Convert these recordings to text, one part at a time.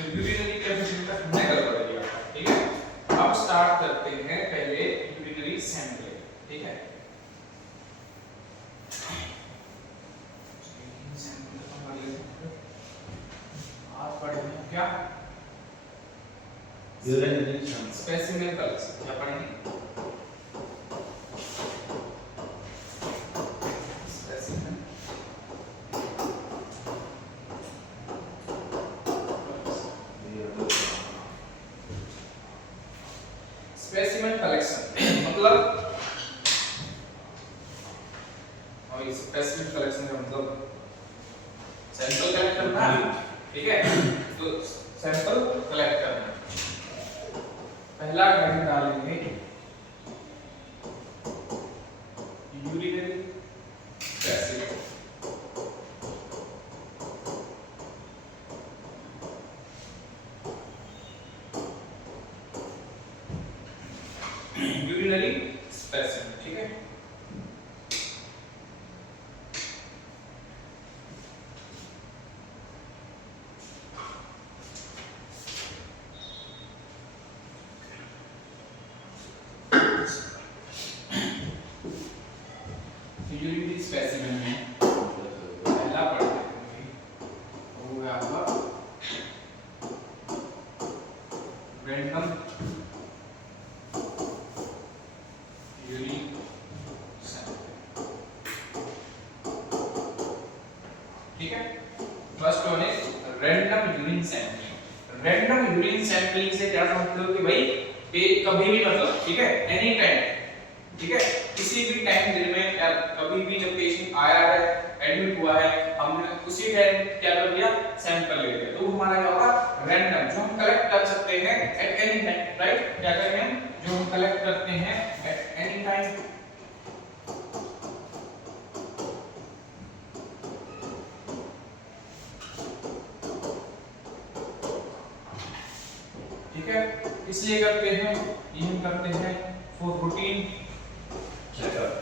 Urinary cavity तक हमने कर दिया, ठीक है। अब स्टार्ट करते हैं पहले यूरिनरी सैंपलिंग, ठीक है। आज पढ़ेंगे क्या? यूरिनरी स्पेसिमेन कलेक्शन क्या पढ़ेंगे? स्पेसिमेन स्पेसिमेन कलेक्शन मतलब, और इस स्पेसिमेन कलेक्शन का मतलब सैंपल कलेक्ट करना है, ठीक है। तो सैंपल कलेक्ट करना, पहला हेडिंग डालेंगे यूरिनरी स्पेसिमेन। यूरिनरी स्पेसिमेन, ठीक है। यूरिनरी स्पेसिमेन में पहला पढ़ते हैं वो है आपका रैंडम यूरिन सैंपल, ठीक है। First one is random urine sampling. Random urine sampling से क्या समझते हो कि भाई कभी भी मतलब, ठीक है, एनी टाइम, ठीक है, किसी भी टाइम दिन में या कभी भी जब पेशेंट आया है, एडमिट हुआ है, हमने उसी टाइम क्या कर दिया, सैंपल ले लिया, तो हमारा क्या होगा, रैंडम, जो हम कलेक्ट कर सकते हैं एट एनी टाइम, राइट। क्या करेंगे हम, जो हम कलेक्ट करते हैं एट एनी टाइम, ठीक है। इसलिए करते हैं, ये हम करते हैं for routine checkup,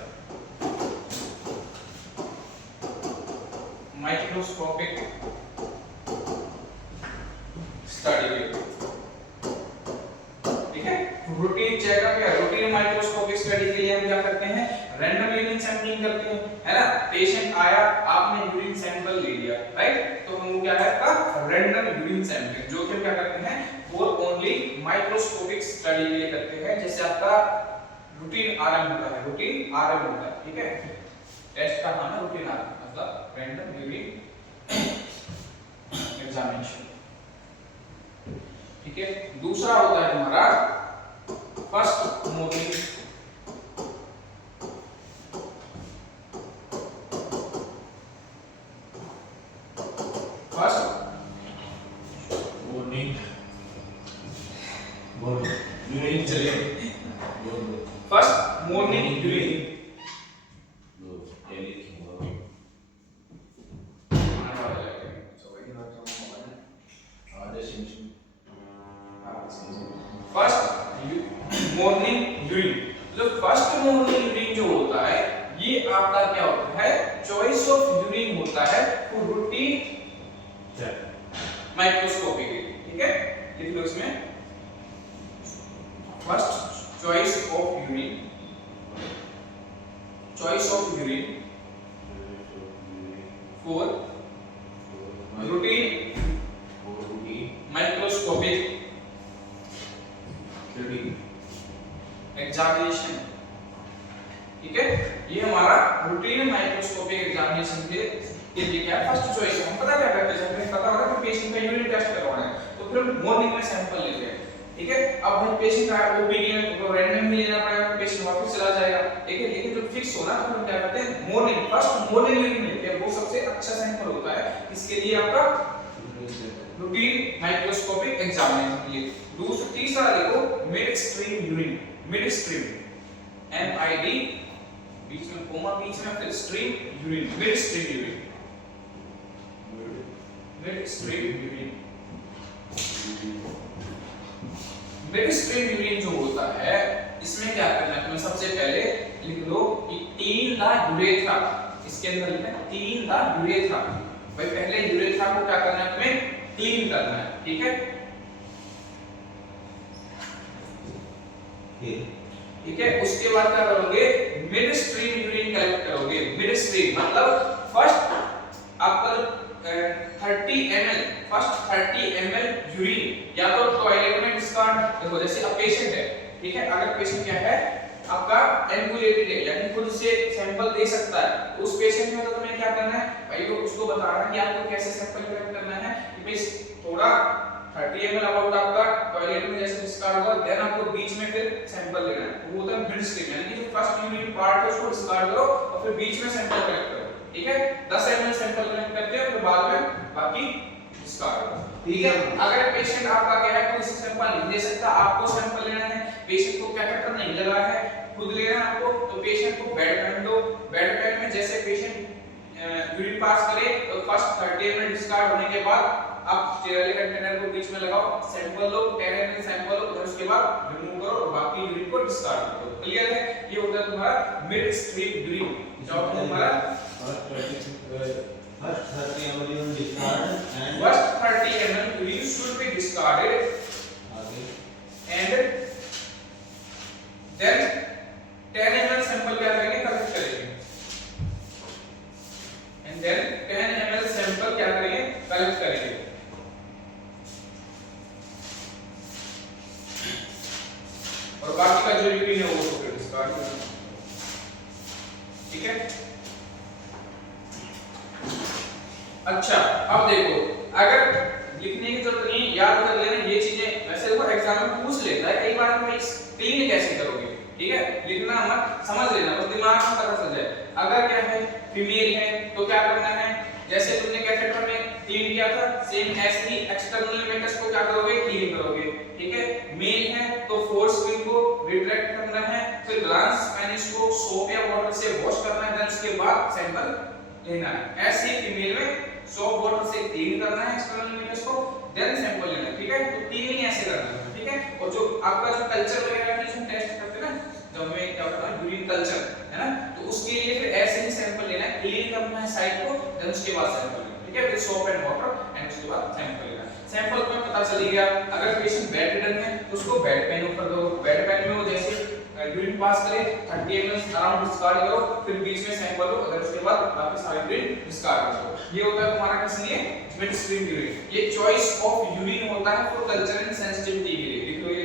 microscopic study के, ठीक है। रूटीन चेकअप या रूटीन माइक्रोस्कोपिक स्टडी के लिए हम क्या करते हैं, रैंडम यूरिन सैंपलिंग करते हैं, है ना। पेशेंट आया, आपने यूरिन सैंपल ले लिया, राइट, तो हम क्या है आपका रैंडम यूरिन सैंपलिंग, जो कि हम क्या करते हैं वो ओनली माइक्रोस्कोपिक स्टडी के लिए करते हैं, जैसे आपका रूटीन आरएम होता है, रूटीन आरएम होता है, ठीक है। टेस्ट का नाम है रूटीन आरएम, मतलब रैंडम यूरिन एग्जामिनेशन, ठीक है। दूसरा होता है हमारा फर्स्ट मॉर्निंग यूरिन, चलिए first morning urine, first morning urine, जो फर्स्ट मॉर्निंग यूरिन जो होता है, ये आपका क्या होता है, चॉइस ऑफ यूरिन होता है फॉर रूटीन माइक्रोस्कोपी के, ठीक है। लिख लो इसमें first choice of urine, choice of urine for routine microscopic examination, ठीक है। ये हमारा रूटीन माइक्रोस्कोपिक एग्जामिनेशन के लिए क्या है, फर्स्ट चॉइस है। हम पता क्या करते हैं, हमें पता होगा कि पेशेंट का यूरिन टेस्ट करवाना है, तो फिर मॉर्निंग में सैंपल लेते हैं, ठीक है। अब हम पेशेंट आया ओपीडी में, तो रैंडमली लेना पड़ेगा, पेशेंट वापस चला जाएगा, ठीक है। लेकिन जो फिक्स होना, तो हम क्या करते हैं मॉर्निंग, फर्स्ट मॉर्निंग यूरिन लेते हैं, वो सबसे अच्छा सैंपल होता है, इसके लिए आपका रूटीन माइक्रोस्कोपिक एग्जामिनेशन के लिए। दूसरा तीसरा देखो mid stream urine, mid stream, MID बीच में कोमा, बीच में फिर stream urine, mid stream urine, mid stream urine. Mid stream urine जो होता है, इसमें क्या करना है, तुम्हें सबसे पहले लिख लो कि क्लीन द यूरेथ्रा, इसके अंदर लिखना है क्लीन द यूरेथ्रा। भाई पहले यूरेथ्रा को क्या करना है, तुम्हें क्लीन करना है, ठीक है ठीक है। उसके बाद क्या करोगे, मिड स्ट्रीम यूरिन कलेक्ट करोगे। मिड स्ट्रीम मतलब फर्स्ट आपका 30 ml फर्स्ट 30 ml यूरिन या तो टॉयलेट में डिस्कार्ड, देखो जैसे अब पेशेंट है, ठीक है, अगर पेशेंट क्या है आपका एम्बुलेटेड है यानी खुद से सैंपल दे सकता है, तो उस पेशेंट में तो तुम्हें क्या करना है भाई, को उसको बताना है कि आपको कैसे सैंपल कलेक्ट करना है कि भाई थोड़ा 30 ml अबाउट आपका टॉयलेट में जैसे डिस्कार्ड होगा, देन आपको बीच में फिर सैंपल लेना है, वो होता है मिड स्ट्रीम, यानी कि जो फर्स्ट यूरिन पार्ट है उसको डिस्कार्ड करो और फिर बीच में सैंपल कलेक्ट करो, ठीक है। 10 ml सैंपल कलेक्ट करते हैं फिर बाद में बाकी डिस्कार्ड करो, ठीक है। अगर पेशेंट आपका क्या है कोई सैंपल नहीं दे सकता, आपको सैंपल लेना है, पेशेंट को कैथेटर नहीं लगा है, खुद लेना है आपको, तो पेशेंट को बेड पैन दो। बेड पैन में जैसे पेशेंट यूरिन पास करे तो फर्स्ट 30 ml डिस्कार्ड होने के बाद आप स्टेराइल कंटेनर को बीच में लगाओ, सैंपल लो, 10 ml सैंपल लो, फिर उसके बाद रिमूव करो और बाकी यूरिन को डिस्कार्ड करो। क्लियर है? ये होता है तुम्हारा मिड स्ट्रीम यूरिन, जो तुम्हारा first 30 ml urine should be discarded and then 10 ml sample क्या करेंगे, कलेक्ट करेंगे, and then 10 ml सैंपल क्या करेंगे, कलेक्ट करेंगे। और बाकी का जो यूरिन है वो फिर डिस्कार्ड करेंगे, ठीक है। अच्छा अब देखो, अगर लिखने की जरूरत नहीं, याद कर लेना ये चीजें, वैसे वो एग्जाम में पूछ लेता है कई बार, में क्लीन कैसे करोगे, ठीक है, लिखना मत, समझ लेना तो दिमाग में पता चल जाए। अगर क्या है फीमेल है तो क्या करना है, जैसे तुमने कैथेटर में क्लीन किया था सेम ऐसे ही एक्सटर्नल मेटर्स को क्या करोगे, क्लीन करोगे, ठीक है। मेल है तो फोर्स स्क्रीन को रिट्रैक्ट करना है, फिर ग्लांस पेनिस को सोप या वाटर से वॉश करना है, देन उसके बाद सैंपल लेना है। ऐसे ही फीमेल में सोप वाटर से क्लीन करना है एक्सटर्नल मेटर्स को, देन सैंपल लेना है, ठीक है। तो तीन ही ऐसे करना है, ठीक है। और जो आपका जो कल्चर वगैरह है इसमें टेस्ट करते हैं ना, जब में क्या होता है यूरिन कल्चर है ना, तो उसके लिए फिर ऐसे ही सैंपल लेना है, क्लीन करना है साइड को, देन उसके बाद सैंपल लेना है, ठीक है, with soap and water, and उसके बाद सैंपल लेना है। सैंपल में पता चल गया, अगर पेशेंट बेड रिडन है तो उसको बेड पैन ऊपर दो, बेड पैन में वो जैसे यूरिन पास करे 30 ml अराउंड डिस्कार्ड करो, फिर बीच में सैंपल लो, अगर उसके बाद बाकी सारे यूरिन डिस्कार्ड करो। ये होता है तुम्हारा किस लिए, मिड स्ट्रीम यूरिन। ये चॉइस ऑफ यूरिन होता है फॉर कल्चर एंड सेंसिटिविटी के लिए, लिख लो ये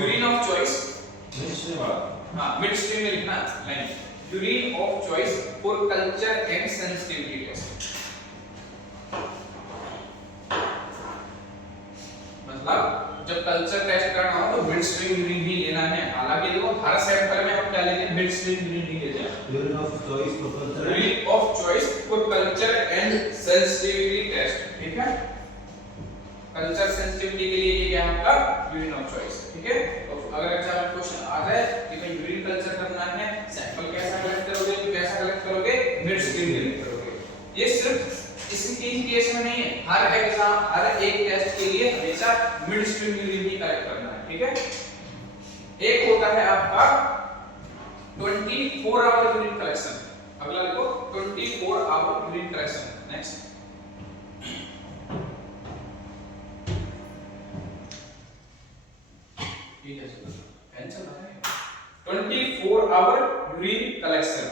urine of choice, midstream वाला, हां मिड स्ट्रीम में लिखना line, urine of choice for culture and sensitivity test, मतलब जब कल्चर टेस्ट करना हो तो मिड स्ट्रीम यूरिन ही लेना है। हालांकि देखो हर सैंपल में हम क्या लेते हैं, मिड स्ट्रीम यूरिन ही लेते हैं। Urine of choice for culture, urine of choice for culture and sensitivity test, ठीक है। कल्चर सेंसिटिविटी के लिए ये क्या है आपका यूरिन ऑफ चॉइस, ठीक है। तो अगर एग्जाम में क्वेश्चन आ जाए कि भाई यूरिन कल्चर करना है, सैंपल कैसा कलेक्ट करोगे, तो कैसा कलेक्ट करोगे, मिड स्ट्रीम कलेक्ट करोगे। ये सिर्फ इसी तीन केस में नहीं है, हर एग्जाम हर एक टेस्ट के लिए हमेशा मिड स्ट्रीम यूरिन ही कलेक्ट करना है, ठीक है। एक होता है आपका 24 आवर यूरिन कलेक्शन, अगला देखो 24 आवर यूरिन कलेक्शन। नेक्स्ट ये है आंसर है 24 आवर यूरिन कलेक्शन।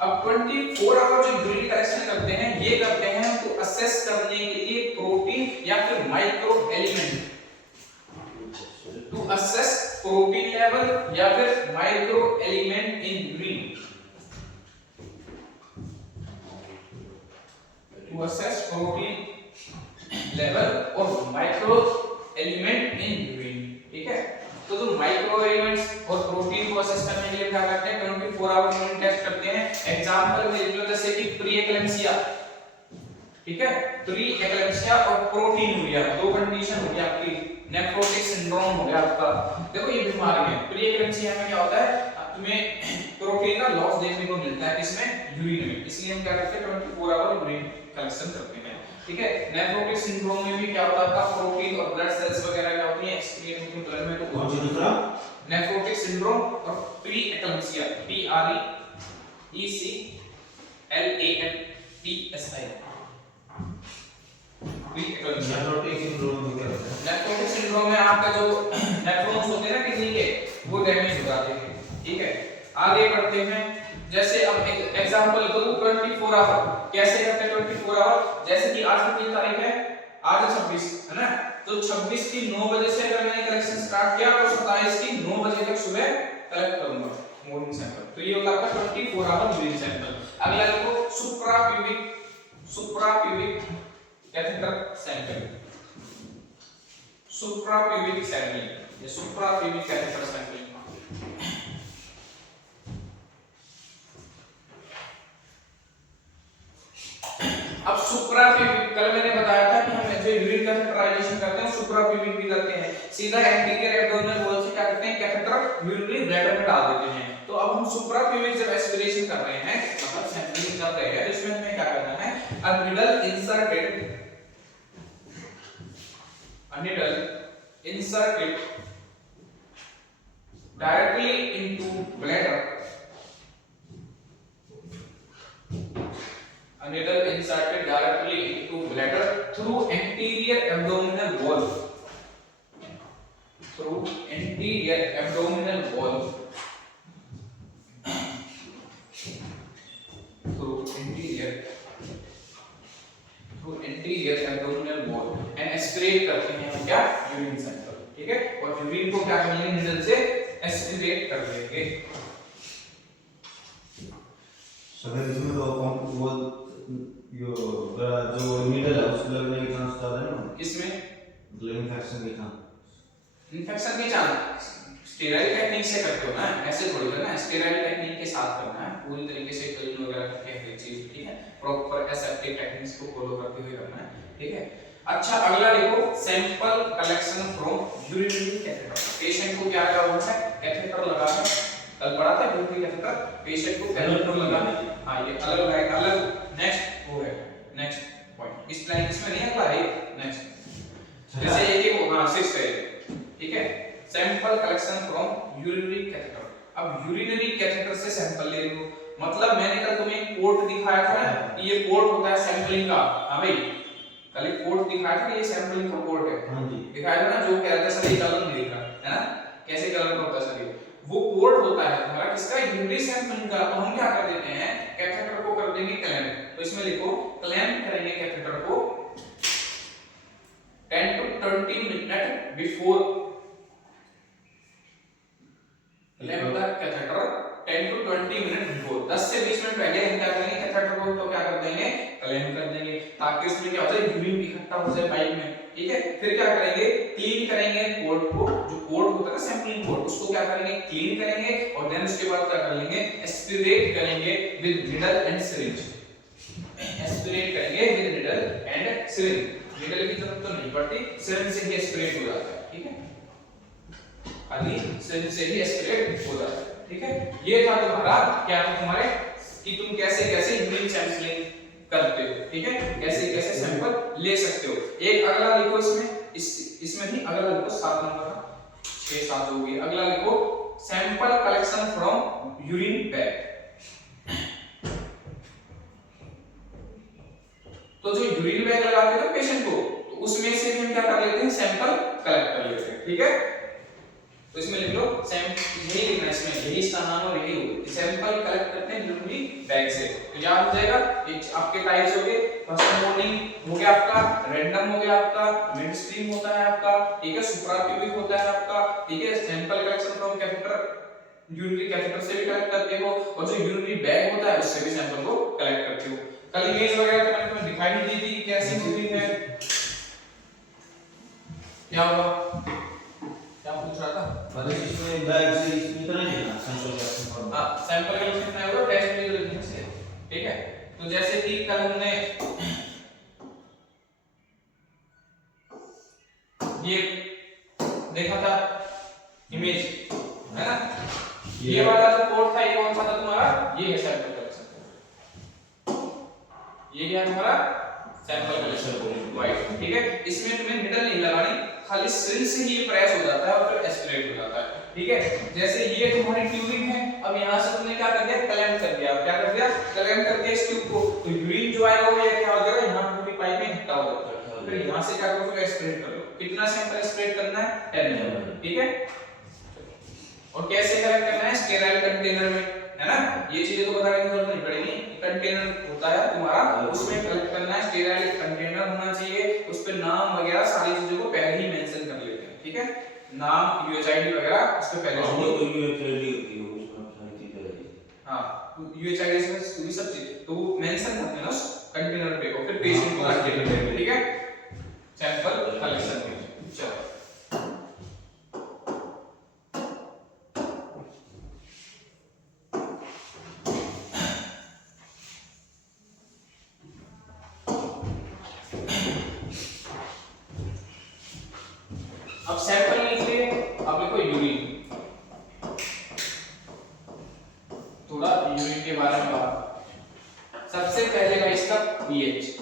अब 24 आवर जो यूरिन कलेक्शन करते हैं, ये करते हैं तो असेस करने के लिए प्रोटीन या फिर micro element, to assess protein level या फिर micro element in urine, to assess protein level और माइक्रो एलिमेंट इन यूरिन, ठीक है। तो जो माइक्रो एलिमेंट्स और प्रोटीन को असेस करने के लिए क्या करते हैं, 24 आवर यूरिन टेस्ट करते हैं। एग्जांपल में लिख लो जैसे कि प्री एक्लेम्सिया, ठीक है, प्री एक्लेम्सिया और प्रोटीनूरिया, दो कंडीशन हो गई आपकी, नेफ्रोटिक सिंड्रोम हो गया आपका। देखो ये बीमारी है, प्री एक्लेम्सिया में क्या होता है, तुम्हें प्रोटीन का लॉस देखने को मिलता है इसमें यूरिन में, इसलिए हम क्या करते हैं 24 आवर यूरिन कलेक्शन करते हैं, ठीक है। नेफ्रोटिक सिंड्रोम में भी क्या होता है आपका, प्रोटीन और ब्लड सेल्स वगैरह क्या होती हैं एक्सक्रीट होती हैं ब्लड में, तो कौन सी दूसरा नेफ्रोटिक सिंड्रोम और pre eclampsia, PREECLAMPSI nephrotic syndrome में आपका जो नेफ्रॉन्स होते हैं ना किडनी के वो डैमेज हो जाते हैं। ठीक है, आगे बढ़ते हैं। जैसे अब एक एग्जांपल करूं 24 आवर कैसे करते हैं 24 आवर। जैसे कि आज कितनी तारीख है, आज 26 है ना, तो 26 की 9 बजे से अगर मैंने कलेक्शन स्टार्ट किया तो 27 की 9 बजे तक सुबह कलेक्ट करूंगा मॉर्निंग सैंपल। तो ये होगा आपका 24 आवर यूरिन सैंपल। अगला देखो suprapubic catheter sample, suprapubic sampling, ये सुप्राप्यूबिक कैथेटर सैंपलिंग। अब सुप्राप्यूबिक कल मैंने बताया था कि हम जो यूरिन कैथेटराइजेशन करते हैं सुप्राप्यूबिक भी करते हैं, सीधा एंटीरियर एब्डोमिनल वॉल से क्या करते हैं कैथेटर यूरिनरी ब्लैडर में डाल देते हैं। तो अब हम सुप्राप्यूबिक जब एस्पिरेशन कर रहे हैं मतलब सैंपलिंग कर रहे हैं, इसमें हमें क्या करना है, a needle inserted directly into bladder, a needle inserted directly into bladder through anterior abdominal wall, through anterior abdominal wall, through anterior abdominal wall and aspirate करते हैं हम क्या यूरिन सैंपल। ठीक है, और यूरिन को क्या करेंगे निडल से एस्पिरेट कर देंगे। सर इसमें तो वो जो नीडल है उसको लगने के चांस ज्यादा है ना, किसमें इन्फेक्शन के चांस स्टेराइल टेक्निक से करते हो ना, ऐसे थोड़ी करना है, स्टेराइल टेक्निक के साथ करना है पूरी तरीके से क्लीन वगैरह करके हर चीज। ठीक है, प्रॉपर एसेप्टिक टेक्निक्स को फॉलो करते हुए करना है। ठीक है, अच्छा अगला देखो sample collection from urinary catheter. Patient को क्या लगा हुआ है, कैथेटर लगा है, कल पढ़ा था यूरिनरी कैथेटर, पेशेंट को कैथेटर लगा है। हां ये अलग है, अलग नेक्स्ट वो है नेक्स्ट पॉइंट, इस लाइन इसमें नहीं अगला है नेक्स्ट, जैसे एक हां 6 है। ठीक है, sample collection from urinary catheter. अब यूरिनरी कैथेटर से सैंपल ले लो, मतलब मैंने कल तुम्हें एक पोर्ट दिखाया था ना, ये पोर्ट होता है सैंपलिंग का। हां भाई कल एक पोर्ट दिखाया था, ये सैंपलिंग का पोर्ट है। हां जी दिखाया था ना, जो कह रहा था सर ये कलर नहीं दिख रहा है ना, कैसे कलर का होता है सर, वो पोर्ट होता है तुम्हारा किसका, यूरिनरी सैंपलिंग का। तो हम क्या कर देते हैं, कैथेटर को कर देंगे क्लैंप। तो इसमें लिखो क्लैंप करेंगे कैथेटर को 10 to 20 minute before, clamp the catheter 10 to 20 minute before, 10 से 20 मिनट पहले हम क्या करेंगे कैथेटर को तो क्या कर देंगे क्लैंप कर देंगे, ताकि उसमें क्या हो जाए यूरिन इकट्ठा हो जाए पाइप में। ठीक है, फिर क्या करेंगे क्लीन करेंगे पोर्ट को, जो पोर्ट होता है ना सैंपलिंग पोर्ट, उसको क्या करेंगे क्लीन करेंगे, और देन उसके बाद क्या कर लेंगे एस्पिरेट करेंगे with needle and syringe, aspirate करेंगे with needle and syringe. Needle की जरूरत तो नहीं पड़ती, सिरिंज से ही एस्पिरेट हो जाता है। ठीक है, खाली सिरिंज से ही एस्पिरेट हो जाता है। ठीक है, ये था तुम्हारा क्या था तुम्हारे कि तुम कैसे कैसे यूरिन सैंपलिंग करते हो। ठीक है, कैसे कैसे सैंपल ले सकते हो। एक अगला लिखो इसमें भी अगला लिखो 7 नंबर का 6 7 हो गई। अगला लिखो sample collection from urine bag. तो जो यूरिन बैग लगाते हैं ना पेशेंट को, तो उसमें से भी हम क्या कर लेते हैं सैंपल कलेक्ट कर लेते हैं। ठीक है, तो इसमें लिख लो यही लिखना है, इसमें यही इसका नाम और यही होगा, सैंपल कलेक्ट करते हैं यूरिनरी बैग से। तो याद हो जाएगा ये आपके टाइप्स हो गए, फर्स्ट मॉर्निंग हो गया आपका, रैंडम हो गया आपका, मिड स्ट्रीम होता है आपका, ठीक है, सुप्राप्यूबिक होता है आपका। ठीक है, sample collection from catheter urinary catheter से भी कलेक्ट करते हो, और जो यूरिनरी बैग होता है उससे भी सैंपल को कलेक्ट करते हो। कल इमेज वगैरह तो मैंने तुम्हें दिखाई नहीं दी थी कैसी हुई है, क्या हुआ क्या पूछ रहा था, मतलब इसमें बैग से इसमें तो नहीं देना सैंपल का। हां सैंपल का कितना है वो टेस्ट में लिखने से। ठीक है, तो जैसे कि कल हमने ये देखा था इमेज है ना, ये वाला जो कोड था ये कौन सा था तुम्हारा, ये है सैंपल कलेक्शन। ये क्या है तुम्हारा सैंपल कलेक्शन वाइट। ठीक है, इसमें तुम्हें निडल नहीं लगानी, खाली सिरिंज से ही प्रेस हो जाता है और फिर एस्पिरेट हो जाता है। ठीक है, जैसे ये तुम्हारी ट्यूबिंग है, अब यहां से तुमने क्या कर दिया क्लैंप कर दिया। क्या कर दिया क्लैंप करके इस ट्यूब को, तो यूरिन जो आएगा वो ये क्या हो जाएगा यहां पूरी पाइप में इकट्ठा हो जाएगा। फिर यहाँ से क्या करोगे, एस्पिरेट कर लो। कितना सैंपल एस्पिरेट करना है, 10 ml, ठीक है। और कैसे कलेक्ट करना है, स्टेराइल कंटेनर में, है ना। ये चीजें तो बताने की जरूरत नहीं पड़ेगी। कंटेनर होता है तुम्हारा, उसमें कलेक्ट करना है। स्टेराइल कंटेनर होना चाहिए, उस पे नाम वगैरह सारी चीजों को पहले ही मेंशन कर लेते हैं, ठीक है। नाम, यूएचआईडी वगैरह उस पे पहले से हां, यूएचआईडी से पूरी सब चीजें तो वो मेंशन करते हैं ना कंटेनर पे, और फिर पेशेंट को रख देते हैं, ठीक है। सैंपल कलेक्शन के लिए चलो। अब सैंपल लीजिए, अब देखो यूरिन, थोड़ा यूरिन के बारे में बात। सबसे पहले का इसका पीएच,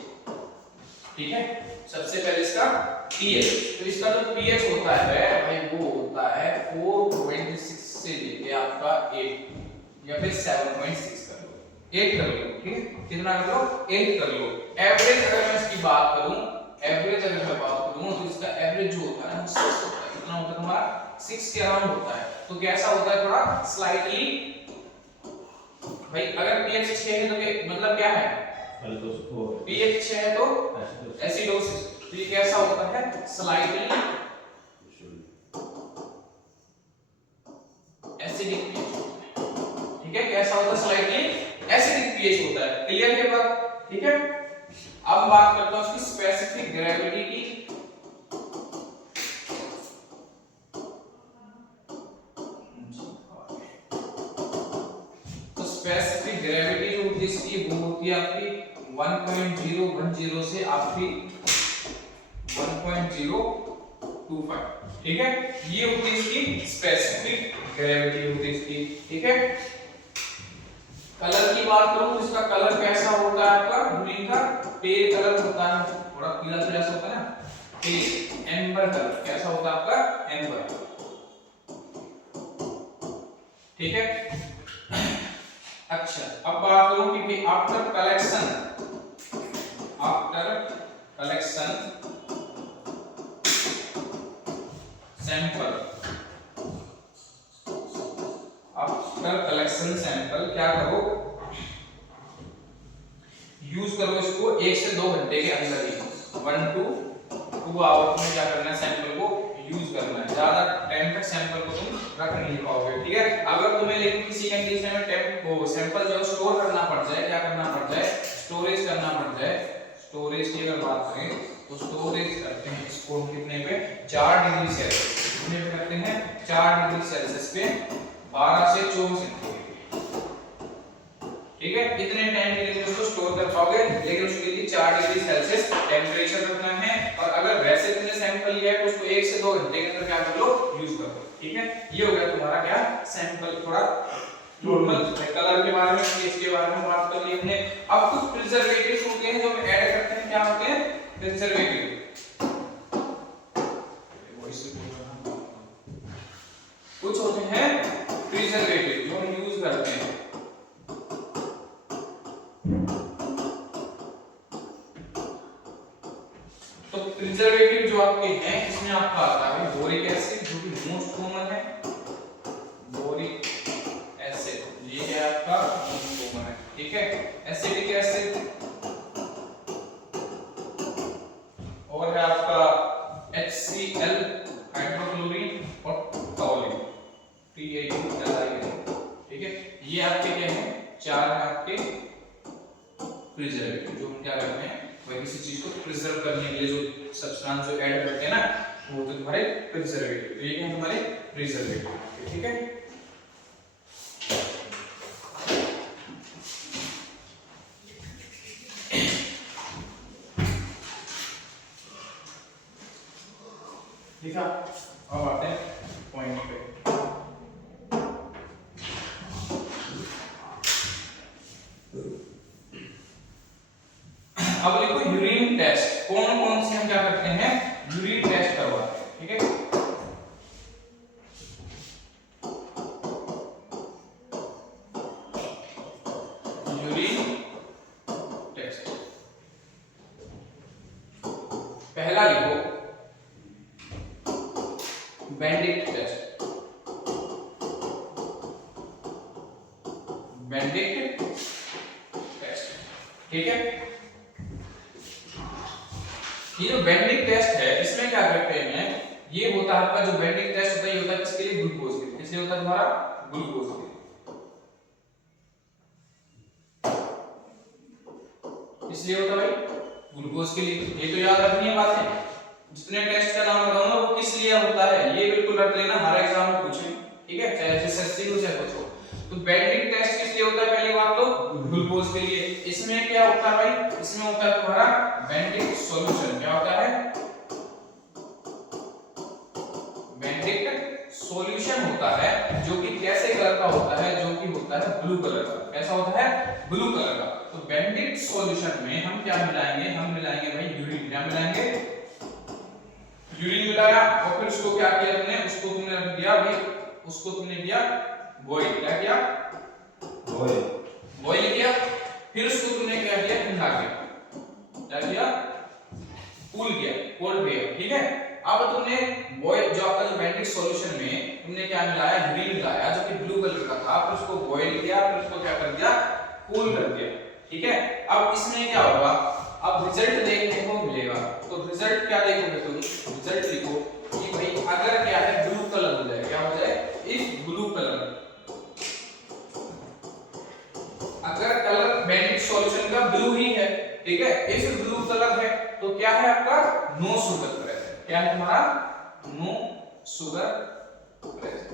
ठीक है। सबसे पहले इसका पीएच, तो इसका जो पीएच होता है भाई वो होता है 4.6 से लेके आपका 8 या फिर 7.6 कर लो, 8 कर लो, ठीक है। कितना कर लो, 8 कर लो। एवरेज अगर मैं इसकी बात करूं, एवरेज अगर मैं बात करूं तो इसका एवरेज जो होता है वो 6 होता है। कितना होता है तुम्हारा, 6 के अराउंड होता है। तो कैसा होता है, थोड़ा स्लाइटली भाई। अगर पीएच 6 है तो मतलब क्या है, पीएच 6 है तो एसिडोसिस। तो ये कैसा होता है, स्लाइटली एसिडिक पीएच, ठीक है। कैसा होता है, स्लाइटली एसिडिक पीएच होता है। क्लियर है बात, ठीक है। अब बात करता हूं उसकी स्पेसिफिक ग्रेविटी की। तो स्पेसिफिक ग्रेविटी जो होती है इसकी वो होती है आपकी 1.010 से आपकी 1.025, ठीक है। ये होती है इसकी स्पेसिफिक ग्रेविटी होती है इसकी, ठीक है। कलर की बात करूं तो इसका कलर कैसा होता है आपका, यूरिन का पेल कलर होता है, थोड़ा पीला जैसा होता है ना, पेल एम्बर कलर। कैसा होता है आपका, एम्बर, ठीक है। अच्छा, अब बात करूं कि आफ्टर कलेक्शन सैंपल क्या करो, यूज करो इसको 1 से 2 घंटे के अंदर ही, 1 to 2 आवर्स में क्या करना है, सैंपल को यूज करना है। ज्यादा टाइम तक सैंपल को तुम रख नहीं पाओगे, ठीक है। अगर तुम्हें लेकिन किसी कंडीशन में सैंपल जो स्टोर करना पड़ जाए, क्या करना पड़ जाए, स्टोरेज करना पड़ जाए। स्टोरेज की अगर बात करें तो स्टोरेज करते हैं इसको कितने पे, 4 डिग्री सेल्सियस। कितने पे करते हैं, 4 डिग्री सेल्सियस पे 12 से 24 घंटे, ठीक है। इतने टाइम के लिए उसको स्टोर कर पाओगे, लेकिन उसके लिए 4 डिग्री सेल्सियस टेंपरेचर रखना है। और अगर वैसे तुमने सैंपल लिया है तो उसको 1 से 2 घंटे के अंदर क्या कर लो, यूज कर लो, ठीक है। ये हो गया तुम्हारा क्या, सैंपल थोड़ा नॉर्मल। कलर के बारे में, पीएच के बारे में बात कर ली हमने। अब कुछ प्रिजर्वेटिव्स होते हैं जो हम ऐड करते हैं, क्या होते हैं, प्रिजर्वेटिव। कुछ होते हैं प्रिजर्वेटिव जो हम यूज करते हैं। तो प्रिजर्वेटिव जो आपके हैं इसमें आपका आता है बोरिक एसिड, जो कि मोस्ट कॉमन है। बोरिक एसिड ये है आपका मोस्ट कॉमन है, ठीक है। एसिडिक एसिड, और है आपका HCl हाइड्रोक्लोरीन और टॉलिन TAULIN, ठीक है। ये आपके क्या है, 4 है आपके प्रिजर्वेटिव जो हम क्या करते हैं, वही किसी चीज को प्रिजर्व करने के लिए जो सब्सटेंस जो ऐड करते हैं ना, वो तो तुम्हारे प्रिजर्वेटिव। तो ये क्या हमारे प्रिजर्वेटिव, ठीक है। ठीक है, अब आते हैं पॉइंट पे। अब देखो यूरिन टेस्ट कौन कौन से हम क्या करते हैं, यूरिन टेस्ट करवाते हैं, ठीक है। Urine test Benedict test, Benedict test, ठीक है। ये जो बेंडिक्ट टेस्ट है इसमें क्या करते हैं, ये होता है आपका जो बेंडिक्ट टेस्ट होता है, ये होता है किसके लिए, ग्लूकोज के लिए। किसलिए होता है तुम्हारा, ग्लूकोज के लिए। इसलिए होता है भाई ग्लूकोज के लिए। ये तो याद रखनी है बातें, जितने टेस्ट का नाम बताऊंगा वो किस लिए होता है ये बिल्कुल रख लेना, हर एग्जाम में पूछेंगे, ठीक है, चाहे एसएससी हो चाहे कुछ हो। तो बेंडिक्ट टेस्ट किस लिए होता है, पहली बात तो ग्लूकोज के लिए। इसमें क्या होता है भाई, इसमें होता है तुम्हारा बेंडिक्ट सॉल्यूशन। क्या होता है, बेंडिक्ट सॉल्यूशन होता है, जो कि कैसे कलर का होता है, जो कि होता है ब्लू कलर का। कैसा होता है, ब्लू कलर का। तो बेंडिक्ट सॉल्यूशन में हम क्या मिलाएंगे, हम मिलाएंगे भाई यूरिन। क्या मिलाएंगे, यूरिन मिलाया और फिर उसको क्या किया तुमने, उसको तुमने रख दिया भाई, उसको तुमने किया बॉयल। क्या किया, बॉयल, बॉयल किया। फिर उसको तुमने क्या किया, ठंडा किया। क्या किया, कूल किया, कोल्ड किया, ठीक है। अब तुमने बॉयल, जो आपका जो बेंडिक्ट सॉल्यूशन में तुमने क्या मिलाया, यूरिन मिलाया जो कि ब्लू कलर का था, फिर उसको बॉयल किया, फिर उसको क्या कर दिया, कूल कर दिया, ठीक है। अब इसमें क्या होगा, अब रिजल्ट देखने को मिलेगा। तो रिजल्ट क्या देखोगे तुम, रिजल्ट लिखो कि भाई अगर क्या है, ब्लू कलर हो जाए। क्या हो जाए, इफ ब्लू कलर, अगर कलर बेंडिक्ट सॉल्यूशन का ब्लू ही है, ठीक है, इफ ब्लू कलर है तो क्या है आपका, नो शुगर प्रेजेंट। क्या है तुम्हारा, नो शुगर प्रेजेंट।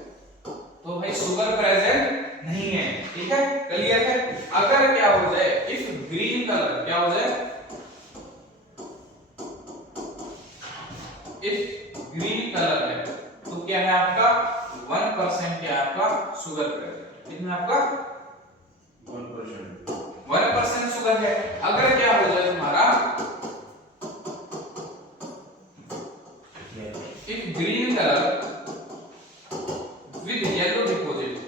तो भाई शुगर प्रेजेंट नहीं है, ठीक है, क्लियर है। अगर क्या हो जाए, इफ ग्रीन कलर, क्या हो जाए, इफ ग्रीन कलर है तो क्या है आपका 1% क्या है आपका शुगर प्रेजेंट। कितना आपका 1% शुगर है। अगर क्या हो जाए तुम्हारा, if green colour with yellow deposit,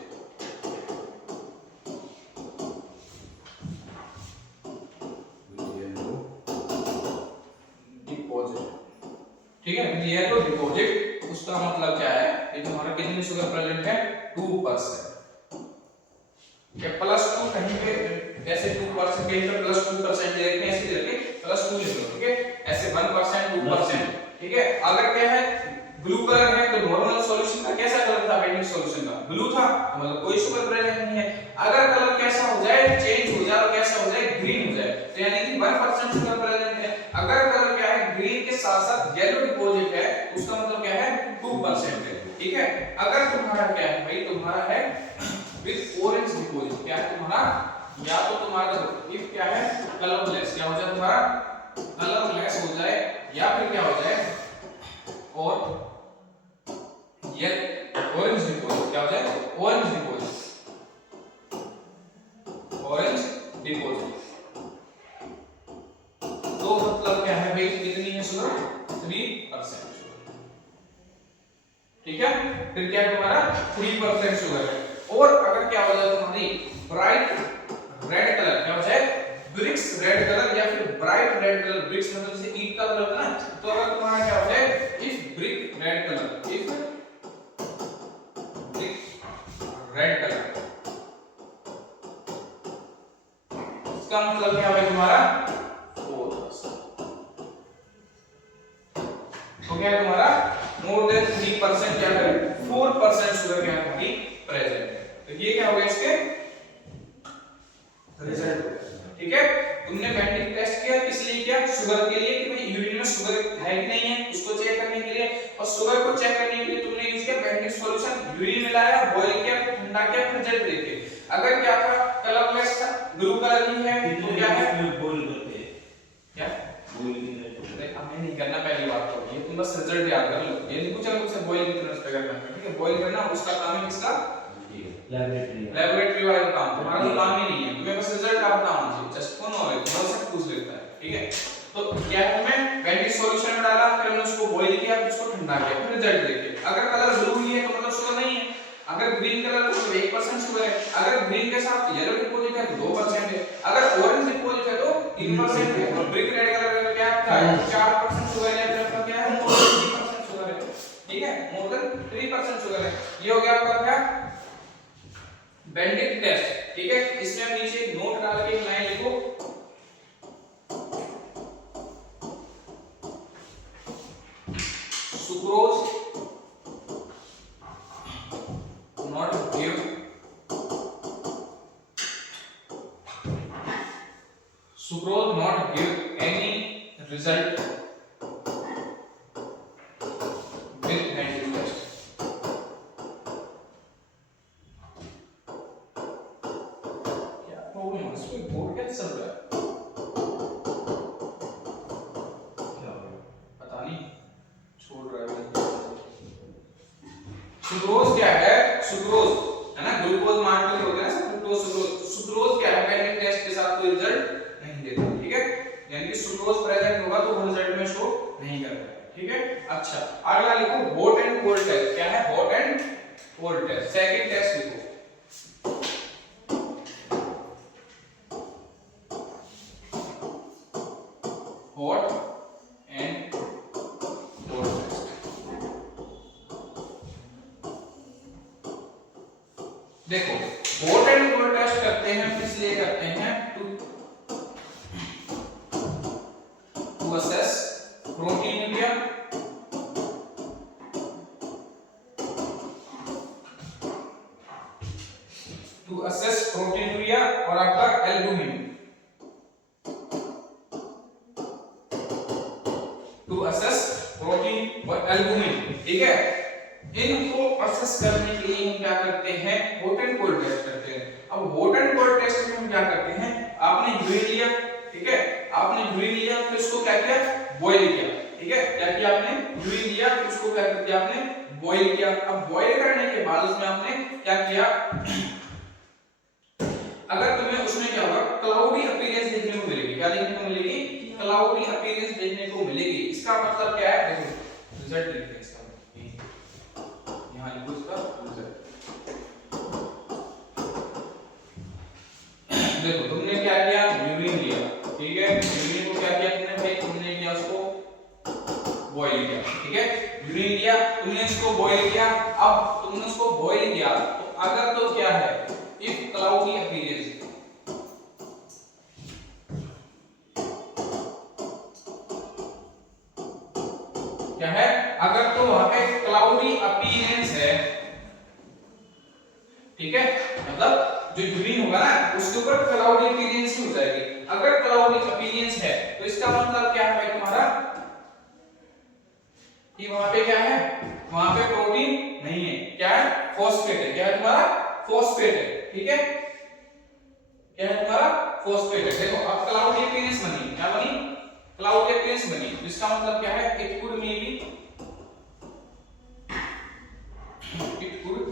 ठीक है, येलो डिपॉजिट, उसका मतलब क्या है, ये तुम्हारा कितनी शुगर प्रेजेंट है, 2%। क्या +2 कहीं पे ऐसे 2% कहीं पे +2% दे रखे हैं, ऐसे दे रखे +2 लिख लो, ठीक है, ऐसे 1% 2%, ठीक है। अगर क्या है, ब्लू कलर है तो नॉर्मल सॉल्यूशन का कैसा कलर था, बेंडिक्ट सॉल्यूशन का ब्लू था, मतलब कोई शुगर प्रेजेंट नहीं है। अगर कलर कैसा हो जाए, चेंज हो जाए और कैसा हो जाए, ग्रीन हो जाए, तो यानी कि 1% शुगर प्रेजेंट है। अगर कलर क्या है, ग्रीन के साथ साथ येलो डिपॉजिट है, उसका मतलब क्या है, 2% है, ठीक है। अगर तुम्हारा क्या है भाई, तुम्हारा है विद ऑरेंज डिपॉजिट। क्या है तुम्हारा, या तो तुम्हारा इफ क्या है, कलरलेस, क्या हो जाए तुम्हारा, कलरलेस हो जाए, या फिर क्या हो जाए, और ये ऑरेंज डिपॉजिट, क्या हो जाए, ऑरेंज डिपॉजिट, ऑरेंज डिपॉजिट। तो मतलब क्या है भाई, कितनी है शुगर, 3% शुगर, ठीक है। फिर क्या है तुम्हारा 3% शुगर है। और अगर क्या हो जाए तुम्हारी ब्राइट रेड कलर, क्या हो जाए, ब्रिक्स रेड कलर, या फिर ब्राइट रेड कलर, ब्रिक्स मतलब जैसे ईंट का कलर होता है ना, तो अगर तुम्हारा क्या हो जाए, if brick red colour, if brick red colour, इसका मतलब क्या है तुम्हारा 4%। तो क्या है तुम्हारा मोर देन 3% क्या है, 4% शुगर क्या है प्रेजेंट है। तो ये क्या हो गया इसके रिजल्ट, ठीक है। तुमने बेंडिक्ट टेस्ट किया, किस लिए किया, शुगर के लिए, कि भाई यूरिन में शुगर है कि नहीं है उसको चेक करने के लिए। और शुगर को चेक करने के लिए तुमने यूज किया बेंडिक्ट सॉल्यूशन, यूरिन मिलाया, बॉयल किया, फिर ठंडा किया, फिर रिजल्ट देखे। अगर क्या था, कलरलेस था, ब्लू कलर ही है, तो क्या है, बॉयल करते हैं, क्या बॉयल नहीं, हमें नहीं करना, पहली बात तो ये तुम बस रिजल्ट याद कर लो। ये नहीं पूछा मुझसे बॉयल कितने मिनट पे करना है, ठीक है। बॉयल करना उसका काम है, किसका, लैबोरेटरी वाला काम, तुम्हारा तो काम ही नहीं है, तुम्हें बस रिजल्ट का पता होना चाहिए, जस्ट फॉर नॉलेज, थोड़ा सा पूछ लेता है, ठीक है। तो क्या है, हमें बेंडिक्ट सॉल्यूशन में डाला, फिर हमने उसको बॉयल किया, फिर उसको ठंडा किया, फिर रिजल्ट देखे। अगर कलर ब्लू ही है तो मतलब शुगर नहीं है, अगर ग्रीन कलर है तो 1% शुगर है, अगर ग्रीन के साथ येलो डिपॉजिट है तो 2% है, अगर ऑरेंज डिपॉजिट है तो 3% है, और ब्रिक रेड कलर का क्या है 4% शुगर है, तो क्या है 3% शुगर है, ठीक है, मोर देन 3% शुगर है। ये हो गया आपका क्या, बेंडिक टेस्ट। ठीक है, इसमें हम नीचे एक नोट डाल के एक लाइन लिखो, sucrose not give sucrose not give any result with Benedict test। क्या प्रॉब्लम है इसमें, बोर्ड कैसे चल रहा है, क्या हो गया? पता नहीं, छोड़ रहा है। सुक्रोज क्या है, सुक्रोज है ना, ग्लूकोज मान के होता है ना फ्रुक्टोज सुक्रोज। सुक्रोज क्या है, बेंडिक टेस्ट के साथ कोई रिजल्ट नहीं देता। ठीक है, यानी कि सुक्रोज प्रेजेंट होगा तो वो रिजल्ट में शो नहीं करता है। ठीक है, अच्छा अगला लिखो हॉट एंड कोल्ड टेस्ट। क्या है, hot and cold test. Second test लिखो, हॉट एंड कोल्ड टेस्ट। देखो हॉट एंड कोल्ड टेस्ट करते हैं, इसलिए करते हैं टू असेस प्रोटीनुरिया और आपका एल्बुमिन, टू असेस प्रोटीन और एल्बुमिन। ठीक है, इनको असेस करने के लिए हम क्या करते हैं, हॉट एंड कोल्ड टेस्ट करते हैं। अब हॉट एंड कोल्ड टेस्ट में हम क्या करते हैं, आपने यूरिन लिया, ठीक है, आपने यूरिन लिया फिर उसको क्या किया, बॉईल किया। ठीक है, क्या किया आपने, यूरिन लिया फिर उसको क्या कर दिया आपने, बॉईल किया। अब बॉईल करने के बाद उसमें आपने क्या किया, अगर तुम्हें उसमें क्या होगा, क्लाउडी अपीयरेंस देखने को मिलेगी। क्या देखने को मिलेगी, क्लाउडी अपीयरेंस देखने को मिलेगी। इसका मतलब क्या है, देखो रिजल्ट लिखते हैं इसका, यहां लिखो इसका रिजल्ट। देखो तुमने क्या किया, यूरिन लिया, ठीक है, यूरिन को क्या किया तुमने भाई, तुमने किया उसको बॉईल किया। ठीक है, यूरिन लिया तुमने इसको बॉईल किया। अब तुमने उसको बॉईल किया तो अगर तो क्या है, इफ क्लाउडी अपीयरेंस, क्या है, अगर तो वहां पे क्लाउडी अपीयरेंस है, ठीक है, मतलब जो यूरिन होगा ना उसके ऊपर क्लाउडी अपीयरेंस ही हो जाएगी। अगर क्लाउडी अपीयरेंस है तो इसका मतलब क्या है भाई तुम्हारा, कि वहां पे क्या है, वहां पे प्रोटीन नहीं है, क्या है, फॉस्फेट है। क्या है तुम्हारा, फॉस्फेट है। ठीक है, क्या है तुम्हारा, फॉस्फेट है। देखो अब क्लाउडी अपीयरेंस बनी, क्या बनी, क्लाउडी अपीयरेंस बनी। इसका मतलब क्या है, it could may be, it could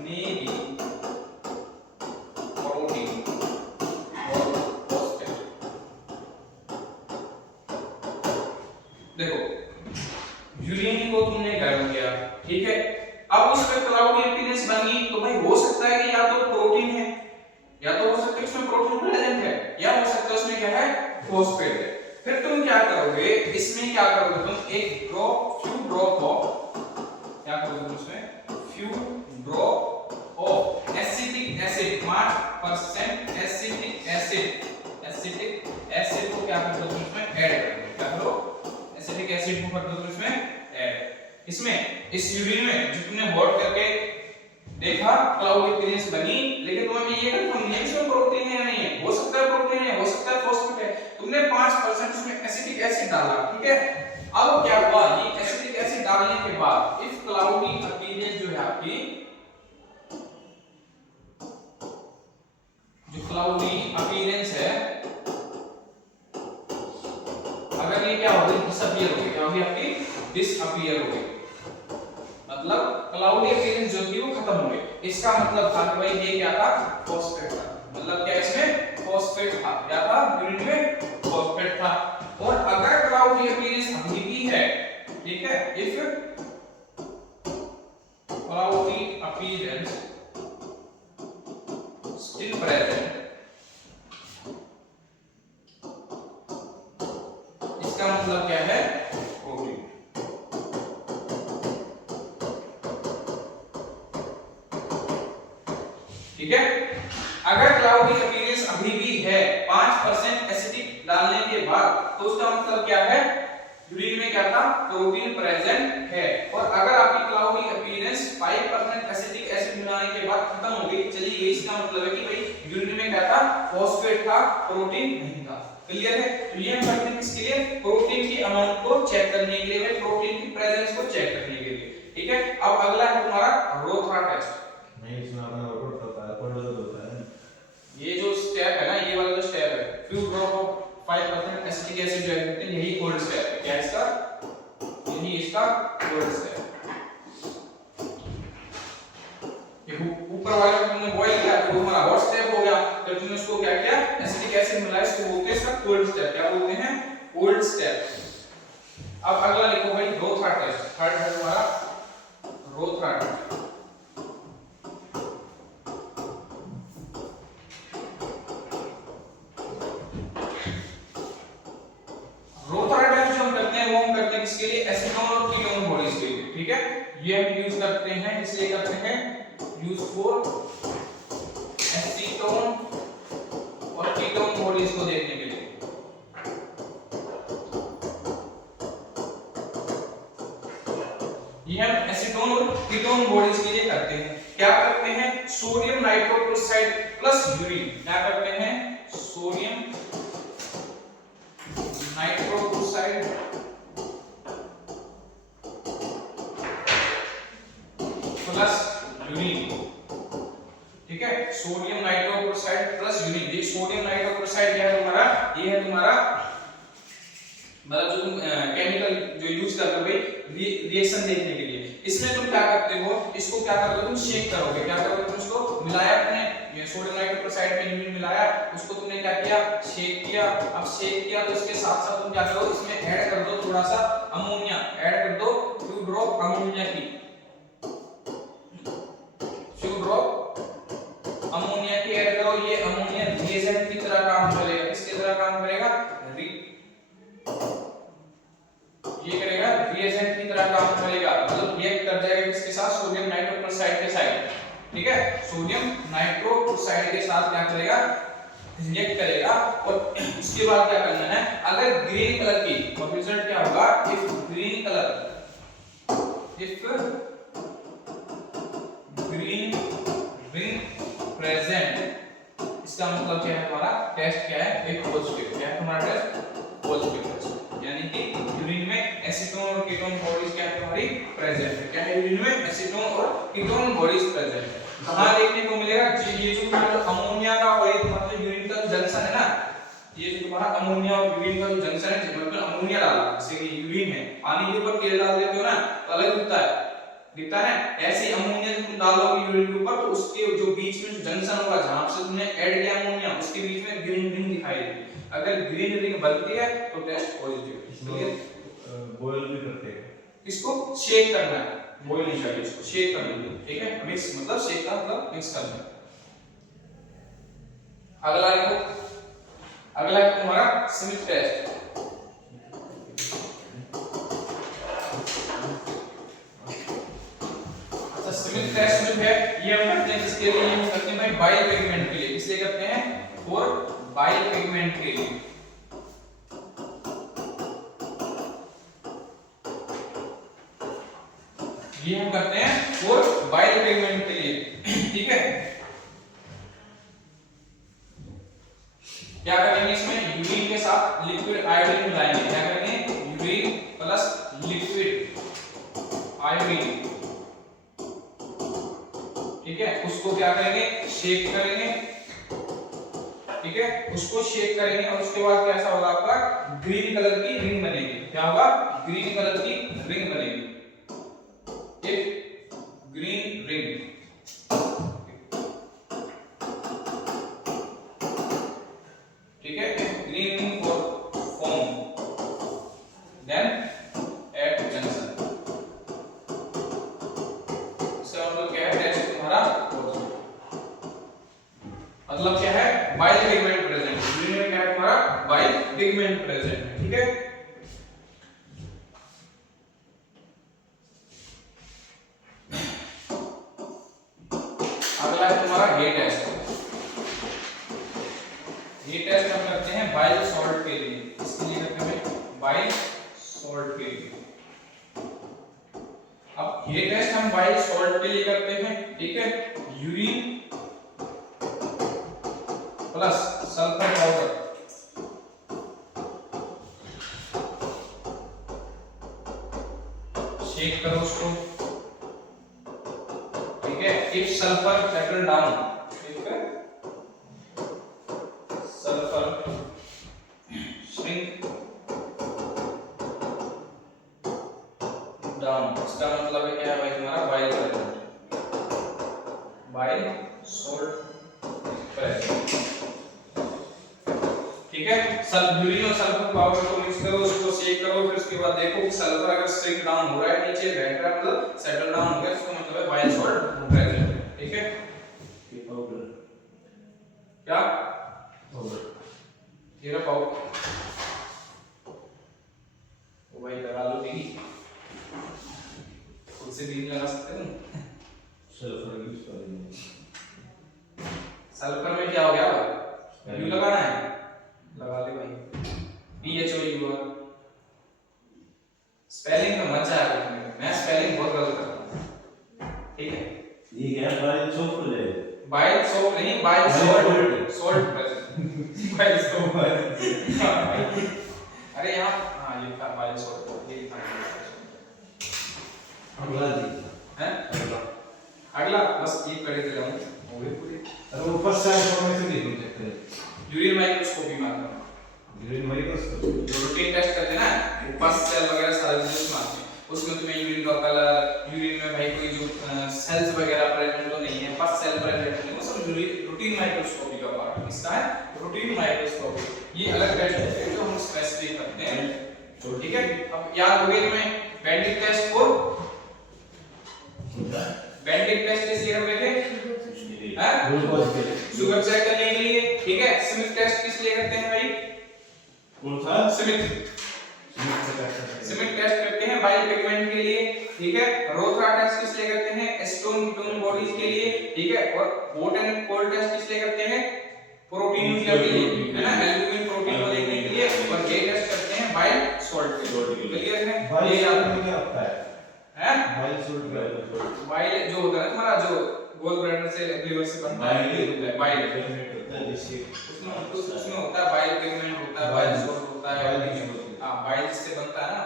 may be protein और फॉस्फेट। देखो यूरिन को तुमने गर्म किया, ठीक है, अब उस पे क्लाउडी अपीयरेंस बनी तो भाई हो सकता है कि या तो प्रोटीन है, या तो हो सकता है इसमें प्रोटीन प्रेजेंट है, या हो सकता है उसमें क्या है, फॉस्फेट है। फिर तुम क्या करोगे, इसमें क्या करोगे तुम, एक ड्रॉप, फ्यू ड्रॉप ऑफ, क्या करोगे तुम इसमें, few drop of acetic acid, 5% acetic acid, acetic acid को क्या कर दो तुम इसमें ऐड कर दो। क्या करो, एसिटिक एसिड को कर दो तुम इसमें ऐड। इसमें इस यूरिन में जो तुमने वॉट करके देखा क्लाउडी अपीयरेंस बनी, लेकिन तुम्हें ये कंफर्म नहीं है इसमें प्रोटीन है या नहीं है, हो सकता है प्रोटीन है, हो सकता है फॉस्फेट है। तुमने 5% उसमें एसिटिक एसिड डाला, ठीक है, अब क्या हुआ, ये एसिटिक एसिड डालने के बाद इफ क्लाउडी अपीयरेंस जो है आपकी, जो क्लाउडी अपीयरेंस है, अगर ये क्या होगी, डिसअपीयर होगी, क्या होगी आपकी, डिसअपीयर होगी, मतलब क्लाउडी अपीयरेंस जो थी वो खत्म हो गई। इसका मतलब था कि भाई ये क्या था, फॉस्फेट था, मतलब क्या इसमें फॉस्फेट था, क्या था, यूरिन में फॉस्फेट था। और अगर क्लाउडी अपीयरेंस अभी भी है, ठीक है, if cloudy appearance still present, इसका मतलब क्या है, प्रोटीन। अगर क्लाउडी अपीयरेंस अभी भी है 5% एसिटिक डालने के बाद, तो उसका मतलब क्या है, यूरिन में क्या था, प्रोटीन प्रेजेंट है। और अगर आपकी क्लाउडी अपीयरेंस 5% एसिटिक एसिड मिलाने के बाद खत्म हो गई, चली गई, इसका मतलब है कि भाई यूरिन में क्या था, फॉस्फेट था, प्रोटीन नहीं था। क्लियर है? तो ये हम करते हैं किसके लिए, प्रोटीन की अमाउंट को चेक करने के लिए, प्रोटीन की प्रेजेंस को चेक करने के लिए। ठीक है, अब अगला है तुम्हारा रोथरा टेस्ट। नहीं, इसमें अपना वर्कआउट होता है, कोल्ड होता है। ये जो स्टेप है ना, ये वाला जो स्टेप है, few drop of 5% acetic acid जो है, यही कोल्ड स्टेप है। क्या इसका, यही इसका कोल्ड स्टेप। ये ऊपर वाले को तुमने बॉईल किया तो हमारा हॉट स्टेप हो गया, फिर तुमने उसको क्या किया, एसिटिक एसिड मिलाया, इसको बोलते हैं इसका कोल्ड स्टेप। क्या बोलते हैं, कोल्ड स्टेप। अब अगला लिखो भाई रोथरा टेस्ट। थर्ड है तुम्हारा रोथरा टेस्ट। रोथरा टेस्ट जो हम करते हैं, वो हम करते हैं किसके लिए, एसीटोन और कीटोन बॉडीज के लिए। ठीक है, ये हम यूज करते हैं, इसलिए करते हैं यूज फॉर एसीटोन और कीटोन बॉडीज को देखने के लिए। ये हम एसीटोन और कीटोन बॉडीज के लिए करते हैं। क्या करते हैं, सोडियम नाइट्रोक्लोराइड प्लस यूरिन। क्या करते हैं, सोडियम नाइट्रोक्लोराइड प्लस यूरिन। ठीक है, सोडियम नाइट्रोक्लोराइड प्लस यूरिन। ये सोडियम नाइट्रोक्लोराइड क्या है तुम्हारा, ये है तुम्हारा मतलब जो तुम केमिकल जो यूज करते हो भाई रिएक्शन देखने के लिए, इसमें तुम क्या करते हो, इसको क्या करोगे, तुम शेक करोगे। क्या करोगे, तुम इसको मिलाया, अपने ये सोडियम नाइट्रोक्लोराइड में यूरिन मिलाया, उसको तुमने क्या किया, शेक किया। अब शेक किया तो इसके साथ साथ तुम क्या करो, इसमें ऐड कर दो थोड़ा सा अमोनिया, ऐड कर दो फ्यू ड्रॉप अमोनिया की, फ्यू ड्रॉप अमोनिया की ऐड करो। ये अमोनिया रिएजेंट की तरह काम करेगा। किसकी तरह काम करेगा, ये करेगा रिएजेंट की तरह काम करेगा, मतलब रिएक्ट कर जाएगा किसके साथ, सोडियम नाइट्रोक्लोराइड के साथ। ठीक है, सोडियम नाइट्रोक्लोराइड के साथ क्या करेगा, रिएक्ट करेगा। और उसके बाद क्या करना है, अगर ग्रीन कलर की, और रिजल्ट क्या होगा, if green colour, if green ring present, इसका मतलब क्या है, हमारा टेस्ट क्या है, एक पॉजिटिव। क्या है तुम्हारा टेस्ट, पॉजिटिव टेस्ट। यानी कि यूरिन में एसीटोन और कीटोन बॉडीज क्या है तुम्हारी, प्रेजेंट है। क्या है, यूरिन में एसीटोन और कीटोन बॉडीज प्रेजेंट है। कहां देखने को मिलेगा, ये जो तुम्हारा अमोनिया का और ये तुम्हारा यूरिन का जंक्शन है ना, ये जो तुम्हारा अमोनिया और यूरिन का जो जंक्शन है, जिसमें अमोनिया डाला, जैसे कि यूरिन है, पानी के ऊपर तेल डाल देते हो ना तो अलग दिखता है, ऐसे अमोनिया जब तुम डालोगे यूरिन के ऊपर, तो उसके जो बीच में जो जंक्शन होगा, जहां से तुमने ऐड किया अमोनिया, उसके बीच में ग्रीन रिंग दिखाई देगी। अगर ग्रीन रिंग बनती है तो टेस्ट पॉजिटिव। बॉयल भी करते हैं, इसको शेक करना है, बॉयल नहीं करना, इसको शेक करना है। ठीक है, मिक्स मतलब शेक का मतलब मिक्स करना। अगला देखो, अगला है तुम्हारा स्मिथ टेस्ट। अच्छा, स्मिथ टेस्ट जो है ये हम करते हैं किसके लिए, हम करते हैं भाई बाइल पिगमेंट के लिए। किस लिए करते हैं, फॉर बाइल पिगमेंट के लिए। ये हम करते हैं फॉर बाइल पिगमेंट के लिए। ठीक है, क्या करेंगे, इसमें यूरिन के साथ लिक्विड आयोडीन मिलाएंगे। क्या करेंगे, यूरिन प्लस लिक्विड आयोडीन। ठीक है, उसको क्या करेंगे, शेक करेंगे। ठीक है, उसको शेक करेंगे और उसके बाद कैसा होगा, आपका ग्रीन कलर की रिंग बनेगी। क्या होगा, ग्रीन कलर की रिंग बनेगी, एक ग्रीन रिंग। ठीक है, green ring form then at junction. इसका मतलब क्या है, टेस्ट तुम्हारा मतलब क्या है, बाइल पिगमेंट प्रेजेंट। यूरिन में क्या है तुम्हारा, बाइल पिगमेंट प्रेजेंट है। ठीक है, अगला है तुम्हारा हे टेस्ट। अब ये टेस्ट हम बाइल सॉल्ट के लिए करते हैं, ठीक है। Urine plus sulphur powder, shake करो उसको, ठीक है। इफ सल्फर सेटल डाउन, ठीक है, सल्फर श्रिंक डाउन, इसका मतलब है क्या है भाई तुम्हारा bile present, bile salt present, ठीक है। यूरिन और सल्फर पाउडर को मिक्स करो, उसको शेक करो, फिर उसके बाद देखो कि सल्फर अगर श्रिंक डाउन हो रहा है, नीचे बैठ रहा है, मतलब सेटल डाउन हो गया, इसका मतलब है बाइल सॉल्ट प्रेजेंट है, ठीक है। ये पाउडर क्या पाउडर ये रहा पाउडर, वो भाई लगा लो, ठीक है, खुद से भी लगा सकते हो। सल्फर यूज करेंगे। सल्फर में क्या हो गया, यू लगाना है, लगा ले भाई, PHOUR। स्पेलिंग का मजा आ गया, मैं स्पेलिंग बहुत गलत करता हूं, ठीक है। ये क्या बाइल सोप ले, बाइल सोप नहीं, bile salt, salt present, bile soap. अरे यहाँ हाँ ये था बाइल सॉल्ट, ये था अगला दी हैं, अगला बस एक करे थे हम हो गए पूरे। अरे वो फर्स्ट टाइम में से नहीं चेक करें, यूरिन माइक्रोस्कोपी मारना, यूरिन माइक्रोस्कोप जो रूटीन टेस्ट करते हैं ना, पस सेल वगैरह सारे चीज मारते हैं, उसमें तुम्हें यूरिन का कलर, यूरिन में भाई कोई जो सेल्स वगैरह प्रेजेंट तो नहीं है, पस सेल प्रेजेंट नहीं, वो सब रूटीन माइक्रोस्कोपी का पार्ट है, इसका है रूटीन माइक्रोस्कोपी। ये अलग टेस्ट है जो हम स्पेसिफिक करते हैं, तो ठीक है। अब याद हो गई तुम्हें बेंडिक टेस्ट को, बेंडिक टेस्ट किस लिए करते थे, ग्लूकोज के लिए, शुगर चेक करने के लिए, ठीक है। स्मिथ टेस्ट किस लिए करते हैं भाई, कौन सा स्मिथ स्मिथ टेस्ट करते हैं बाइल पिगमेंट के लिए, ठीक है। रोथरा टेस्ट किस लिए करते हैं, स्टोन कीटोन बॉडीज के लिए, ठीक है। और हॉट एंड कोल्ड टेस्ट किस लिए करते हैं, प्रोटीन न्यूक्लियर के लिए, है ना, एल्बुमिन प्रोटीन को देखने के लिए, और ये टेस्ट करते हैं बाइल सॉल्ट के लिए, क्लियर है। बाइल ये याद में क्या होता है, है, बाइल सॉल्ट बाइल जो होता है तुम्हारा, जो गोल ब्लैडर से लिवर से बनता है, ये होता है बाइल, होता है, जिससे उसमें होता है बाइल पिगमेंट होता है, बाइल सॉल्ट होता है, हां बाइल से बनता है ना,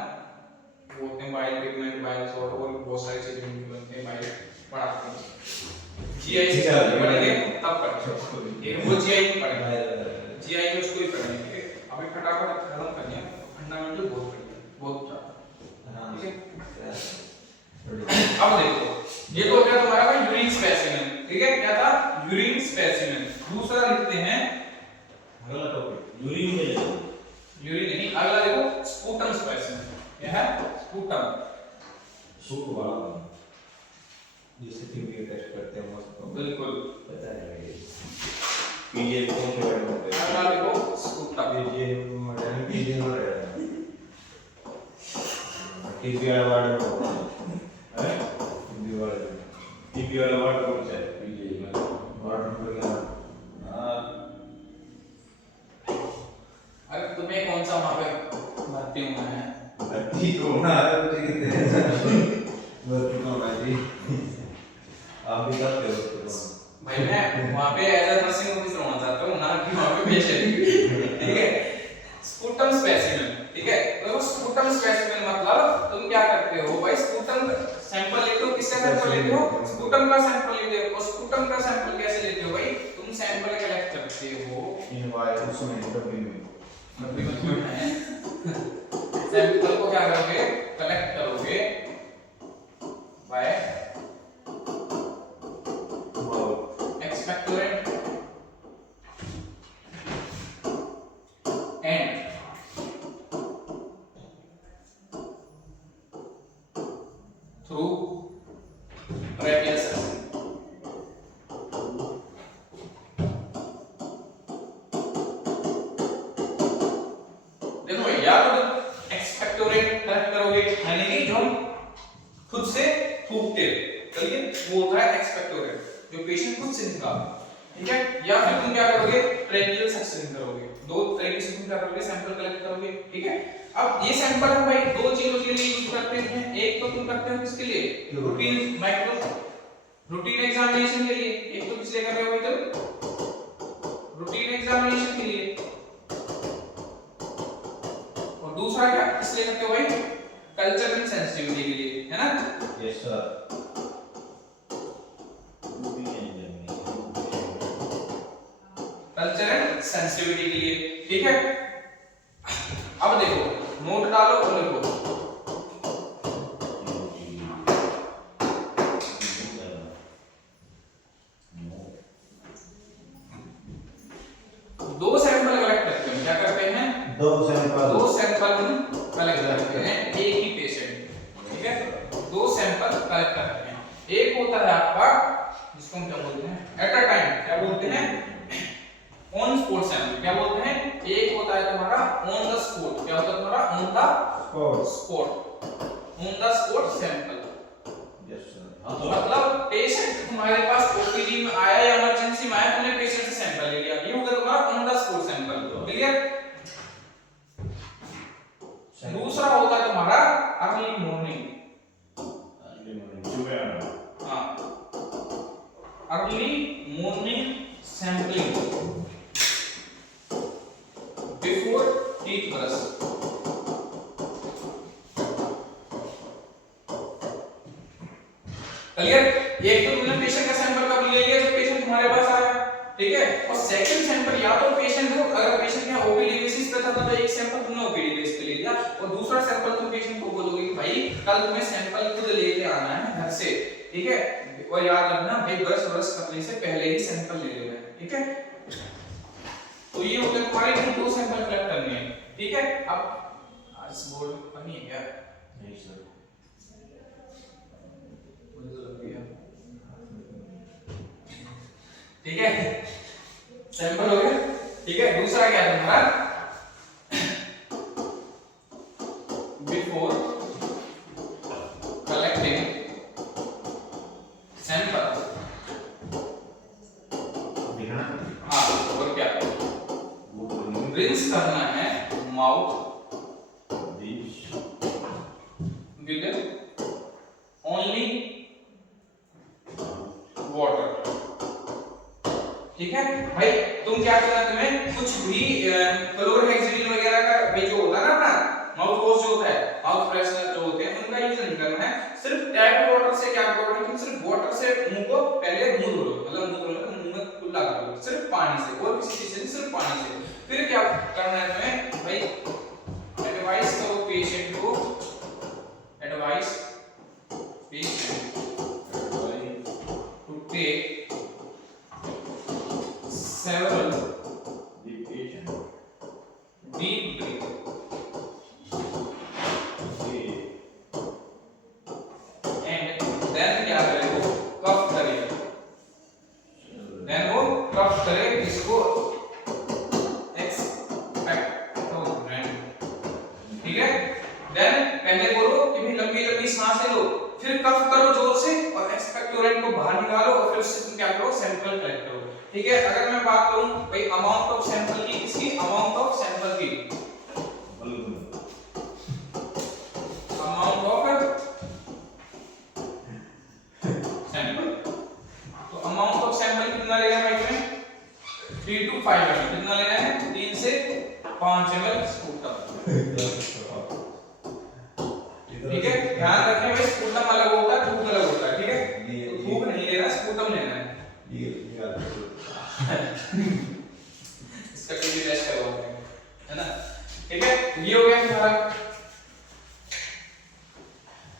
वो होते हैं बाइल पिगमेंट, बाइल सॉल्ट, और बहुत सारी चीजें मिलकर बनते हैं बाइल, पढ़ाते हैं जीआई से पढ़ेंगे तब पढ़ेंगे, ये वो जीआई में पढ़ेंगे, जीआई में उसको ही पढ़ेंगे, ठीक है। अभी फटाफट खत्म करनी है, फंडामेंटल बहुत पढ़िए, बहुत ज्यादा, ठीक है। अब देखो ये तो हो गया तुम्हारा भाई यूरिन स्पेसिमेन, ठीक है, क्या था, यूरिन स्पेसिमेन। दूसरा लिखते हैं, अगला टॉपिक यूरिन के लिए, यूरिन नहीं, अगला देखो स्पूटम स्पेसिमेन, क्या है, स्पूटम, सूट वाला, जिससे फिंगर टेस्ट करते हैं उसको बिल्कुल पता है, पीजे कौन से वर्ड होते हैं, अगला देखो स्पूटम, पीजे मॉडर्न पीजे हो रहा है, टीपीआर वर्ड होता है, हिंदी वर्ड, टीपीआर वर्ड कौन सा है, पीजे मतलब वर्ड होता है। अरे तुम्हें कौन सा वहां पे भर्ती होना है, भर्ती होना है तो कहते हैं भर्ती होना जी, आप भी करते हो उसको भाई मैं वहां पे एज अ नर्सिंग ऑफिसर होना चाहता हूं, ना कि वहां पे पेशेंट, ठीक है। स्पूटम स्पेसिमेन, ठीक है, तो स्पूटम स्पेसिमेन मतलब तुम क्या करते हो भाई, स्पूटम सैंपल लेते हो, किसका सैंपल लेते हो, स्पूटम का सैंपल लेते हो, और स्पूटम का सैंपल कैसे लेते हो भाई, तुम सैंपल कलेक्ट करते हो इन वायर उसमें डब्बी में, सैंपल को क्या करोगे, कलेक्ट करोगे by expectorant and through tracheal suction. देखो भैया एक्सपेक्टोरेंट कलेक्ट करोगे, यानी कि जो हम खुद से फूकते हैं, चलिए वो होता है एक्सपेक्टोरेंट, जो पेशेंट खुद से निकालता है, ठीक है। या फिर तुम क्या करोगे, ट्रैकियल सेक्शन करोगे, दो तरीके से तुम क्या करोगे, सैंपल कलेक्ट करोगे, ठीक है। अब ये सैंपल हम भाई दो चीजों के लिए यूज करते हैं, एक तो तुम करते हो किसके लिए, रूटीन माइक्रो रूटीन एग्जामिनेशन के लिए, एक तो किस लिए कर रहे हो भाई, तो रूटीन एग्जामिनेशन के लिए, और दूसरा क्या किस लिए करते हो भाई, कल्चरल सेंसिटिविटी के लिए, है ना। Yes sir. कल्चरल सेंसिटिविटी के लिए, ठीक है। अब देखो नोट डालो और लिखो, दो सैंपल कलेक्ट करते हैं, क्या करते हैं, दो सैंपल कलेक्ट करते हैं एक ही पेशेंट, ठीक है, दो सैंपल कलेक्ट करते हैं। एक होता है आपका जिसको हम क्या बोलते हैं, एट अ टाइम, क्या बोलते हैं, ऑन स्पॉट सैंपल, क्या बोलते हैं, एक होता है तुम्हारा ऑन द स्पॉट, क्या होता है तुम्हारा, on the spot sample. Yes sir. मतलब पेशेंट तुम्हारे पास ओपीडी में आया या इमरजेंसी में आया, तुमने पेशेंट से सैंपल ले लिया, ये हो गया तुम्हारा on the spot sample, clear. दूसरा होता है तुम्हारा अर्ली मॉर्निंग, हाँ, early morning sampling before teeth brush, clear. एक तो तुमने पेशेंट का सैंपल कब ले लिया, जब पेशेंट तुम्हारे पास आया, ठीक है, और सेकंड सैंपल या तो पेशेंट को, अगर पेशेंट यहाँ ओपीडी बेसिस पे था तो एक सैंपल तुमने ओपीडी बेसिस पे ले लिया, और दूसरा सैंपल तुम पेशेंट को बोलोगे कि भाई कल तुम्हें सैंपल खुद लेके आना है घर से, ठीक है, और याद रखना भाई ब्रश करने से पहले ही सैंपल ले लेना है, ठीक है। तो ये हो गया तुम्हारे दो सैंपल कलेक्ट करने हैं, ठीक है। अब आज बोर्ड फनी है क्या, नहीं सर। ठीक है, सैंपल हो गया, ठीक है। दूसरा क्या है तुम्हारा, बिफोर कलेक्टिंग सैंपल, हाँ, और क्या, रिंस करना है माउथ विद ओनली वाटर, ठीक है भाई। तुम क्या करना है, तुम्हें कुछ भी क्लोरहेक्सिडिन वगैरह का भाई जो होता है ना अपना माउथ वॉश जो होता है, माउथ फ्रेशनर जो होते हैं, उनका यूज नहीं करना है। सिर्फ टैप वाटर से क्या करोगे, तुम सिर्फ वाटर से मुंह को पहले मुंह धो लो, मतलब मुंह धोने का मुंह में कुल्ला कर लो, सिर्फ पानी से, और किसी चीज से नहीं, सिर्फ पानी से। फिर क्या करना है तुम्हें भाई, एडवाइस करो पेशेंट को, advice patient to take several deep breath, and then क्या करेगा, कफ करेगा, then वो कफ करे इसको एक्सपेक्टोरेंट, ठीक है। then पहले बोलो कि भाई लंबी लंबी सांसें लो, फिर कफ करो जोर से और एक्सपेक्टोरेंट को बाहर निकालो, और फिर उससे तुम क्या करो, सैंपल कलेक्ट करो, ठीक है। अगर मैं बात करूं भाई अमाउंट ऑफ सैंपल की, किसकी, अमाउंट ऑफ सैंपल की, अमाउंट ऑफ सैंपल, तो अमाउंट ऑफ सैंपल कितना लेना है भाई में, 3 to 5 ml, कितना लेना है, 3 से 5 ml स्पूटम, ठीक है। ध्यान रखें भाई स्पूटम अलग होता है, थूक अलग होता है, ठीक है, तो थूक नहीं लेना, स्पूटम लेना है। इसका टीवी टेस्ट करवाओगे, है ना, ठीक है। ये हो गया तुम्हारा,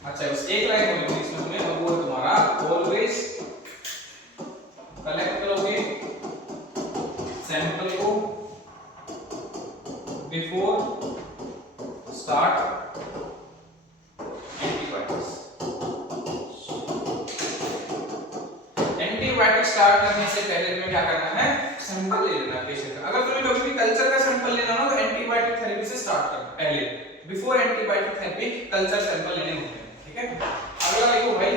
अच्छा बस एक लाइन बोली थी इसमें तुम्हें, अब वो तुम्हारा ऑलवेज कलेक्ट करोगे सैंपल को before start antibiotics, antibiotic start करने से पहले तुम्हें क्या करना है, सैंपल ले लेना पेशेंट का। अगर तुम्हें कभी भी कल्चर का सैंपल लेना हो तो एंटीबायोटिक थेरेपी से स्टार्ट करना पहले, before antibiotic therapy culture sample लेने होते हैं, ठीक है। अगला देखो भाई,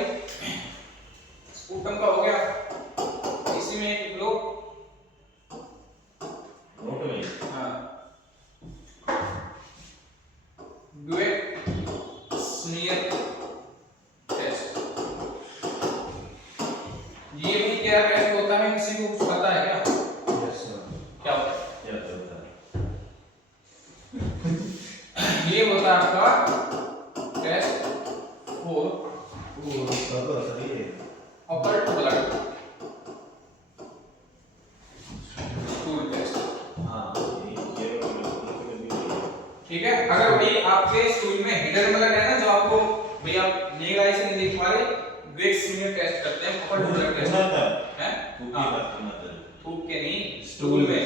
स्पूटम का हो गया, इसी में एक लो नोट में, हां, डू इट स्मीयर तो सही है। Upper to blood stool test. हाँ ये ठीक है, अगर भाई आपके स्टूल में हिडन ब्लड है ना, जो आपको भाई आप नील आई से नहीं देख पा रहे, वेक्स में टेस्ट करते हैं, अपर टू ब्लड टेस्ट है। थूक के नहीं, स्टूल में।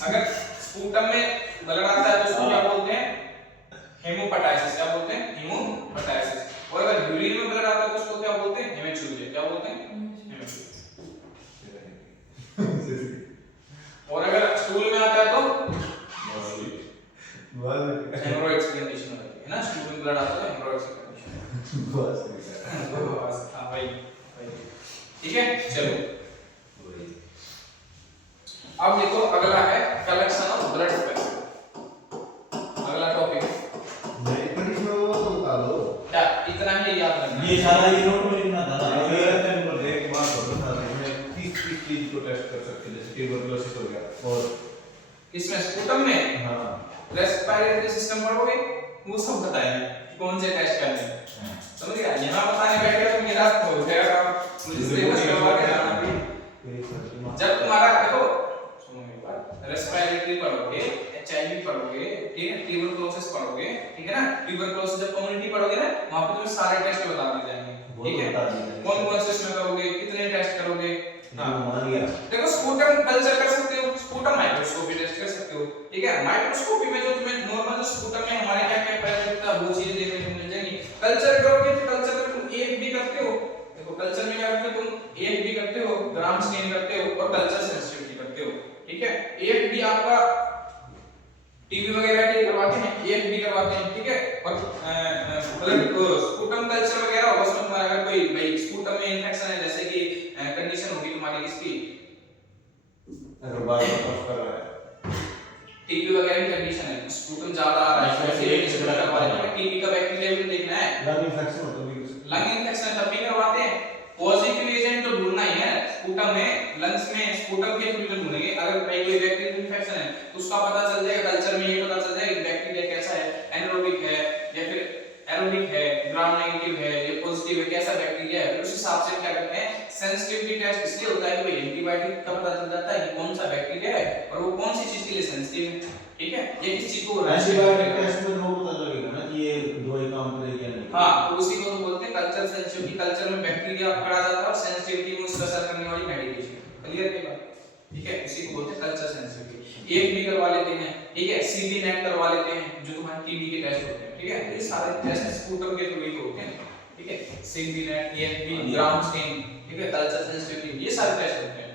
अगर स्पूटम में ब्लड आता है तो उसको क्या बोलते हैं? हेमोपटाइसिस। क्या बोलते हैं? हेमोपटाइसिस। और अगर यूरिन में ब्लड आता है तो उसको क्या बोलते हैं? हेमेचूरिया। क्या बोलते हैं? और अगर स्टूल में आता है तो हेमोरॉइड्स की कंडीशन होती है ना, स्टूल में ब्लड आता है तो हेमोरॉइड्स की कंडीशन। बस हां भाई, ठीक है। चलो अब देखो, अगला है कलेक्शन ऑफ ब्लड स्पेसिमेन। अगला टॉपिक क्या इतना ही याद रखना? ये सारा ये नोट में लिखना था ना। ये रहता है नंबर एक बात होता था इसमें 30 चीज को टेस्ट कर सकते हैं, जैसे ट्यूबरकुलोसिस हो गया। और इसमें स्पूटम में हां रेस्पिरेटरी सिस्टम पढ़ोगे, वो सब बताएंगे कौन से टेस्ट करने हैं। समझ गया? यहाँ बताने बैठेगा तो मेरा हो जाएगा, मुझे सिलेबस करवा के जाना भी। जब तुम्हारा देखो, सुनो मेरी बात, रेस्पिरेटरी पढ़ोगे, एचआईवी पढ़ोगे, ठीक है, ट्यूबरकुलोसिस पढ़ोगे, ठीक है ना। ट्यूबरकुलोसिस जब कम्युनिटी पढ़ोगे ना, वहां पे तुम्हें सारे टेस्ट बता दिए जाएंगे, ठीक है। कौन कौन से इसमें करोगे, कितने टेस्ट करोगे। हां मान लिया। देखो, स्पूटम कल्चर कर सकते हो, स्पूटम माइक्रोस्कोपी टेस्ट कर सकते हो, ठीक है। माइक्रोस्कोपी में जो तुम्हें नॉर्मल जो स्पूटम में हमारे क्या क्या पैरामीटर होता है वो चीजें देखने को मिल जाएंगी। कल्चर करोगे तो कल्चर में तुम एक भी करते हो। देखो कल्चर में क्या करते हो, तुम एक भी करते हो, ग्राम स्कैन करते हो और कल्चर सेंसिटिविटी करते हो, ठीक है। एक भी आपका टीबी वगैरह के करवाते हैं, एक भी करवाते हैं, ठीक है। और ब्लड स्पूटम कल्चर वगैरह होगा, उसमें तुम्हारा अगर कोई भाई स्पूटम में इन्फेक्शन है, जैसे कि कंडीशन होगी तुम्हारी किसकी, अगर बार बार कर रहा है टीबी वगैरह की कंडीशन है, स्पूटम ज्यादा आ रहा है, वैसे एक से करवा लेते हैं। टीबी का बैक्टीरिया भी देखना है, लंग इन्फेक्शन हो तो भी लंग इन्फेक्शन तब भी करवाते हैं। पॉजिटिव एजेंट तो ढूंढना ही है स्पूटम में, लंग्स में स्पूटम के थ्रू ढूंढेंगे। अगर भाई कोई बैक्टीरियल इन्फेक्शन है तो उसका पता चल जाएगा कल्चर में, ये पता चल जाएगा कि बैक्टीरिया कैसा है, एनारोबिक है या फिर एरोबिक है, ग्राम नेगेटिव है या पॉजिटिव है, कैसा बैक्टीरिया है। फिर उस हिसाब से क्या करते हैं, सेंसिटिविटी टेस्ट इसलिए होता है कि भाई एंटीबायोटिक का पता चल जाता है कि कौन सा बैक्टीरिया है और वो कौन सी चीज के लिए सेंसिटिव है, ठीक है। ये किस चीज को एंटीबायोटिक टेस्ट में तो पता लगेगा ना कि ये दवाई काम करेगी या नहीं। हां, तो उसी को तो बोलते हैं कल्चर सेंसिटिविटी। कल्चर में बैक्टीरिया पकड़ा जाता है और सेंसिटिविटी में उसका असर करने वाली मेडिकेशन। क्लियर है बात, ठीक है। उसी को बोलते हैं कल्चर सेंसिटिविटी। एक भी करवा लेते हैं, ठीक है। सीबी नेट करवा लेते हैं, जो तुम्हारे टीबी के टेस्ट होते हैं, ठीक है। ये सारे टेस्ट स्पूटम के थ्रू ही होते हैं, ठीक है। सीबी नेट, एएफपी, ग्राम स्कैन, ठीक है, कल्चर सेंसिटिविटी, ये सारे टेस्ट होते हैं,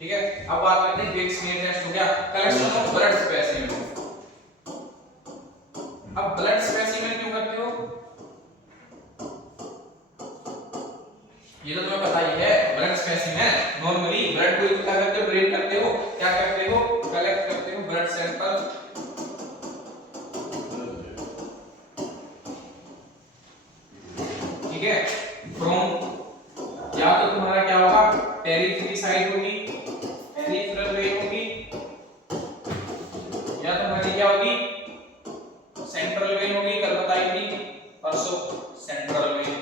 ठीक है। अब बात करते हैं वेक्स स्मीयर टेस्ट हो गया, कलेक्शन ऑफ ब्लड स्पेसिमेन। अब ब्लड स्पेसिमेन क्यों करते हो, ये तो तुम्हें पता ही है। ब्लड स्पेसिमेन नॉर्मली ब्लड को क्या करते हो, ड्रेन करते हो, क्या करते हो, कलेक्ट करते हो ब्लड सैंपल, ठीक है, फ्रॉम, या तो तुम्हारा क्या होगा, पेरिफेरी साइड होगी, पेरिफेरल वेन होगी, या तुम्हारी क्या होगी, सेंट्रल वेन होगी। कल बताई थी परसों, सेंट्रल वेन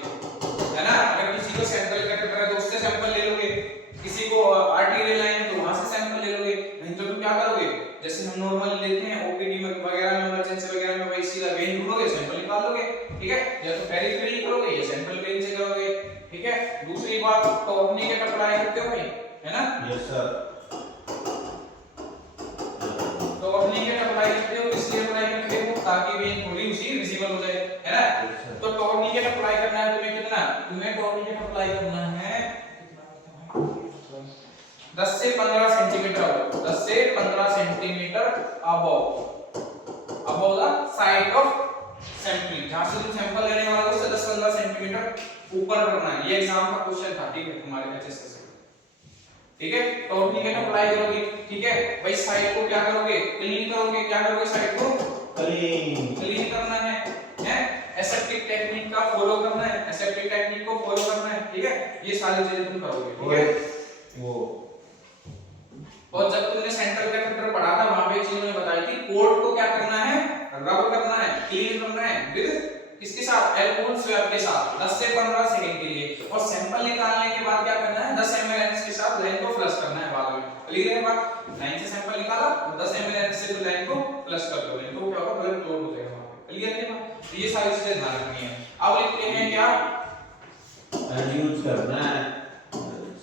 है ना। अगर किसी को सेंट्रल कैथेटर है तो उससे सैंपल ले लोगे, किसी को आर्टेरियल लाइन है तो वहां से सैंपल ले लोगे। नहीं तो तुम क्या करोगे, जैसे हम नॉर्मल लेते हैं ओपीडी में वगैरह में, इमरजेंसी वगैरह में, वही सीधा वेन ढूंढोगे, सैंपल निकाल लोगे, ठीक है। या तो पेरिफेरी करोगे या सेंट्रल वेन से करोगे, ठीक है। दूसरी बात, टॉर्निकेट अप्लाई करते हो भाई, है ना। Yes sir. टॉर्निकेट अप्लाई करते हो, इसलिए अप्लाई करते हो ताकि वेन थोड़ी उसी विजिबल हो जाए, है ना। तो टॉर्निकेट अप्लाई करना है तुम्हें कितना, तुम्हें टॉर्निकेट अप्लाई करना है 10 से 15 सेंटीमीटर, 10 से 15 centimetre above the side of sampling. जहां से तुम सैंपल लेने वाले हो उससे 10-15 सेंटीमीटर ऊपर करना है। ये एग्जाम का क्वेश्चन था, ठीक है, तुम्हारे एचएसएस से, ठीक है। टॉर्निकेट अप्लाई करोगे, ठीक है भाई। साइड को क्या करोगे, क्लीन करोगे, क्या करोगे, साइड को क्लीन करना है, एसेप्टिक टेक्निक का फॉलो करना है, एसेप्टिक टेक्निक को फॉलो करना है, ठीक है। ये सारी चीजें तुम करोगे, ठीक है। वो और जब तुमने सेंट्रल कैथेटर पढ़ा था वहां पे चीज मैंने बताई थी, पोर्ट को क्या करना है, रब करना है, क्लीन करना है विद किसके साथ, एल्कोहल स्वैब के साथ 10 से 15 सेकंड के लिए। और सैंपल निकालने के बाद क्या करना है, 10 ml के साथ लाइन को फ्लश करना है बाद में। क्लियर है बात? लाइन से सैंपल निकाला और 10 ml से जो लाइन को फ्लश कर दो, तो क्या होगा, ब्लड क्लॉट हो जाएगा वहां पे। क्लियर है बात? तो ये सारी चीजें ध्यान रखनी है। अब लिखते हैं क्या, यूज करना है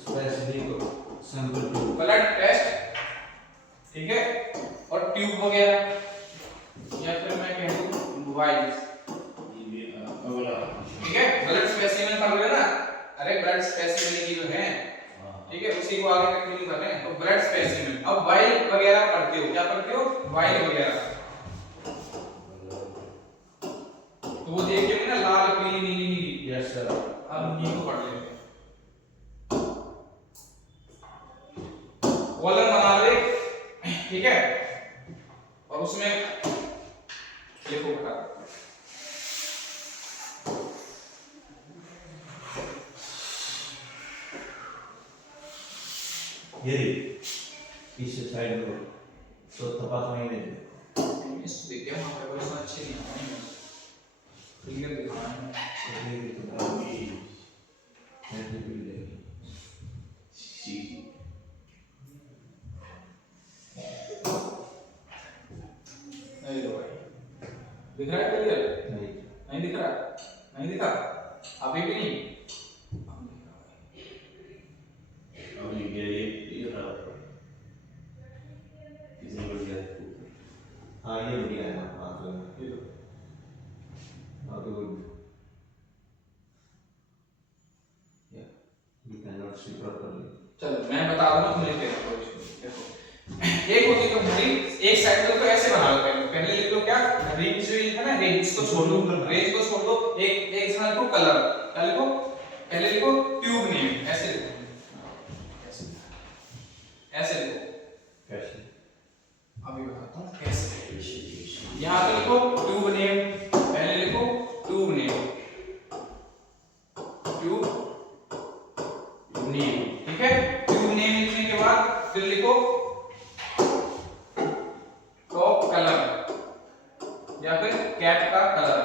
specific sample tube, blood test, ठीक है, और ट्यूब वगैरह, या फिर मैं कह दूं वाइल्स, ठीक है। ब्लड स्पेसिमेन कर रहे हो ना, अरे ब्लड स्पेसिमेन की जो है, ठीक है, उसी को आगे कंटिन्यू कर रहे हैं। तो ब्लड स्पेसिमेन, अब वाइल वगैरह पढ़ते हो, क्या पढ़ते हो, वाइल वगैरह, तो वो देखिए ना, लाल पीली नीली नीली। Yes sir. अब नीली को पढ़ लेते हैं। कॉलम बना लो एक, ठीक है, और उसमें लिखो बेटा, ये इस साइड को तो तपास नहीं देते, इस देखिए वहां पे क्वेश्चन अच्छे नहीं आ रहे हैं, क्लियर दिखा रहे हैं। ये तो अभी ऐसे भी देखें सी नहीं लो भाई, दिख रहा है क्लियर? नहीं नहीं दिख रहा, नहीं दिखा अभी भी नहीं। अभी ये रहा किसी बढ़िया, हाँ ये बढ़िया है, हाँ तो ये लो, हाँ तो you cannot see properly। चलो मैं बता दूंगा, तुम लिख लेना कोई इशू नहीं। देखो एक होती है कंपनी, एक साइकिल को ऐसे बना लो, पहले लिख लो क्या, रेंज जो है ना, रेंज को छोड़ दो, रेंज को छोड़ दो, एक एक इसमें लिखो कलर, क्या लिखो, पहले लिखो ट्यूब नेम, ऐसे लिखो, ऐसे लिखो, कैसे, अभी बताता हूँ कैसे। यहाँ पे लिखो ट्यूब नेम, पहले लिखो ट्यूब नेम, ट्यूब नेम, ठीक है। ट्यूब नेम लिखने के बाद फिर लिखो टॉप कलर या फिर कैप का कलर,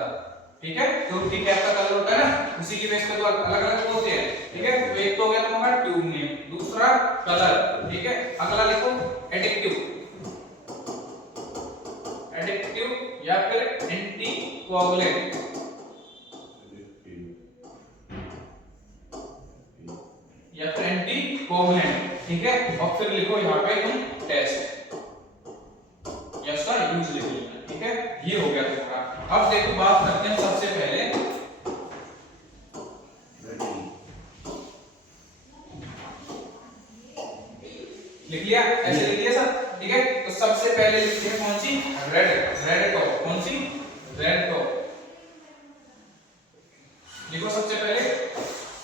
ठीक है। ट्यूब की कैप का कलर होता है ना, उसी की बेस पे तो अलग अलग होते हैं, ठीक है। तो एक तो हो गया तुम्हारा ट्यूब नेम, दूसरा कलर, ठीक है। अगला लिखो एडिक्टिव, एडिक्टिव या फिर एंटी कोगुलेंट, या फिर एंटी कोगुलेंट, ठीक है। और फिर लिखो यहाँ पे तुम टेस्ट या उसका यूज लिख लेना, ठीक है। ये हो गया तुम्हारा। अब देखो बात करते हैं सबसे पहले, लिख लिया, ऐसे लिख लिया सब, ठीक है। तो सबसे पहले लिखते हैं कौन सी, रेड, रेड टॉप, कौन सी, रेड टॉप, लिखो सबसे पहले।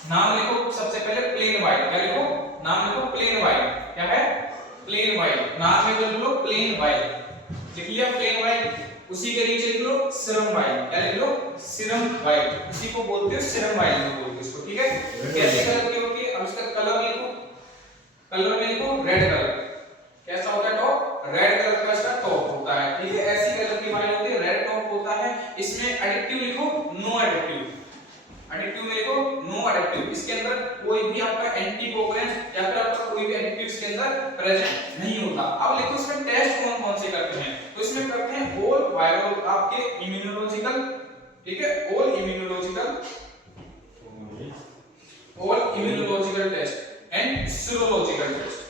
नाम लिखो सबसे पहले प्लेन वाइट, क्या लिखो, नाम लिखो प्लेन वाइट, क्या है, प्लेन वाइट, नाम में लिख लो प्लेन वाइट, लिख लिया प्लेन वाइट। उसी के नीचे लिख लो सीरम वाइट, क्या लिख लो, सीरम वाइट, उसी को बोलते हैं सीरम वाइट बोलते हैं इसको, ठीक है। कैसे कलर की होती है, अब इसका कलर लिखो, कलर में लिखो रेड कलर, कैसा होता है टॉप, रेड कलर का इसका टॉप होता है, ठीक है। ऐसी कलर की वाइट होती है, रेड टॉप होता है। इसमें एडिक्टिव लिखो नो एडिक्टिव, एडिक्टिव में लिखो नो एडिक्टिव, इसके अंदर कोई भी आपका एंटी कोगुलेंट या फिर आपका कोई भी एडिक्टिव इसके अंदर प्रेजेंट नहीं होता। अब लिखो इसमें टेस्ट कौन कौन से करते हैं, तो इसमें करते हैं ऑल वायरल, आपके इम्यूनोलॉजिकल, ठीक है, all immunological, all immunological test and serological test,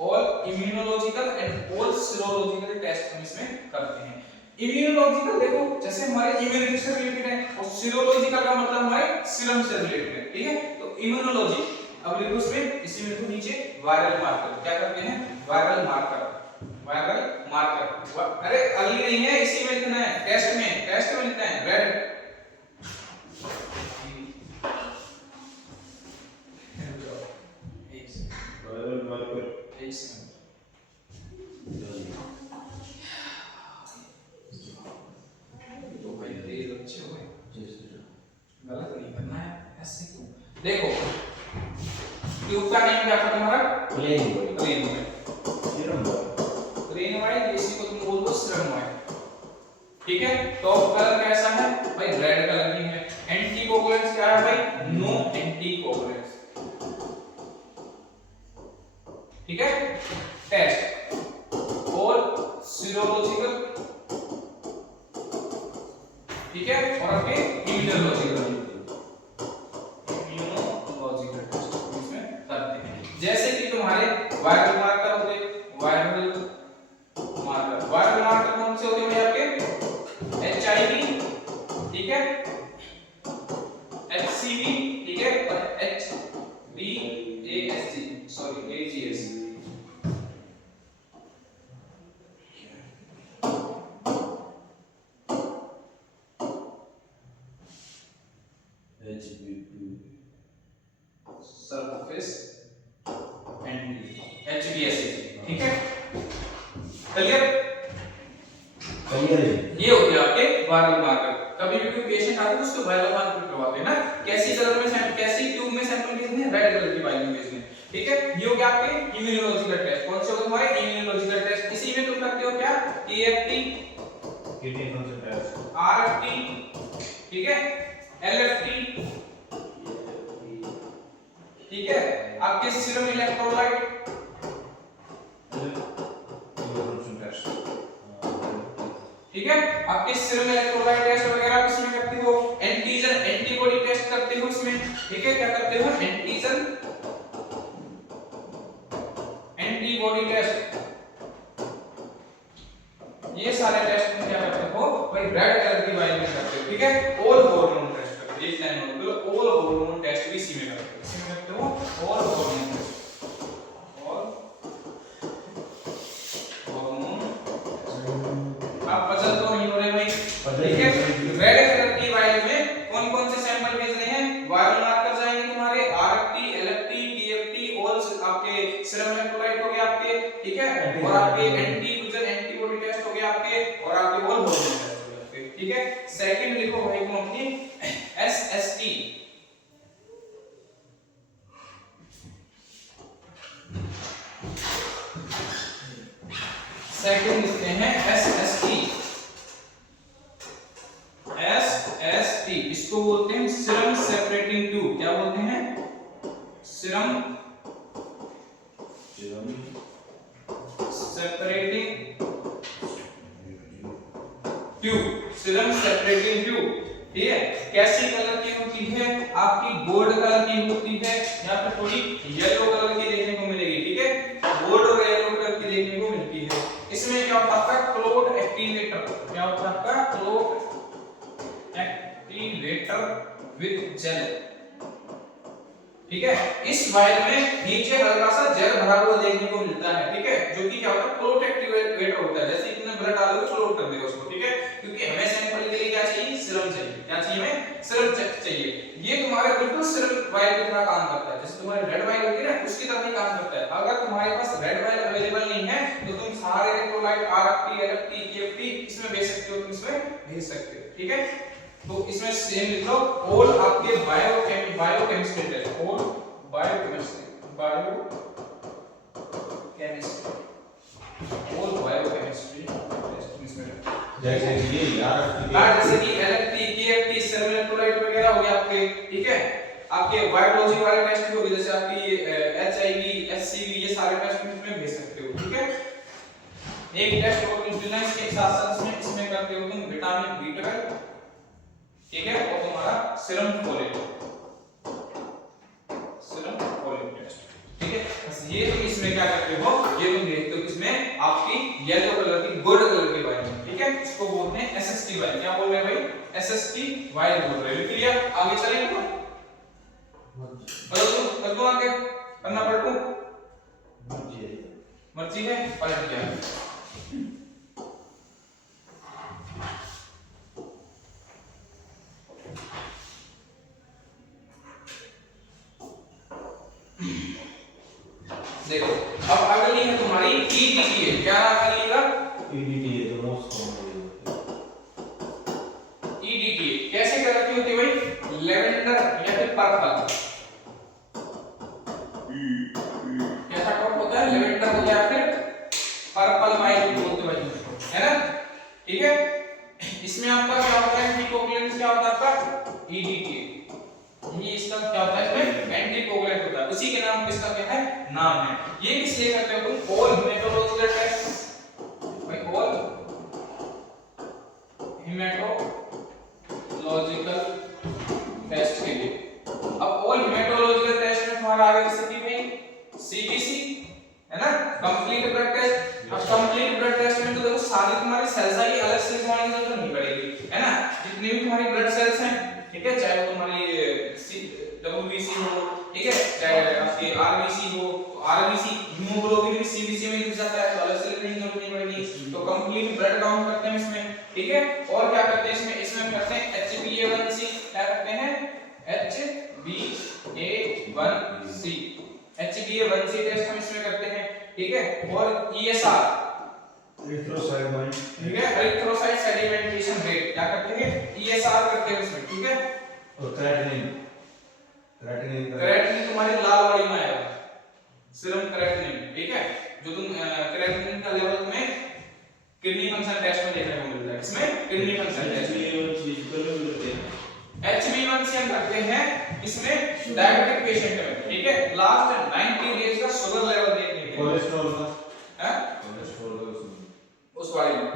all immunological and all serological test हम इसमें करते हैं। इम्यूनोलॉजिकल देखो जैसे हमारे इम्यूनिटी से रिलेटेड है, और सीरोलॉजिकल का मतलब हमारे सीरम से रिलेटेड है, ठीक है। तो इम्यूनोलॉजी, अब लिखो इसमें, इसी में लिखो नीचे वायरल मार्कर, क्या करते हैं, वायरल मार्कर, वायरल मार्कर, अरे अगली नहीं है, इसी में लिखना है, टेस्ट में, टेस्ट में लिखना है रेड, वायरल मार्कर, गलत नहीं करना है, ऐसे क्यों, देखो ट्यूब का नेम क्या था तुम्हारा, plain plain serum plain white, इसी को तुम बोल दो सीरम वाइट, ठीक है। टॉप कलर कैसा है भाई, रेड ठीक है, और आपके इम्यूनोलॉजिकल टेस्ट इसमें करते हैं। जैसे कि तुम्हारे वायरल मार्कर होते, वायरल मार्कर कौन से होते हैं आपके? HIV, ठीक है, HCV, ठीक है, और HBASG, sorry AGS। Surface antibody, HBSG, ठीक है, क्लियर? ये हो गया आपके वायरल मार्कर। कभी भी कोई पेशेंट आता है तो उसको वायरल मार्कर करवाते हैं ना, कैसी कलर में कैसी ट्यूब में सैंपल भेजने हैं? रेड कलर की वाइल में भेजने हैं, ठीक है। ये हो गया आपके इम्यूनोलॉजिकल टेस्ट। कौन से होते हैं हमारे इम्यूनोलॉजिकल टेस्ट? इसी में तुम करते हो क्या? AFT, kidney function test, RFT, ठीक है, LFT, ठीक है, आपके सीरम इलेक्ट्रोलाइट, ठीक है, आपके सीरम इलेक्ट्रोलाइट टेस्ट वगैरह आप इसमें करते हो। एंटीजन एंटीबॉडी टेस्ट करते हो इसमें, ठीक है, क्या करते हो? एंटीजन एंटीबॉडी टेस्ट, ये सारे टेस्ट में क्या करते हो भाई? रेड कलर की वाइल में करते हो, ठीक है। ऑल हार्मोन टेस्ट करते हो, एक लाइन में बोलो, ऑल हार्मोन टेस्ट भी इसी में करते हो। इसी में करते हो all hormone test, all hormone. आप पजल तो नहीं हो रहे भाई, ठीक है। रेड कलर की वाइल में कौन कौन से सैंपल भेजने हैं? वायरल मार्कर जाएंगे तुम्हारे, RFT, LFT, TFT, ऑल आपके सीरम इलेक्ट्रोलाइट हो गए आपके, ठीक है, और आपके एंटीजन एंटीबॉडी टेस्ट हो गए आपके, और आपके ऑल हार्मोन टेस्ट हो गए आपके, ठीक है। सेकंड लिखो भाई को अपनी SST, सेकंड लिखते हैं SST, इसको बोलते हैं सीरम सेपरेटिंग ट्यूब। क्या बोलते हैं? Serum separating tube, serum separating tube, ठीक है। कैसी कलर की होती है? आपकी गोल्ड कलर की होती है, या फिर थोड़ी येलो कलर की देखने को मिलेगी, ठीक है, गोल्ड और येलो कलर की देखने को मिलती है। इसमें क्या होता है आपका? Clot activator. क्या होता है आपका? क्लोट एक्टिवेटर विद जेल, ठीक है। इस वाइल में नीचे हल्का सा जेल भरा हुआ देखने को मिलता है, ठीक है, जो कि क्या होता है? क्लोट एक्टिवेटर होता है। जैसे तुमने ब्लड डालोगे क्लोट कर देगा उसको, ठीक है, क्योंकि हमें सैंपल के लिए क्या चाहिए? सीरम चाहिए। क्या चाहिए हमें? सीरम चाहिए। ये तुम्हारे बिल्कुल सीरम वाइल की तरह काम करता है। जैसे तुम्हारी रेड वाइल होगी ना, उसकी तरह ही काम करता है। अगर तुम्हारे पास रेड वाइल अवेलेबल नहीं है तो तुम सारे इलेक्ट्रोलाइट RFT, LFT, TFT इसमें भेज सकते हो, तुम इसमें भेज सकते हो, ठीक है। तो इसमें सेम लिख लो, ऑल आपके biochemistry test, all biochemistry, all biochemistry test इसमें, जैसे कि ये यार जैसे कि LFT, KFT, सीरम इलेक्ट्रोलाइट वगैरह हो गए आपके, ठीक है। आपके वायरोलॉजी वाले टेस्ट भी हो गए, जैसे आपकी HIV, HCV, ये सारे टेस्ट इसमें भेज सकते हो, ठीक है। एक टेस्ट और इंसुलिन के साथ साथ इसमें करते हो तुम विटामिन B12, ठीक है, और तुम्हारा सीरम फोलेट टेस्ट, ठीक है। बस ये तुम इसमें क्या करते हो? ये तुम देखते हो इसमें आपकी येलो कलर की, गोल्ड कलर की वाइल, ठीक है, इसको बोलते हैं SST वाइल। क्या बोल रहे हैं भाई? SST वाइल बोल रहे हैं, क्लियर? आगे चलेंगे तो कर दो आगे, करना पड़ता मर्जी है, पलट गया। देखो अब अगली है तुम्हारी EDTA। क्या नाम है अगली का? EDTA तो मोस्ट कॉमन EDTA कैसे कलर की होती है भाई? लेवेंडर या फिर पर्पल। कैसा टॉप होता है? लेवेंडर हो गया, फिर पर्पल वाइल बोलते हैं है ना, ठीक है। इसमें आपका क्या होता है? एंटीकोगुलेंट क्या होता है आपका? EDTA, ये इसका क्या होता है? इसमें एंटीकोगुलेंट होता है, उसी के नाम पे इसका क्या है? नाम है। ये किस लिए करते हो तुम? ऑल हेमेटोलॉजिकल टेस्ट भाई, ऑल हेमेटोलॉजिकल हेमेटोलॉजिकल टेस्ट के लिए। अब ऑल हेमेटोलॉजिकल टेस्ट में तुम्हारा आगे जैसे कि भाई सीबीसी है ना, कंप्लीट ब्लड टेस्ट। अब कंप्लीट ब्लड टेस्ट में तो देखो सारी तुम्हारी सेल्स आएगी, अलग से बनवाने की जरूरत नहीं पड़ेगी, है ना। जितनी भी तुम्हारी ब्लड सेल्स हैं, ठीक है, चाहे वो तुम्हारी डब्ल्यूबीसी हो, ठीक है, चाहे आपकी आरबीसी हो, आरबीसी हीमोग्लोबिन भी सीबीसी में दिख जाता है, तो अलग से लिखने की जरूरत नहीं पड़ेगी। तो कंप्लीट ब्लड काउंट करते हैं इसमें, ठीक है। और क्या करते हैं इसमें, इसमें करते हैं HbA1c, क्या करते हैं HbA1c, HbA1c टेस्ट हम इसमें करते हैं, ठीक है। और ESR, ठीक है, एरिथ्रोसाइट सेडिमेंटेशन रेट, क्या करते हैं ESR करते हैं इसमें, ठीक है। और क्रेटिनिन तुम्हारी लाल वाली में आएगा, सीरम क्रेटिनिन, ठीक है, जो तुम क्रेटिनिन का लेवल तुम्हें किडनी फंक्शन टेस्ट में देखने को मिलता है। इसमें किडनी फंक्शन टेस्ट HbA1c हम करते हैं इसमें डायबिटिक पेशेंट में, ठीक है, लास्ट 90 डेज का शुगर लेवल देखने के लिए। कोलेस्ट्रॉल का, हैं, उस वाले में,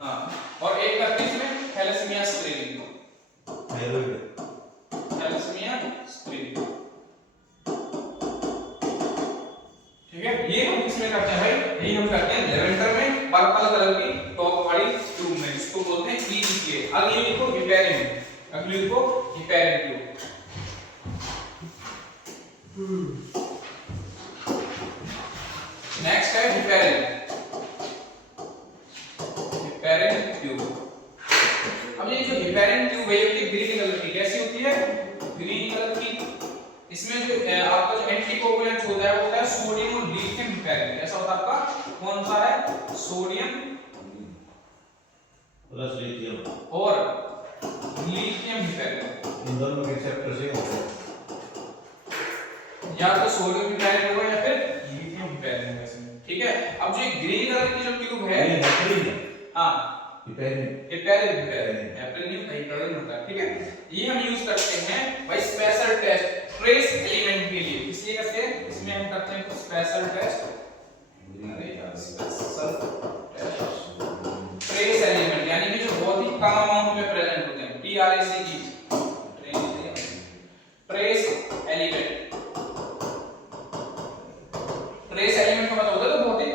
हां। और एक करते हैं इसमें थैलेसीमिया स्क्रीनिंग, थैलेसीमिया स्क्रीनिंग, ठीक है। ये हम इसमें करते हैं भाई, यही हम करते हैं लेवेंडर में, पर्पल कलर की टॉप वाली ट्यूब में, इसको बोलते हैं PGK। अगली लिखो हिपेरिन, अगली लिखो हिपेरिन ट्यूब। नेक्स्ट है हिपेरिन, हिपेरिन ट्यूब। अब ये जो हिपेरिन ट्यूब है ये ग्रीन कलर की कैसी होती है, ग्रीन कलर की। इसमें जो आपका जो एंटीकोगुलेंट होता है सोडियम और लिथियम हिपेरिन, ऐसा होता है आपका, कौन सा है, सोडियम प्लस लिथियम और लिथियम हिपेरिन। इन दोनों के रिसेप्टर से होता है, या तो सोडियम हिपेरिन होगा या फिर लिथियम हिपेरिन होगा इसमें, ठीक है। अब जो ग्रीन कलर की जो ट्यूब है, हां हिपेरिन नहीं हिपेरिन होता है, ठीक है। ये हम यूज करते हैं भाई स्पेशल टेस्ट ट्रेस एलिमेंट के लिए, इसलिए करते हैं, इसमें हम करते हैं कुछ स्पेशल टेस्ट, अरे यार स्पेशल टेस्ट ट्रेस एलिमेंट, यानी कि जो बहुत ही कम अमाउंट में प्रेजेंट होते हैं, TRAC की ट्रेस एलिमेंट। ट्रेस एलिमेंट का मतलब होता है तो बहुत ही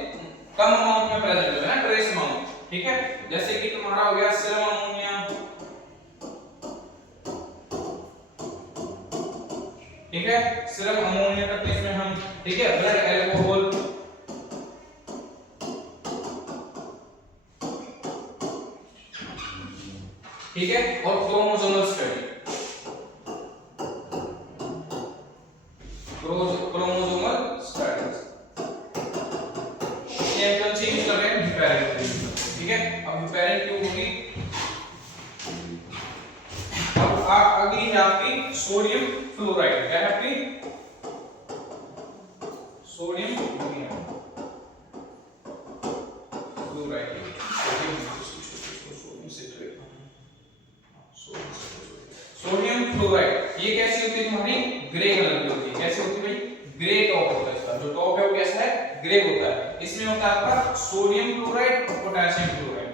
कम अमाउंट में प्रेजेंट होता है ना, ट्रेस अमाउंट, ठीक है। जैसे कि तुम्हारा हो गया सीरम अमोनिया, ठीक है, सीरम अमोनिया करते हैं इसमें हम, ठीक है। ब्लड अल्कोहल, ठीक है। और क्रोमोसोमल स्टडी, क्रोमोसोमल स्टडीज, ये कौन सी यूज कर रहे हैं, हिपेरिन, ठीक है। अब हिपेरिन ट्यूब होगी। अब अगली है आपकी सोडियम फ्लोराइड, क्या है आपकी सोडियम फ्लोराइड, सोडियम फ्लोराइड। ये कैसी होती है तुम्हारी, ग्रे कलर की होती है, कैसी होती है भाई, ग्रे टॉप होता है इसका, जो टॉप है वो कैसा है, ग्रे होता है। इसमें होता है आपका सोडियम क्लोराइड और पोटेशियम क्लोराइड,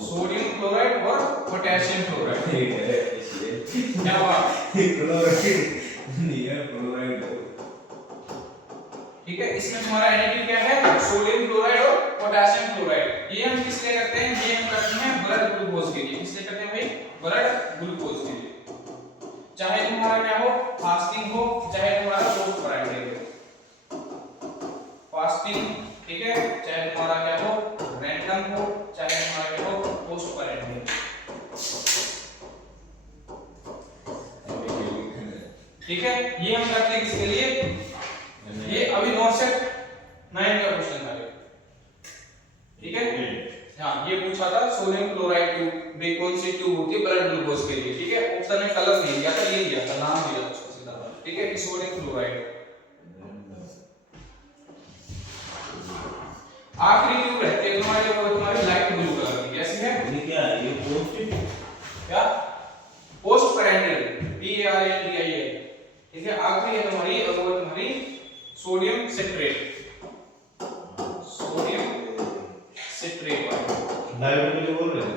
सोडियम क्लोराइड और पोटेशियम क्लोराइड। क्या हुआ, ठीक है। इसमें तुम्हारा एडिटिव क्या है, सोडियम क्लोराइड और पोटेशियम क्लोराइड। ये हम किस लिए करते हैं, ये हम करते हैं ब्लड ग्लूकोज के लिए, किस लिए करते हैं भाई, ब्लड ग्लूकोज के लिए। चाहे तुम्हारा क्या हो, फास्टिंग हो, चाहे तुम्हारा पोस्ट प्राइमरी हो, फास्टिंग, ठीक है, चाहे तुम्हारा क्या हो, रैंडम हो, चाहे तुम्हारा क्या हो, पोस्ट प्राइमरी, ठीक है। ये हम करते हैं किसके लिए, ये अभी नॉट सेट 9 का क्वेश्चन था, ठीक है। हाँ, ये पूछा था सोडियम क्लोराइड ट्यूब में कौन सी ट्यूब होती है ब्लड ग्लूकोज के लिए, ठीक है। ऑप्शन में कलर नहीं दिया था, ये दिया था, नाम दिया था उसका सीधा, ठीक है, सोडियम क्लोराइड। आखिरी ट्यूब रहती है तुम्हारी लाइट ब्लू कलर की, कैसी है, ये क्या है, ये पोस्ट क्या, पोस्ट पैरेंटल, PARENTAL, ठीक है। आखिरी है तुम्हारी, और वो तुम्हारी सोडियम सिट्रेट, सोडियम सिट्रेट वाली, लाइट ब्लू बोल रहे थे।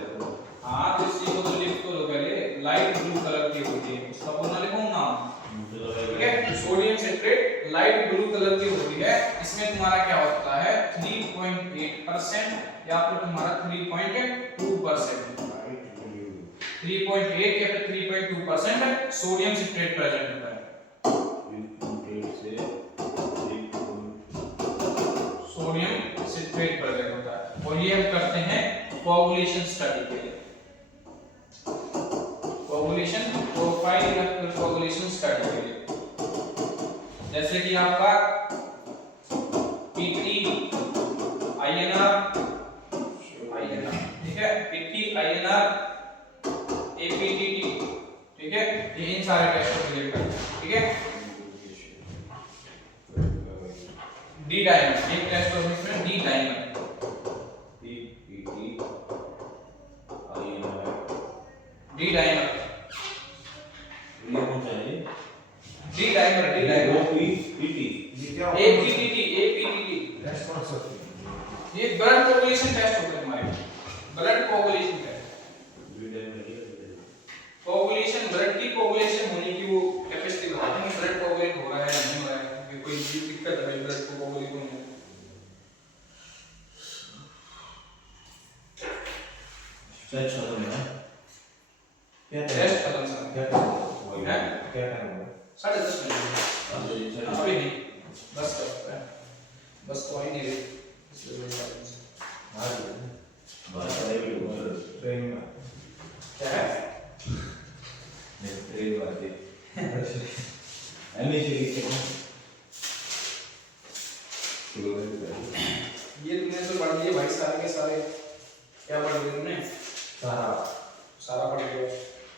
हाँ तो इसी को तो लिख तो लो पहले, लाइट ब्लू कलर की होती है, उसका बोलना लिखो नाम, ठीक है। तो sodium citrate light blue colour की होती है, इसमें तुम्हारा क्या होता है 3.8% या फिर तुम्हारा 3.2%, 3.8 या फिर 3.2% सोडियम सिट्रेट प्रेजेंट होता है। सोडियम सिट्रेट प्रेजेंट होता है, और ये हम करते हैं कोगुलेशन स्टडी के लिए, कोगुलेशन प्रोफाइल या फिर कोगुलेशन स्टडी के लिए। जैसे कि आपका PT INR, ठीक है, PT INR APTT, ठीक है, ये इन सारे टेस्ट को क्लियर करते हैं, ठीक है। डी डायमंड, एक टेस्ट होगा इसमें डी डायमंड, डी डायमंड, ये कौन सा है? D diamond, D diamond, OPPT, APTT, ये ब्लड कोगुलेशन टेस्ट होता है हमारे, blood coagulation test, coagulation blood की कोगुलेशन होने की वो कैपेसिटी बताते हैं, ब्लड कोगुलेट हो रहा है नहीं हो रहा है, कि कोई दिक्कत है ब्लड को कोगुलेट होने में। टेस्ट खत्म है। क्या टेस्ट खत्म सर, क्या क्या टाइम 10:30 मिनट, अभी नहीं, बस कर, बस तो आई नहीं रही, इसलिए बोल रहा हूं। हाँ जी, बात करेंगे ऊपर ट्रेन में क्या है? नहीं ट्रेन बात है एनिशियली क्या ये तुमने तो पढ़ दिए भाई, सारे के सारे, क्या पढ़ दिए तुमने? सारा पढ़ लिया,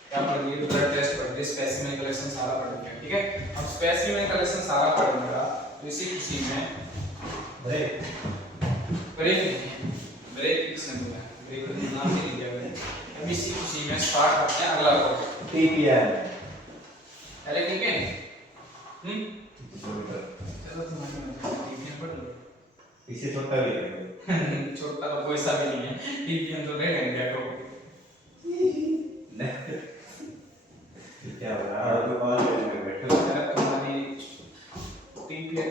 क्या पढ़ दिए? तो ब्लड टेस्ट पढ़ दिए, स्पेसिमेन कलेक्शन सारा पढ़ लिया, ठीक है। अब स्पेसिमेन कलेक्शन सारा पढ़ने का, तो इसी खुशी में ब्रेक किसने बोला? ब्रेक का नाम नहीं दिया मैंने। अब इसी खुशी में स्टार्ट करते हैं अगला टॉपिक, TPR अरे ठीक है, चलो तुम्हारे टीपीएम पढ़ लो। इसे छोटा भी है छोटा तो कोई सा भी नहीं है, टीपीएम तो देख लेंगे टॉपिक। क्या हो रहा है? तो बात में बैठे हो। अगर तुम्हारी टीपीएम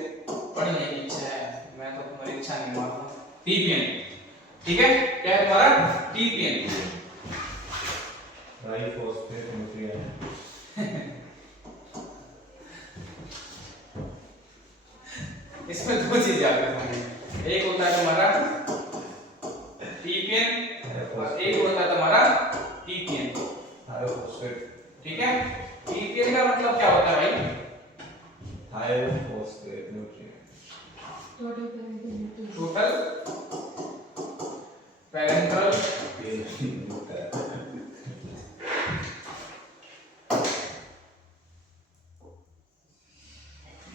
पढ़ने की इच्छा है, मैं तो तुम्हारी इच्छा नहीं मानता। टीपीएम, ठीक है, क्या है तुम्हारा टीपीएम? ट्राइफॉस्फेट न्यूक्लियर इसमें दो चीजें आती हैं तुम्हारी, एक होता है तुम्हारा टीपीएम और एक होता है तुम्हारा टीपीएम, थायोफॉस्फेट, ठीक है। टीपीएम का मतलब क्या होता है भाई? थायोफॉस्फेट न्यूक्लियर टोटल पैरेंटल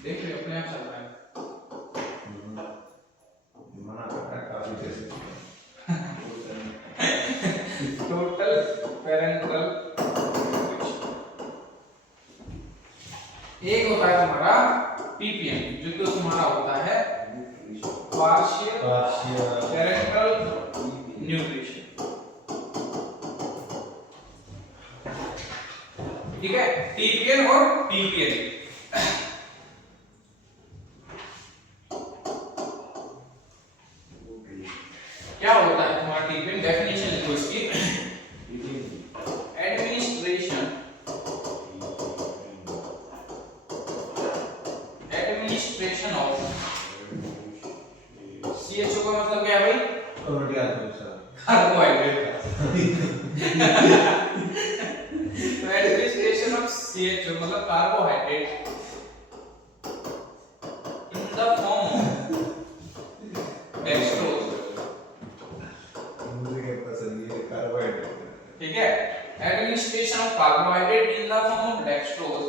देख रहे हो, अपने आप चल रहा है। मना कर रहा है काफी जैसे टोटल पैरेंटल, एक होता है तुम्हारा पीपीएम जो कि तुम्हारा होता है पार्शियल पैरेंटल न्यूट्रिशन, ठीक है। टीपीएम और पीपीएम, क्या होता है तुम्हारा टीपीएम? डेफिनेशन लिखो इसकी, एडमिनिस्ट्रेशन ऑफ, सीएचओ का मतलब क्या है भाई? कार्बोहाइड्रेट। तो एडमिनिस्ट्रेशन ऑफ सीएचओ मतलब carbohydrate in the form of dextrose, ठीक है। Administration of carbohydrate in the form of dextrose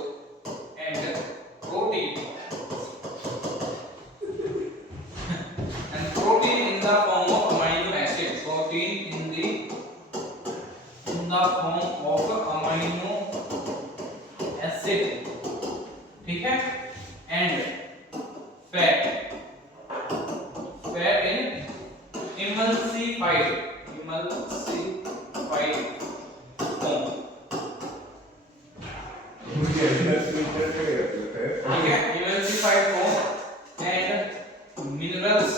and protein in the form of amino acid, protein in the form of amino acid, ठीक है, and fat in emulsified emulsified form, मुझे energy करेगा ठीक है, emulsified form and minerals,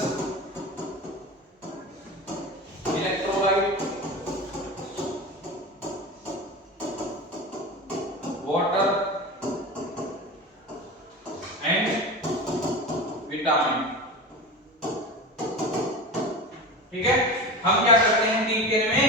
electrolyte, water and vitamin, ठीक है। हम क्या करते हैं टीपीएन में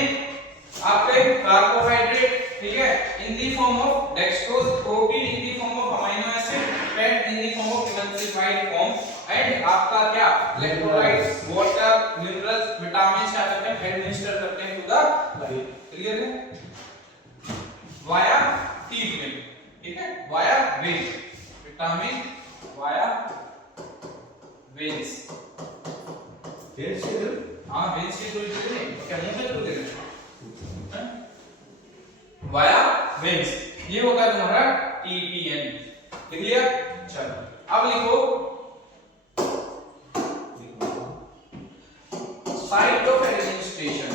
आपके कार्बोहाइड्रेट, ठीक है, in the form of dextrose, protein in the form of amino acid, fat in the form of emulsified form and आपका क्या इलेक्ट्रोलाइट्स, वाटर, मिनरल्स, विटामिन क्या करते हैं एडमिनिस्टर करते हैं टू द बॉडी, क्लियर है, वाया टीपीएन, ठीक है, via veins, vitamin via veins, कैसे हाँ वेन्स के थ्रू दे दें क्या मुंह के थ्रू दे दें, वाया वेन्स, ये होगा तुम्हारा टीपीएन, लिख लिया। चलो अब लिखो साइट ऑफ एडमिनिस्ट्रेशन,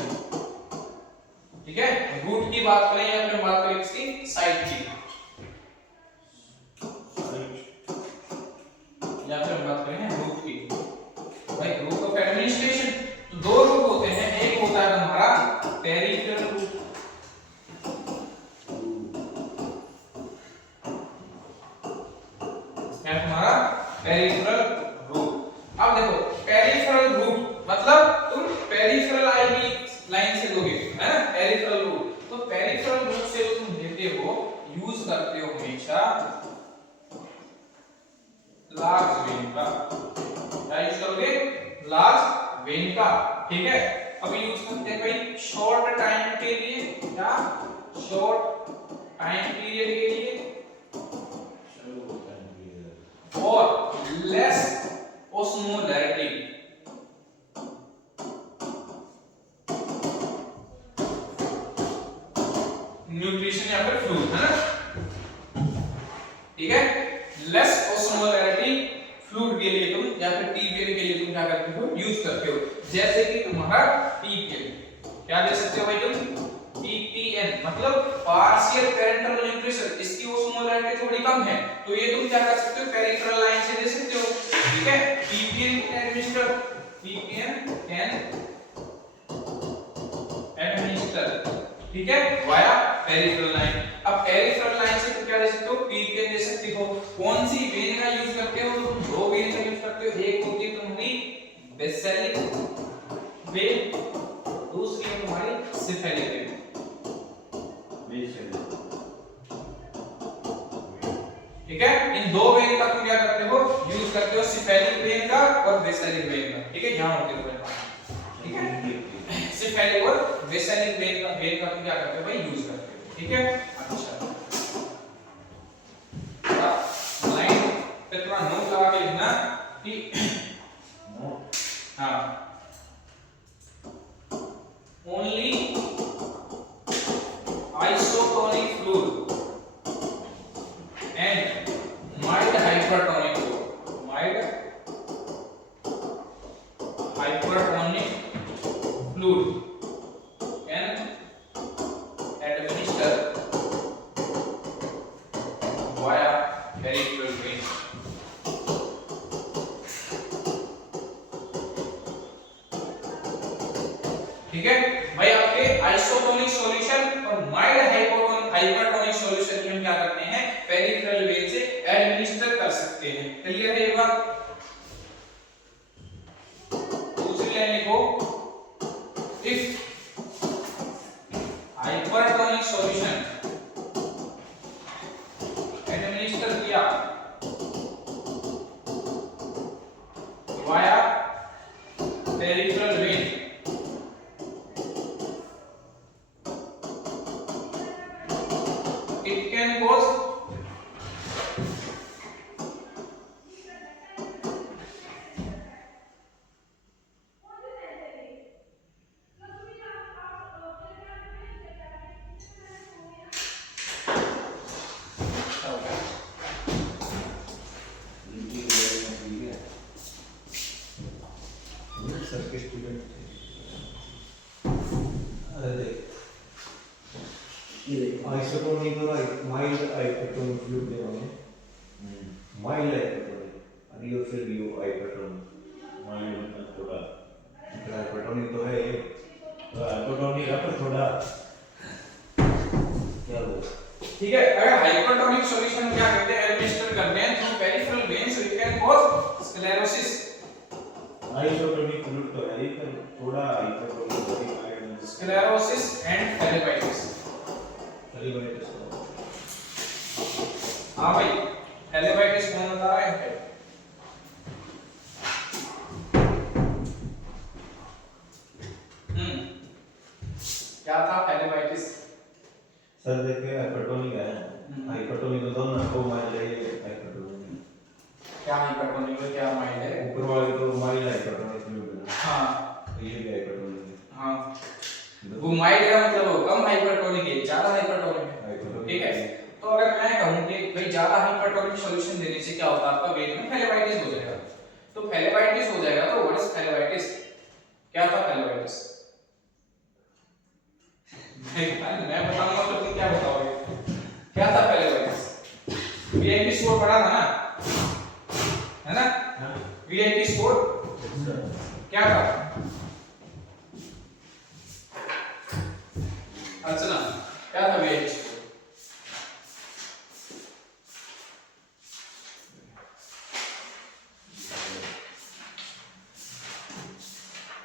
ठीक है, रूट की बात करें या फिर बात करें इसकी साइट की, या फिर बात करें रूट की, भाई रूट ऑफ एडमिनिस्ट्रेशन तो दो रूट होते हैं, एक होता है तुम्हारा पेरिफेरल रूट, है तुम्हारा पेरिफेरल रूट। अब देखो पेरिफेरल रूट मतलब तुम पेरिफेरल आईवी लाइन से दोगे, है ना, पेरिफेरल रूट, तो पेरिफेरल रूट से तुम लेते हो, यूज करते हो हमेशा लार्ज वेन का, क्या यूज करोगे लार्ज वेन का, ठीक है। अभी यूज करते हैं भाई शॉर्ट टाइम के लिए, क्या शॉर्ट टाइम पीरियड के लिए और लेस ओस्मोलैरिटी, न्यूट्रिशन या फिर फ्लूइड, है ना, ठीक है, लेस ओस्मोलैरिटी फ्लूइड के लिए तुम या फिर टीपीएन के लिए तुम क्या करते हो यूज करते हो, जैसे कि तुम्हारा टीपीएन क्या दे सकते हो भाई तुम, टीपीएन मतलब पार्शियल पेरेंटल न्यूट्रिशन, इसकी ओस्मोलैरिटी थोड़ी कम है तो ये तुम क्या कर सकते हो पेरिफेरल लाइन से दे सकते हो, ठीक है। TPN administer, TPN can administer, ठीक है, वाया पेरिफेरल लाइन। अब पेरिफेरल लाइन से तुम क्या दे सकते हो पीपीएन दे सकते हो। कौन सी वेन का यूज करते हो, तुम दो वेन का यूज करते हो, एक होती है तुम्हारी बेसेलिक वेन, दूसरी है तुम्हारी सिफेलिक वेन, ठीक है। इन दो वेन का तुम क्या करते हो यूज करते हो, सिफेलिक वेन का और बेसेलिक वेन का, ठीक है, यहां होते हो, ठीक है, सिफेलिक और बेसेलिक वेन का तुम क्या करते हो भाई यूज करते हो, ठीक है। अच्छा लाइन पे थोड़ा नोट लगा के लिखना कि हाँ only isotonic fluid and mild hypertonic fluid can administer via peripheral vein, ठीक है भाई। आपके आइसोटोनिक सॉल्यूशन और माइल्ड हाइपरटोनिक सॉल्यूशन की हम क्या करते हैं पेरिफेरल वेन से एडमिनिस्टर कर सकते हैं, क्लियर है ये बात। दूसरी लाइन लिखो, इफ हाइपरटोनिक सॉल्यूशन एडमिनिस्टर किया via peripheral when, it can cause sir के स्टूडेंट थे अरे देख ये आइसोटोनिक और माइल्ड आइसोटोनिक फ्लूइड दे रहे हैं माइल्ड आइसोटोनिक और ये फिर भी हाइपरटोनिक माइंड थोड़ा हाइपरटोनिक तो है ये हाइपोटोनिक है पर थोड़ा क्या वो ठीक है। अगर हाइपरटोनिक सॉल्यूशन क्या करते हैं, एडमिनिस्टर करते हैं through peripheral veins, we can cause sclerosis. Isotonic fluid तो है ही पर थोड़ा हाइपोटोनिक है स्क्लेरोसिस एंड फेलिपाइटिस। फेलिपाइटिस हाँ भाई, फेलिपाइटिस कौन बता रहा है? क्या था फेलिपाइटिस? सर देखिए हाइपरटोनिक है हाइपरटोनिक तो दोनों को माइल्ड है हाइपरटोनिक क्या हाइपरटोनिक है क्या माइल्ड है? ऊपर वाले तो माइल्ड हाइपरटोनिक फ्लूइड है हाँ तो ये भी हाइपरटोनिक है हाँ, वो माइल्ड का मतलब कम हाइपरटोनिक है, ज्यादा हाइपरटोनिक है। हाइपरटोनिक ठीक है, तो अगर मैं कहूं कि भाई ज्यादा हाइपरटोनिक सॉल्यूशन देने से क्या होता है, आपका वेन में फेलिपाइटिस हो जाएगा। तो फेलिपाइटिस हो जाएगा तो व्हाट इज फेलिपाइटिस? क्या था फेलिपाइटिस? मैं बताऊंगा तो तुम क्या बताओगे? क्या था फेलिपाइटिस? वीआईपी स्कोर पढ़ा था ना, है ना? वीआईपी स्कोर क्या था? अच्छा ना, क्या था वीआईपी स्कोर?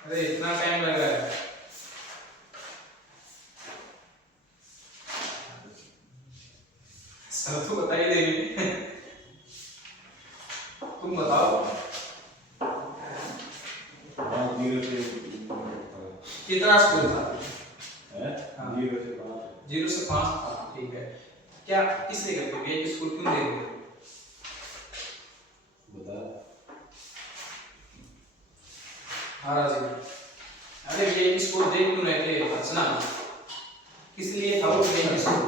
अरे इतना टाइम लग रहा है। सर तो बता ही देंगे। तुम बताओ कितना स्कोर था? है हाँ। 0 से 5 0 से 5 था। ठीक है, क्या किस लिए करते हो वीआईपी स्कोर क्यों दे रहे हो? बता महाराज जी, अरे वीआईपी स्कोर देख क्यों रहे थे? अच्छा, किस लिए था वो वीआईपी स्कोर?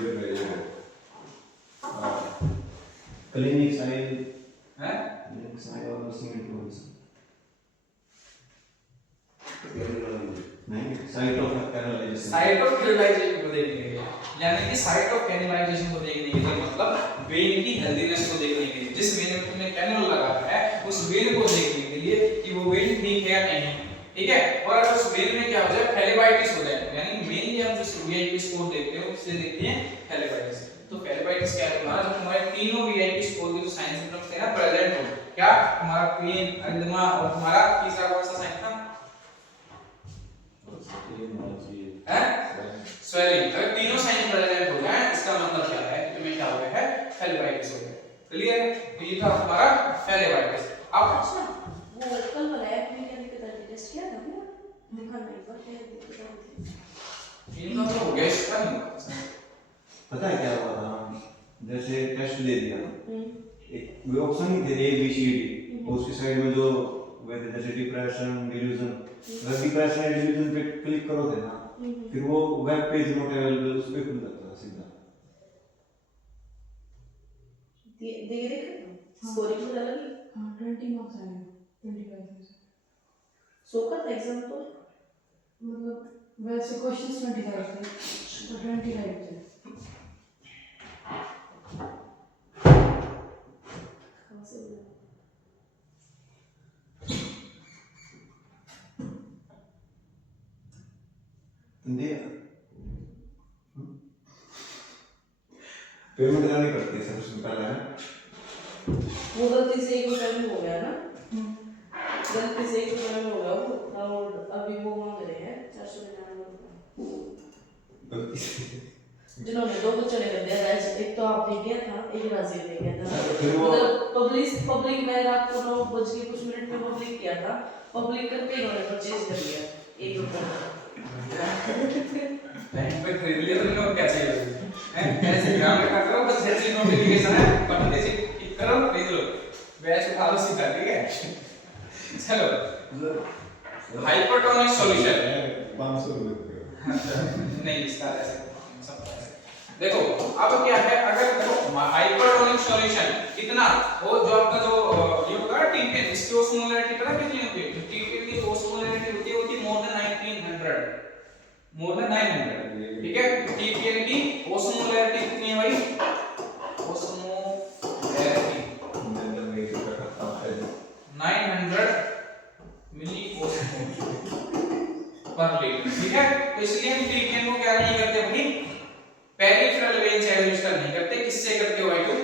ये क्लिनिक साइड हैं? क्लिनिक साइड और सीमेंट रोल्स नहीं site of cannulation site of cannulation को देखने के लिए, यानी कि साइट ऑफ कैनिलाइजेशन को देखने के लिए मतलब वेन की हेल्दीनेस को देखने के लिए, जिस वेन में तुमने कैनुल लगाया है उस वेन को देखने के लिए कि वो वेन ठीक है या नहीं। ठीक है, और अगर उस वेन में क्या हो जाए, फेलिपाइटिस हो जाए, यानी मेनली हम जिस वीआईपी स्कोर देखते हैं उससे देखते हैं फेलिपाइटिस। तो फेलिपाइटिस क्या है तुम्हारा? जब तुम्हारे तीनों वीआईपी स्कोर के जो साइन सिम्टम्स थे ना प्रेजेंट हो, क्या तुम्हारा पेन, एडिमा और तुम्हारा तीसरा कौन सा साइन था? स्वेलिंग। अगर तीनों साइन प्रेजेंट हो जाए इसका मतलब क्या है कि तुम्हें क्या हो गया है? फेलिपाइटिस हो गया। क्लियर है? तो ये था हमारा फेलिपाइटिस। अब अच्छा, वो कल वाला ऐप में क्या दिक्कत आ रही टेस्ट किया था ना? देखा नहीं, बट है दिक्कत आ रही इनका तो हो गया, इसका नहीं हुआ। पता है क्या हुआ था जैसे टेस्ट दे दिया थी। एक वे ऑप्शन ही थे ए बी सी डी उसकी साइड में जो वैसे जैसे डिप्रेशन डिल्यूजन अगर डिप्रेशन या डिल्यूजन पे क्लिक करोगे ना फिर वो वेब पेज नॉट अवेलेबल उस पे खुल जाता है सीधा देख रहे थे स्कोरिंग में अलग ही। हाँ 20 मार्क्स आए हैं 25 में से। सो का एग्जाम तो मतलब वैसे क्वेश्चंस 25 थे तो 25 थे। कहाँ से बोला? दे पेमेंट करनी पड़ती है सर उसमें पहले वो गलती से एक रुपया में हो गया ना, गलती से एक रुपया में हो गया वो, और अभी वो मांग रहे हैं 499 गलती से जिन्होंने दो बच्चों ने कर दिया वैसे, एक तो आपने किया था, एक राजीव ने किया था। फिर वो मतलब पब्लिक मैंने रात को 9 बज के कुछ मिनट में पब्लिक किया था, पब्लिक करके इन्होंने परचेज कर लिया 1 रुपया। बैंक पे खरीद लिया तुमने, और क्या चाहिए? हैं? ऐसे ग्राम में करो, बस जैसे नोटिफिकेशन है बटन से क्लिक करो, खरीद लो, बैच उठा लो सीधा। ठीक है, चलो हाइपरटोनिक सॉल्यूशन 500 रुपए नहीं, इसका ऐसे सब ऐसे देखो। अब क्या है, अगर देखो हाइपरटोनिक सॉल्यूशन कितना वो जो आपका जो ये होगा टीपीएन, इसकी ओस्मोलैरिटी पता कितनी होती है? टीपीएन की ओस्मोलैरिटी होती है मोर देन 1900, मोर देन 900, ठीक है। टीपीएन की ओस्मोलैरिटी कितनी है भाई? ओस्मोलैरिटी 900 मिली ओस्मोल पर लीटर, ठीक है। तो इसलिए हम टीपीएन को क्या नहीं करते भाई, पेरिफेरल वेन से एडमिनिस्टर नहीं करते, किससे करते हो भाई तुम?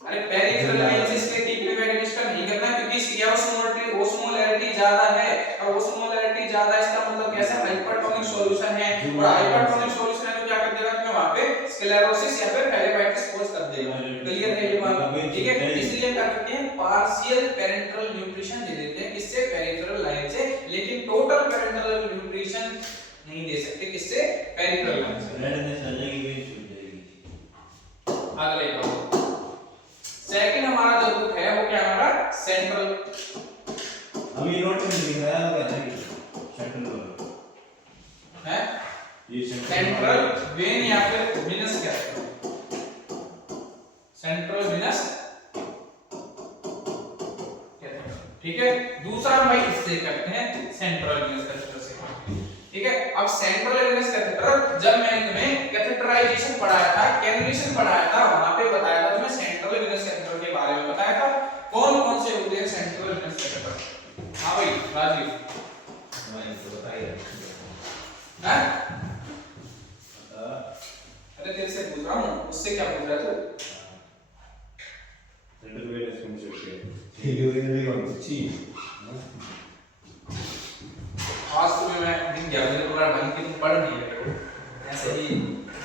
अरे पेरिफेरल वेन से इसके टीपीएन को एडमिनिस्टर नहीं करना है, क्योंकि इसकी ओस्मोलैरिटी ज्यादा है, और ओस्मोलैरिटी ज्यादा इसका मतलब कैसा, हाइपरटोनिक सॉल्यूशन है, और हाइपरटोनिक सॉल्यूशन है तो क्या कर देगा तुम्हें वहां पे स्क्लेरोसिस या फिर फेलेबाइटिस कोज कर देगा। क्लियर है ये बात, ठीक है। इसलिए क्या करते हैं, पार्शियल पेरेंटल न्यूट्रिशन दे देते हैं, किससे? पेरिफेरल लाइन से, लेकिन टोटल पेरेंटल न्यूट्रिशन नहीं दे सकते, किससे? पेरिफेरल लाइन से। अगले का सेकंड हमारा जो ग्रुप है वो क्या हमारा सेंट्रल, अभी नोट में लिखा है सेंट्रल है ये सेंट्रल वेन या फिर विनस, क्या है सेंट्रल विनस, ठीक है। दूसरा भाई इससे करते हैं सेंट्रल विनस कैथेटर से, ठीक है। अब सेंट्रल विनस कैथेटर जब मैंने तुम्हें कैथेटराइजेशन पढ़ाया था, कैनुलेशन पढ़ाया था, वहां पे बताया था तुम्हें सेंट्रल विनस कैथेटर के बारे में बताया था, कौन कौन से होते हैं सेंट्रल विनस कैथेटर। हां भाई राजीव, मैंने तो बताया हैं? अरे तेरे से पूछ रहा हूं, उससे क्या पूछ रहा तू? सेंट्रल वेन कौन से होते हैं? यूरिनरी कौन सी? आज सुबह मैं दिन गया, मुझे बोला भाई कि तुम पढ़ नहीं रहे हो, ऐसे ही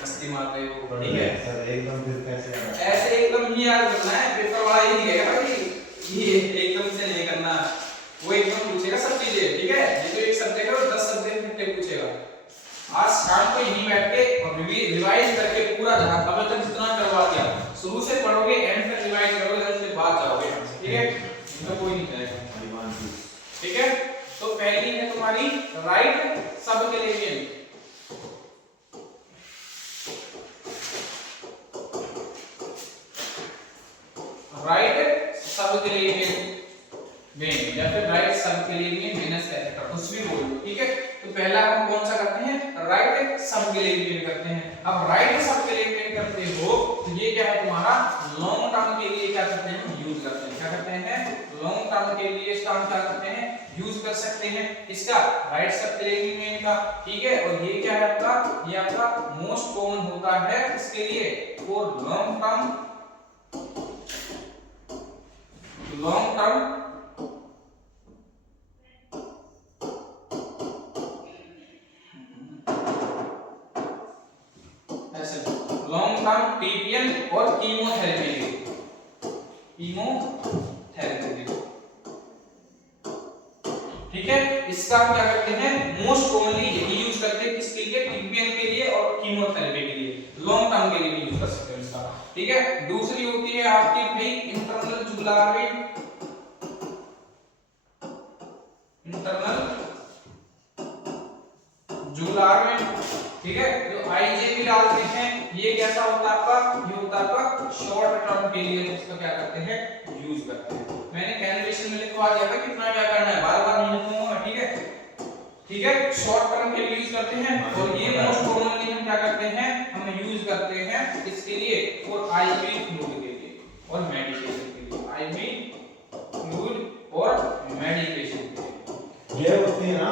मस्ती मारते हो, ठीक है। सर एकदम फिर कैसे ऐसे एकदम ही याद करना है, पेपर वाला ये नहीं कहेगा भाई ये एकदम से नहीं करना, वो एकदम पूछेगा सब चीजें, ठीक है। ये तो एक सब्जेक्ट है और 10 सब्जेक्ट इकट्ठे पूछेगा। आज शाम को यहीं बैठ के और रिवाइज करके पूरा जहां अब तक जितना करवा दिया शुरू से पढ़ोगे, एंड तक रिवाइज करोगे, उसके बाद जाओगे, ठीक है। तो कोई नहीं जाएगा, ठीक है। तो पहली है तुम्हारी right subclavian, right subclavian vein या फिर राइट सबक्लेवियन वेनस कैथेटर, कुछ भी बोलो, ठीक है। तो पहला हम कौन सा करते हैं, राइट सबक्लेवियन करते हैं। अब राइट सबक्लेवियन करते हो तो ये क्या है तुम्हारा लॉन्ग टर्म के लिए क्या करते हैं, यूज करते हैं, क्या करते हैं, लॉन्ग टर्म के लिए इसका हम क्या करते हैं, यूज कर सकते हैं, इसका राइट सबक्लेवियन का, ठीक है। और ये क्या है आपका, ये आपका मोस्ट कॉमन होता है इसके लिए फॉर लॉन्ग टर्म टीपीएन और कीमोथेरेपी, ठीक है। इसका हम क्या करते हैं, मोस्ट कॉमनली यही यूज करते हैं, किसके लिए, टीपीएन के लिए और कीमोथेरेपी के लिए, लॉन्ग टर्म के लिए भी यूज कर सकते हैं इसका, ठीक है। दूसरी होती है आपकी भाई इंटरनल जुगुलार वेन, ठीक है। जो आईजे भी डालते हैं, ये कैसा होता है आपका, ये होता है आपका शॉर्ट टर्म के लिए, इसका क्या करते हैं, यूज करते हैं। मैंने कैलकुलेशन में लिखवा दिया था कितना क्या करना है, बार बार नहीं लिखूंगा, ठीक है, ठीक है। शॉर्ट टर्म के लिए यूज करते हैं, और ये मोस्ट कॉमनली हम क्या करते हैं, हम यूज करते हैं इसके लिए फॉर आईवी फ्लूइड के लिए और मेडिकेशन के लिए, आईवी फ्लूइड और मेडिकेशन के लिए। ये होती है ना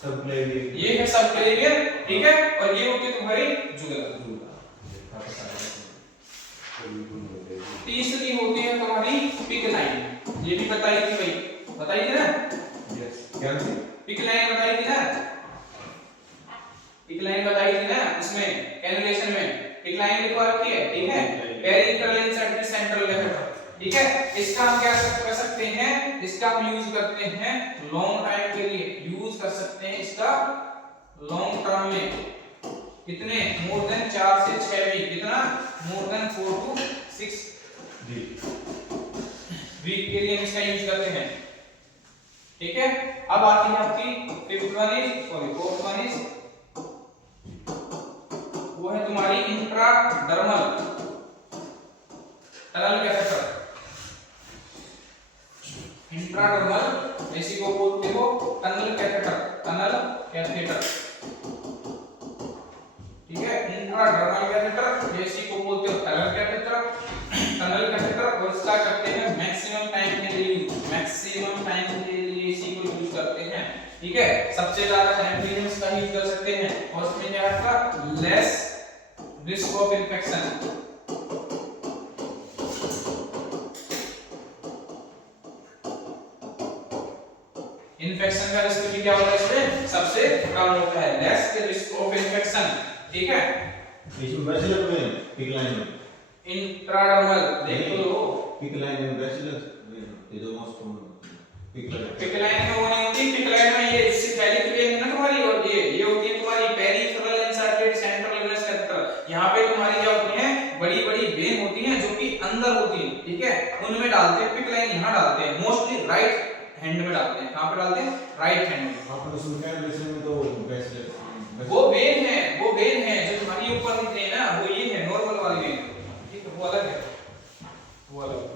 सबक्लेवियन, ये है सबक्लेवियन, ठीक है। और ये होती है तुम्हारी जुगुलर। तीसरी होती है तुम्हारी पिक लाइन, ये भी बताई थी भाई, बताई थी ना, यस क्या थी, पिक लाइन बताई थी ना, पिक लाइन बताई थी ना, इसमें कैलकुलेशन में पिक लाइन लिखवा रखी है, ठीक है। पेरिफेरल इंसर्टेड सेंट्रल कैथेटर, ठीक है। इसका हम क्या कर सकते हैं, इसका हम यूज करते हैं लॉन्ग टाइम के लिए, यूज कर सकते हैं इसका लॉन्ग टर्म में, कितने, मोर देन 4 से 6 वीक, कितना, मोर देन 4 to 6 वीक के लिए इसका यूज करते हैं, ठीक है। अब आती है आपकी फोर्थ वन इज वो है तुम्हारी इंट्राडर्मल टनल कैथेटर, इंट्राडर्मल इसी को बोलते हो टनल ठीक है, सबसे ज्यादा एंटीजेंस का यूज कर सकते हैं और उसमें क्या आपका less risk of infection. Infection का रिस्क भी क्या होता है इसमें सबसे कम होता है, लेस रिस्क ऑफ इन्फेक्शन। ठीक है, इसमें बैचलर में पिक लाइन में इंट्राडर्मल देख लो, पिक लाइन में बैचलर ये जो मोस्ट कॉमन पिक पिकलाइन में वो नहीं होती, पिकलाइन में ये सिफेलिक वेन है ना तुम्हारी, और ये होती है तुम्हारी peripheral inserted central venous catheter. यहाँ पे तुम्हारी क्या होती है, बड़ी बड़ी वेन होती हैं जो कि अंदर होती हैं, ठीक है, उनमें डालते हैं पिकलाइन, यहाँ डालते हैं मोस्टली राइट हैंड में डालते हैं। कहाँ पे डालते हैं, राइट हैंड में। आपने सुना है वैसे में तो बैचलर वो वेन है जो तुम्हारी ऊपर दिख रही है ना, वो ये है नॉर्मल वाली वेन, ठीक है, वो अलग है, वो अलग है।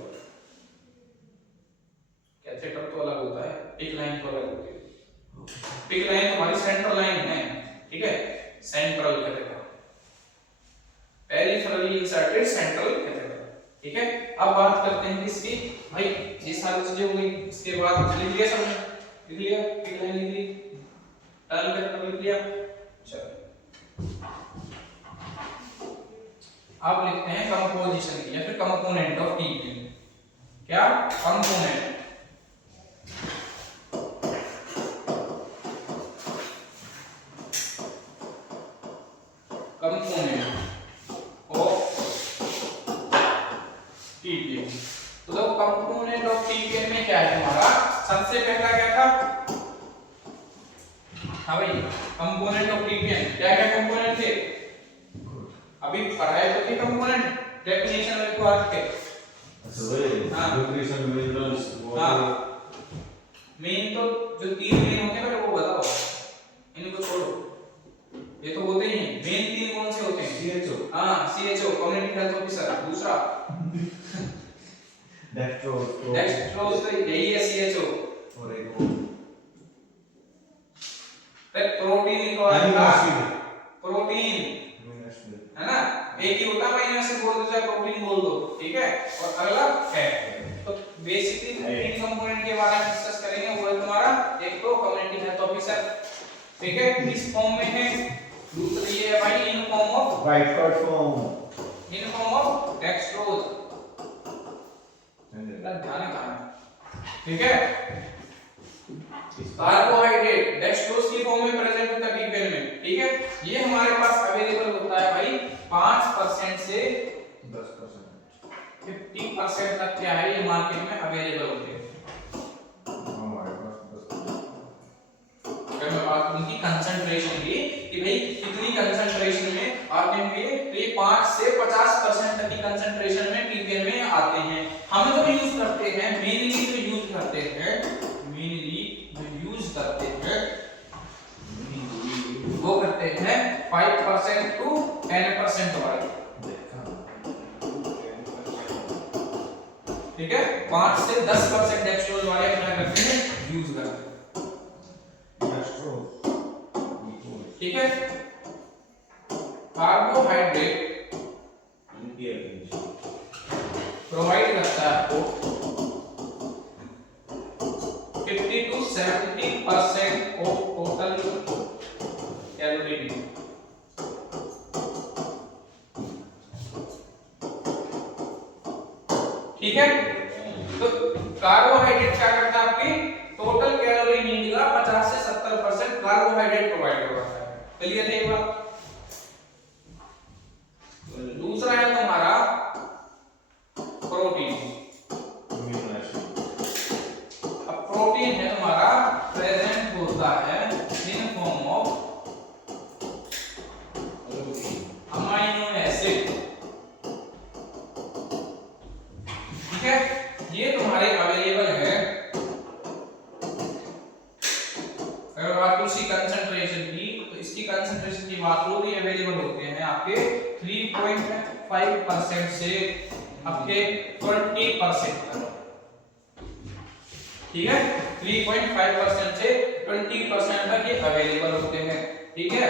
कैथेटर तो अलग होता है, पिक लाइन तो अलग होती है। पिक लाइन तुम्हारी सेंट्रल लाइन है, ठीक है, central catheter, peripherally inserted central catheter. ठीक है, अब बात करते हैं इसकी, भाई ये सारी चीजें हो गई, इसके बाद लिख लिया सबने, लिख लिया पिक लाइन लिख ली, टर्न कैथेटर लिख लिया। चलो अब लिखते हैं कंपोजिशन की या फिर कंपोनेंट ऑफ टीपीएन। क्या कंपोनेंट, कंपोनेंट ऑफ टीपीएन। तो देखो कंपोनेंट ऑफ टीपीएन में क्या है हमारा, सबसे पहला क्या था, हाँ भाई कंपोनेंट ऑफ टीपीएन क्या क्या कंपोनेंट थे, अभी पढ़ाए तो थे कंपोनेंट, डेफिनेशन में लिखवा रखे। न्यूट्रिशन मिनरल्स मेन तो जो तीन मेन होते हैं वो बताओ, इनको छोड़ो, ये तो होते ही हैं। मेन तीन कौन से होते हैं, सीएचओ, हाँ सीएचओ कम्युनिटी हेल्थ ऑफिसर, दूसरा डेक्स्ट्रोज तो यही है सीएचओ, और एक फिर प्रोटीन लिखवा रखा, प्रोटीन है ना, एक ही होता है भाई, यहाँ से बोल दो चाहे प्रोटीन बोल दो, ठीक है, और अगला फैट। तो बेसिकली तीन कंपोनेंट के बारे में डिस्कस करेंगे, वो है तुम्हारा एक तो कम्युनिटी हेल्थ ऑफिसर, ठीक है, किस फॉर्म में है, दूसरी है भाई in form of white card form, in form of dextrose, ध्यान रखना, ठीक है, कार्बोहाइड्रेट डेक्स्ट्रोज की फॉर्म में प्रेजेंट होता है टीपीएन में, ठीक है, ये हमारे पास अवेलेबल होता है भाई 5% से 10%, 50% तक क्या है ये मार्केट में अवेलेबल होते हैं। हमारे पास 10%। अगर मैं बात करूं कि कंसंट्रेशन की, कि भाई कितनी कंसंट्रेशन में आते हैं ये, तो ये 5 से 50% तक की कंसंट्रेशन में टीपीएन में आते हैं। हम जो यूज करते हैं मेनली जो यूज करते हैं, मेनली जो यूज करते हैं वो करते हैं 5% टू 10% वाले, ठीक है, 5 से 10% डेक्स्ट्रोज वाले क्या करते हैं, यूज करते हैं, ठीक है। कार्बोहाइड्रेट प्रोवाइड करता है आपको 50 to 70% ऑफ टोटल कैलोरी, ठीक है। तो कार्बोहाइड्रेट क्या करता है, आपकी टोटल कैलोरी नीड का 50 से 70% कार्बोहाइड्रेट प्रोवाइड करवाता है। क्लियर है ये बात। दूसरा है तुम्हारा प्रोटीन। अब प्रोटीन है तुम्हारा प्रेजेंट होता है in form of amino acid, ठीक है, ये तुम्हारे अवेलेबल है। अगर बात करूं इसकी कंसंट्रेशन की, तो इसकी कंसंट्रेशन की बात करूं तो ये अवेलेबल होते हैं आपके 3.5% से आपके 20% तक, ठीक है, 3.5% से 20% तक ये अवेलेबल होते हैं, ठीक है।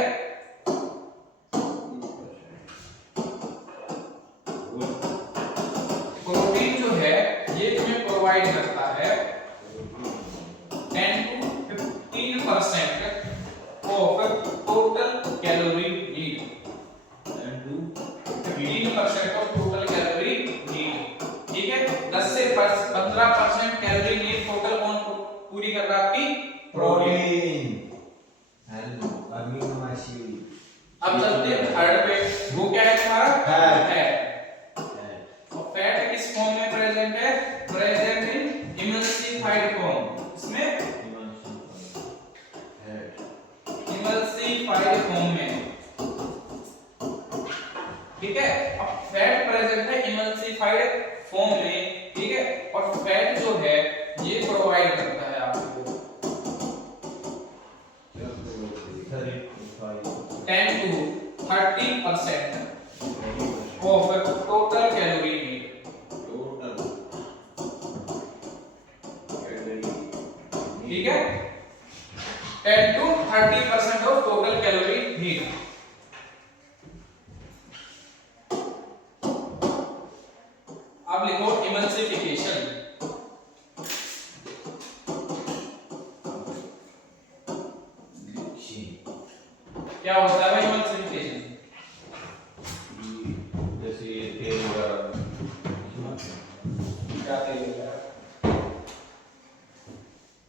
प्रोटीन जो है ये तुम्हें प्रोवाइड करता है 10 to 15 15% of total calorie need. 15% of total calorie need. ठीक है, 10 से 15% कैलोरी नीड टोटल कौन पूरी कर रहा है? आपकी प्रोटीन एंड अमीनो एसिड। अब चलते हैं थर्ड पे, वो क्या है तुम्हारा? फैट। और फैट किस फॉर्म में प्रेजेंट है? Present in emulsified form. इसमें इमल्सिफाइड फॉर्म में, ठीक है। अब फैट प्रेजेंट है इमल्सिफाइड फॉर्म में, ठीक है। और फैट जो है ये प्रोवाइड करता है आपको 10 to 30% of total calorie need। ठीक है, 10 to 30% of total calorie need। अब लिखो इमल्सिफिकेशन। क्या होता है इमल्सिफिकेशन? जैसे ये तेल वगैरह क्या तेल वगैरह?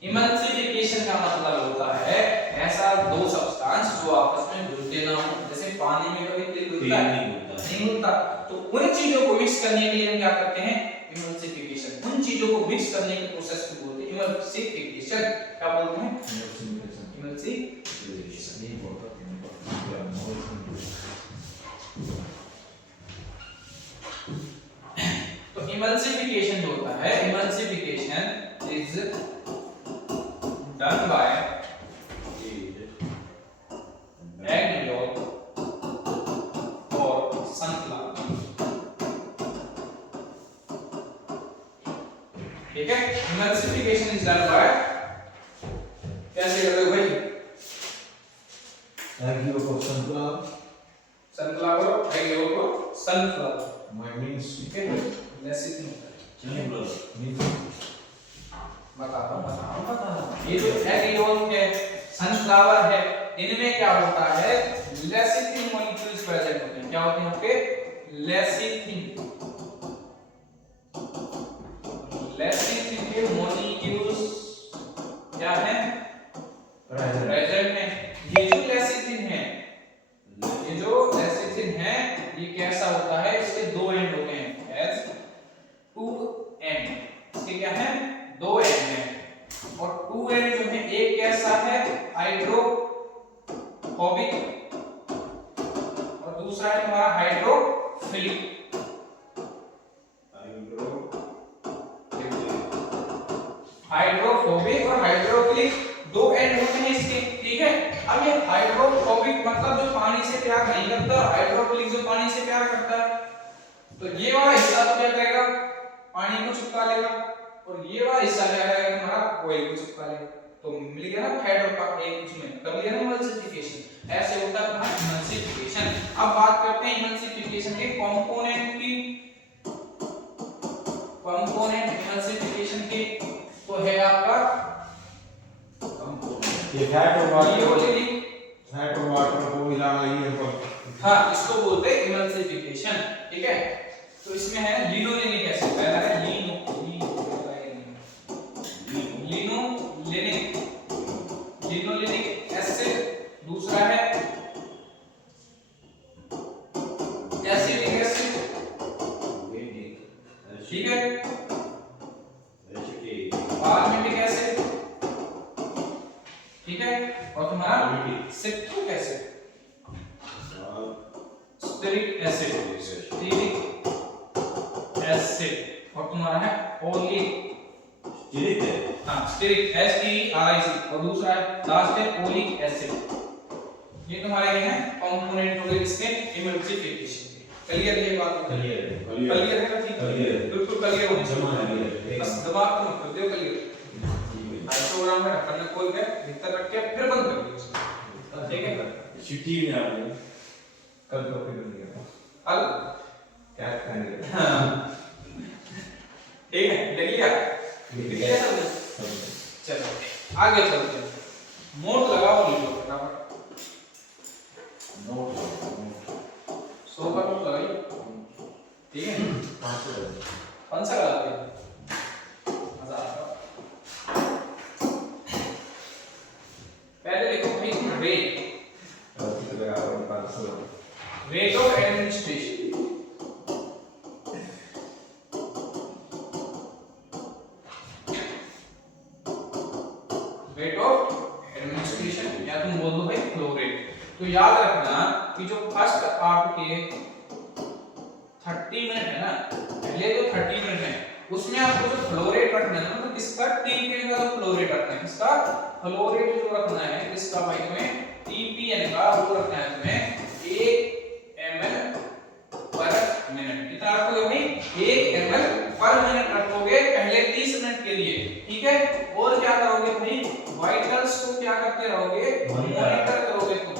इमल्सिफिकेशन का मतलब होता है ऐसा दो सब्सटेंस जो आपस में घुलते ना हो। जैसे पानी में कभी तेल घुलता है? नहीं घुलता। तो उन चीजों को मिक्स करने के लिए हम क्या करते हैं? इमल्सिफिकेशन। उन चीजों को मिक्स करने के प्रोसेस को बोलते हैं इमल्सिफिकेशन। क्या बोलते हैं? इमल्सिफिकेशन। तो इमल्सिफिकेशन जो होता है, emulsification is done by egg yolk और sunflower। ठीक है, इमल्सिफिकेशन इज डन बाय, कैसे करते हो भाई? Egg yolk of sunflower sunflower, egg yolk और सनफ्लावर। means ठीक है, लेसिथिन बता रहा हूँ। ये जो एग yolk है, सनफ्लावर है, इनमें क्या होता है? लेसिथिन मॉलिक्यूल्स प्रेजेंट होते हैं। क्या होते हैं आपके? लेसिथिन। लेसिथिन के मॉलिक्यूल्स क्या है? प्रेजेंट है। ये जो लेसिथिन है, ये जो लेसिथिन है, ये कैसा होता है? इसके दो एंड होते हैं, एज टू एंड। इसके क्या है? दो एंड हैं। और टू एंड जो है, एक कैसा है? हाइड्रोफोबिक, और दूसरा है तुम्हारा हाइड्रोफिलिक। हाइड्रोफोबिक और हाइड्रोफिलिक दो एंड होते हैं इसके, ठीक है। अब ये हाइड्रोफोबिक मतलब जो पानी से प्यार नहीं करता, हाइड्रोफिलिक जो पानी से प्यार करता है। तो ये वाला हिस्सा तो क्या करेगा? पानी को चिपका लेगा, और ये वाला हिस्सा क्या करेगा? तुम्हारा ऑयल को चिपका लेगा। तो मिल गया ना फैट और एक उसमें, कर लिया ना इमल्सिफिकेशन। ऐसे होता है तुम्हारा इमल्सिफिकेशन। अब बात करते हैं इमल्सिफिकेशन के कंपोनेंट की। कंपोनेंट इमल्सिफिकेशन के तो है आपका ये फैट और वाटर, लियोलिनिक। फैट और वाटर को मिलाना ही है। हाँ, इसको बोलते हैं इमल्सिफिकेशन, ठीक है। तो इसमें है लिनोलेनिक एसिड। पहला है लिनोलेनिक एसिड, दूसरा है एसिटिक एसिड, ठीक है। पार्मेटिक एसिड, ठीक है। और तुम्हारा citric acid, stearic acid, stearic acid. और तुम्हारा है ओलिक, हाँ स्टेरिक, STERIC। और दूसरा है लास्ट है ओलिक एसिड। ये तुम्हारे क्या है? कंपोनेंट हो गए इसके इमल्सिफिकेशन के। क्लियर ये बात? क्लियर है, ठीक है, बिल्कुल क्लियर होनी चाहिए। बस दिमाग को मत कर दो, क्लियर। प्रोग्राम में ढक्कन खोल के भीतर रख के फिर बंद कर दियो उसको, ठीक है। चिट्ठी में आ गई कल तो फिर नहीं करता अल क्या करेंगे। हाँ ठीक है, ले लिया। चलो आगे चलते हैं। नोट लगाओ लिखो फटाफट। नोट 100 का नोट लगाइए, ठीक है। 500 लगाते हैं, 1000 का। पहले लिखो भाई rate, rate of administration. Rate of administration या तुम बोल दो भाई फ्लो रेट। तो याद रखना कि जो फर्स्ट आपके 30 मिनट है ना, पहले जो 30 मिनट है उसमें आपको जो फ्लो रेट रखना है, मतलब इसका टीपीएन का जो फ्लो रेट रखना है, इसका फ्लो रेट जो रखना है, इसका भाई तुम्हें टीपीएन का वो रखना है तुम्हें 1 ml पर मिनट। कितना रखोगे भाई? 1 ml पर मिनट रखोगे पहले 30 मिनट के लिए, ठीक है। और क्या करोगे भाई? वाइटल्स को क्या करते रहोगे? मॉनिटर करोगे तुम,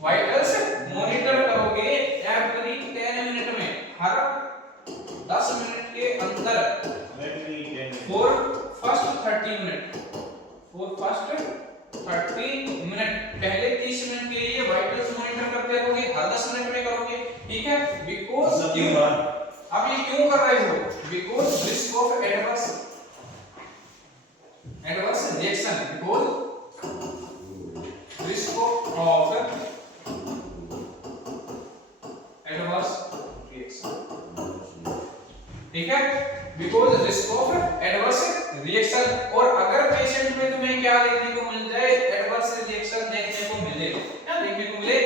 वाइटल्स मॉनिटर करोगे एवरी 10 मिनट में, हर 10 मिनट के अंदर for first 30 minute, for first 30 minute, पहले 30 मिनट के लिए वाइटल्स मॉनिटर करते रहोगे, हर 10 मिनट में करोगे, ठीक है। बिकॉज़ अब ये क्यों कर रहे हो? Because risk of adverse reaction, because risk of adverse reaction, ठीक है। Because risk of adverse reaction, और अगर पेशेंट में तुम्हें क्या देखने को मिल जाए? एडवर्स रिएक्शन देखने को मिले, क्या देखने को मिले?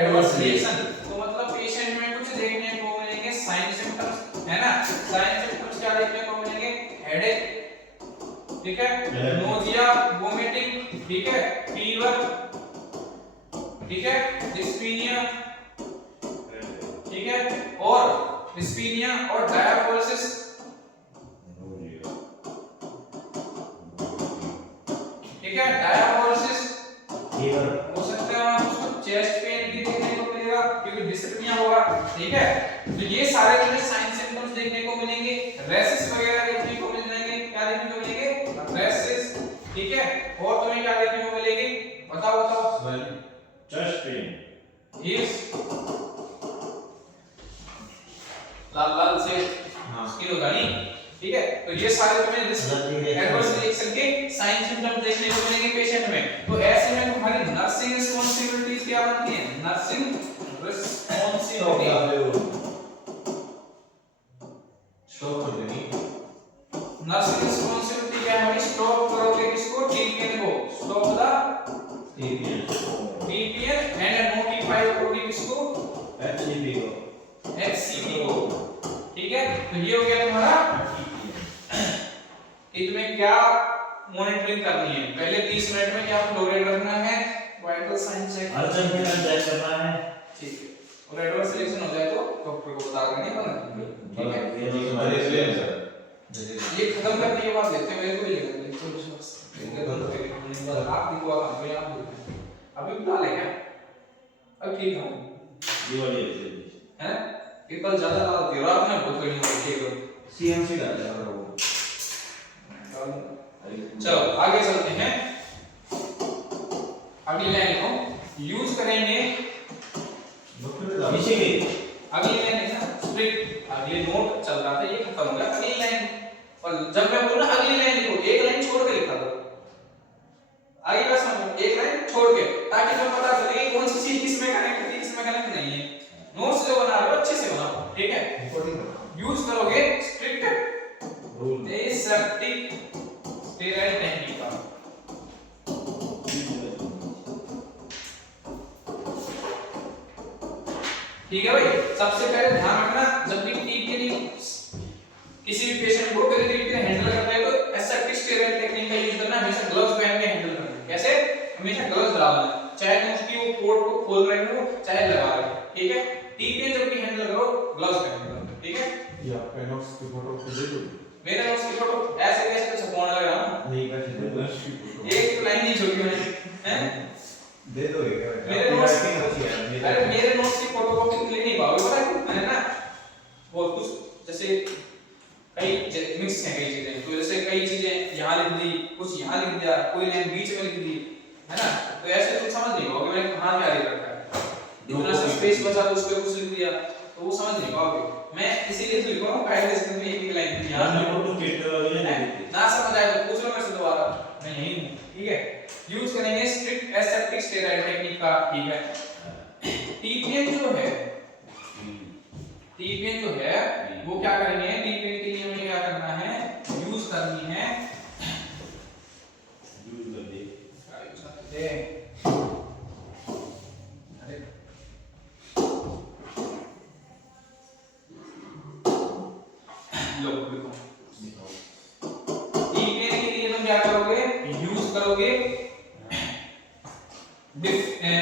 Adverse reaction. तो मतलब पेशेंट में कुछ देखने को मिलेंगे साइन सिम्टम्स, है ना। साइन सिम्टम्स क्या देखने को मिलेंगे? हेडेक, ठीक है, नोजिया, वोमिटिंग, ठीक है, फीवर, ठीक है, डिस्पीनिया, ठीक है, और डिस्पीनिया और डायफोरेसिस, ठीक है, डायफोरेसिस फीवर हो सकता है, आपको चेस्ट पेन भी देखने को मिलेगा क्योंकि डिस्पीनिया होगा, ठीक है। तो ये सारे तुम्हें साइन सिम्टम्स देखने को मिलेंगे, रेसिस वगैरह देखने को मिल जाएंगे, क्या देखने को मिलेंगे? रेसिस, ठीक है। और तुम्हें क्या देखने को मिलेगी? बताओ बताओ। चेस्ट पेन, हिप्स, लाल लाल से स्किन हो जानी, ठीक है। तो ये सारे तुम्हें एडवर्स रिएक्शन के साइन सिम्टम्स देखने को मिलेंगे पेशेंट में। तो ऐसे में तुम्हारी नर्सिंग रिस्पांसिबिलिटीज क्या बनती है? नर्सिंग रिस्पांसिबिलिटी, स्टॉप कर देनी। नर्सिंग रिस्पांसिबिलिटी क्या है? स्टॉप करोगे किसको? टीपीएन को, stop the TPN and notify करोगे किसको? एचसीपी को, एचसीपी को, ठीक है। तो ये हो गया तुम्हारा कि तुम्हें क्या मॉनिटरिंग करनी है। पहले 30 मिनट में क्या फ्लो रेट रखना है, वाइटल साइन चेक करना है, ठीक है। और एडवर्स रिएक्शन हो जाए तो डॉक्टर को बता देंगे, ठीक है। ये खत्म करने के बाद देखते हैं, मेरे को भी लगा चलो बस आप दिखवा काम में आप अभी बता ले क्या? अब ठीक है, ये वाली हैं? ये कल ज्यादा रात दे रात में बहुत बड़ी हो ठीक है। सीएमसी डाल दिया वो। चलो आगे चलते हैं, अगली लाइन को यूज करेंगे। नीचे गई अगली लाइन है ना स्ट्रिक्ट, अगले नोट चल रहा था ये खत्म हो गया। अगली लाइन, और जब मैं बोलूं ना अगली लाइन लिखो, एक लाइन छोड़ के लिखा दो, आगे बस समझो, एक लाइन छोड़ के, ताकि तुम्हें पता चले कि कौन सी चीज किस में कनेक्ट है, किस में कनेक्ट नहीं है। नोट्स जो बना रहे हो अच्छे से बनाओ, ठीक है। यूज करोगे strict rule aseptic sterile technique का, ठीक है भाई। सबसे पहले ध्यान रखना, जब भी टीपीएन किसी भी पेशेंट को वेरी रीड हैंडल करना है तो एसेप्टिक स्टेराइल टेक्निक का यूज करना, हमेशा ग्लव्स पहन के हैंडल करना। कैसे? हमेशा ग्लव्स डालना, चाहे तुम उसकी वो पोर्ट को खोल रहे हो चाहे लगा रहे हो, ठीक है। टीपीएन जब भी हैंडल करो ग्लव्स पहन करो, ठीक है। ये आपका नोट्स की फोटो दे दो। मेरे नोट्स की फोटो ऐसे कैसे तो छपवाने लगा हूं, नहीं कैसे दे दो, एक तो लाइन नहीं छोड़ी मैंने, हैं? दे दो ये मेरे नोट्स अच्छी है। अरे मेरे नोट्स की फोटोकॉपी ले नहीं पाओगे, पता है ना। बहुत कुछ जैसे कई मिक्स हैं कई चीजें, तो जैसे कई चीजें यहाँ लिख दी, कुछ यहाँ लिख दिया, कोई से बीच में लिख दी, है ना? तो ऐसे तुम समझ नहीं पाओगे मैंने कहां क्या लिख रखा है, इतना सा स्पेस बचा तो उस पे कुछ लिख दिया तो वो समझ नहीं पाओगे। मैं इसीलिए तो लिख रहा हूं काइंड में एक लाइन यार मेरे को तो फिट वगैरह नहीं दिखते। ना समझ आए तो पूछ लो मेरे से दोबारा, मैं यही हूं, ठीक है? यूज करेंगे स्ट्रिक्ट एसेप्टिक स्टेरॉइड टेक्निक का, ठीक है? टीपीएन जो है, टीपीएन जो है वो क्या करेंगे, टीपीएन के लिए हमें क्या करना है, यूज करनी है, यूज कर दे। अरे लो देखो, टीपीएन के लिए तुम क्या करोगे, यूज करोगे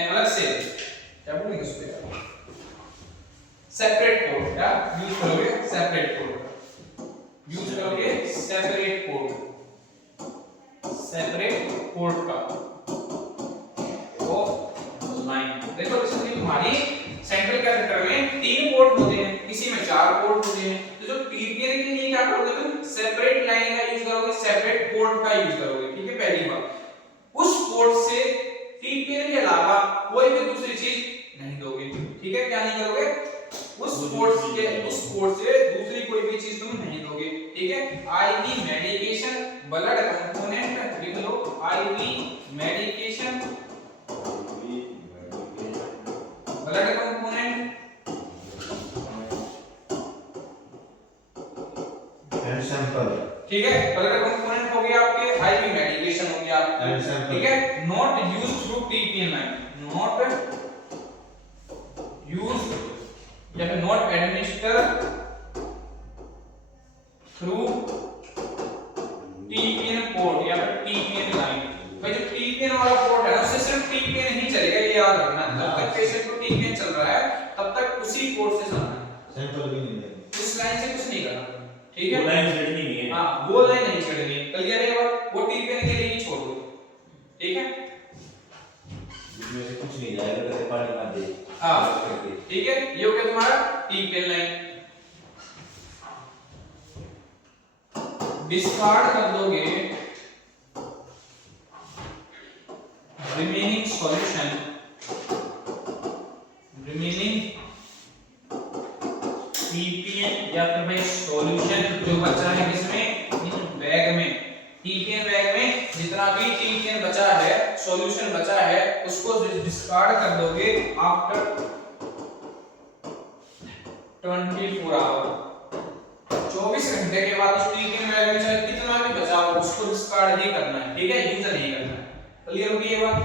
अलग से क्या बोलेंगे उस पे, सेपरेट पोर्ट, क्या यूज करोगे, सेपरेट पोर्ट, यूज करोगे सेपरेट पोर्ट, सेपरेट पोर्ट का वो लाइन। देखो इसमें हमारी सेंट्रल कैपेसिटर में 3 पोर्ट होते हैं, किसी में 4 पोर्ट होते हैं, तो जो टीपीएन के लिए क्या करोगे तुम, सेपरेट लाइन का यूज करोगे, सेपरेट पोर्ट का यूज करोगे, ठीक है? पहली बात, उस पोर्ट से टीपीएन के अलावा कोई भी दूसरी चीज नहीं दोगे, ठीक है? क्या नहीं करोगे, उस पोर्ट से दूसरी कोई भी चीज तुम नहीं दोगे, ठीक है? आईवी मेडिकेशन, ब्लड कंपोनेंट लिख लो, IV medication, blood component and sample, ठीक है? ब्लड कंपोनेंट हो गया आपके, आईवी मेडिकेशन हो गया आपके, ठीक है? Not used through TPN line, not used या फिर not administer through TPN port या फिर टीपीएन लाइन। भाई जो टीपीएन वाला पोर्ट है ना उससे सिर्फ टीपीएन ही चलेगा, ये याद रखना। जब तक पेशेंट को टीपीएन चल रहा है तब तक उसी पोर्ट से चलना है, सैंपल भी नहीं देंगे, उस लाइन से कुछ नहीं करना, ठीक है? वो लाइन छेड़नी नहीं है। हां वो लाइन नहीं छेड़नी, क्लियर है? और वो टीपीएन के लिए ही छोड़ दो, ठीक है? इसमें से कुछ नहीं जाएगा, कभी पानी मार दे। हां ठीक है, ये हो गया तुम्हारा टीपीएन लाइन। डिस्कार्ड कर दोगे रिमेनिंग सॉल्यूशन, रिमेनिंग टीपीएन या फिर भाई सॉल्यूशन जो बचा है किसमें, इन बैग में, टीपीएन बैग में जितना भी टीपीएन बचा है, सॉल्यूशन बचा है, उसको डिस्कार्ड कर दोगे आफ्टर 24 आवर, 24 घंटे के बाद उस टीपीएन बैग में चाहे कितना भी बचा हो उसको डिस्कार्ड ही करना है, ठीक है? यूज नहीं करना है, क्लियर होगी ये बात?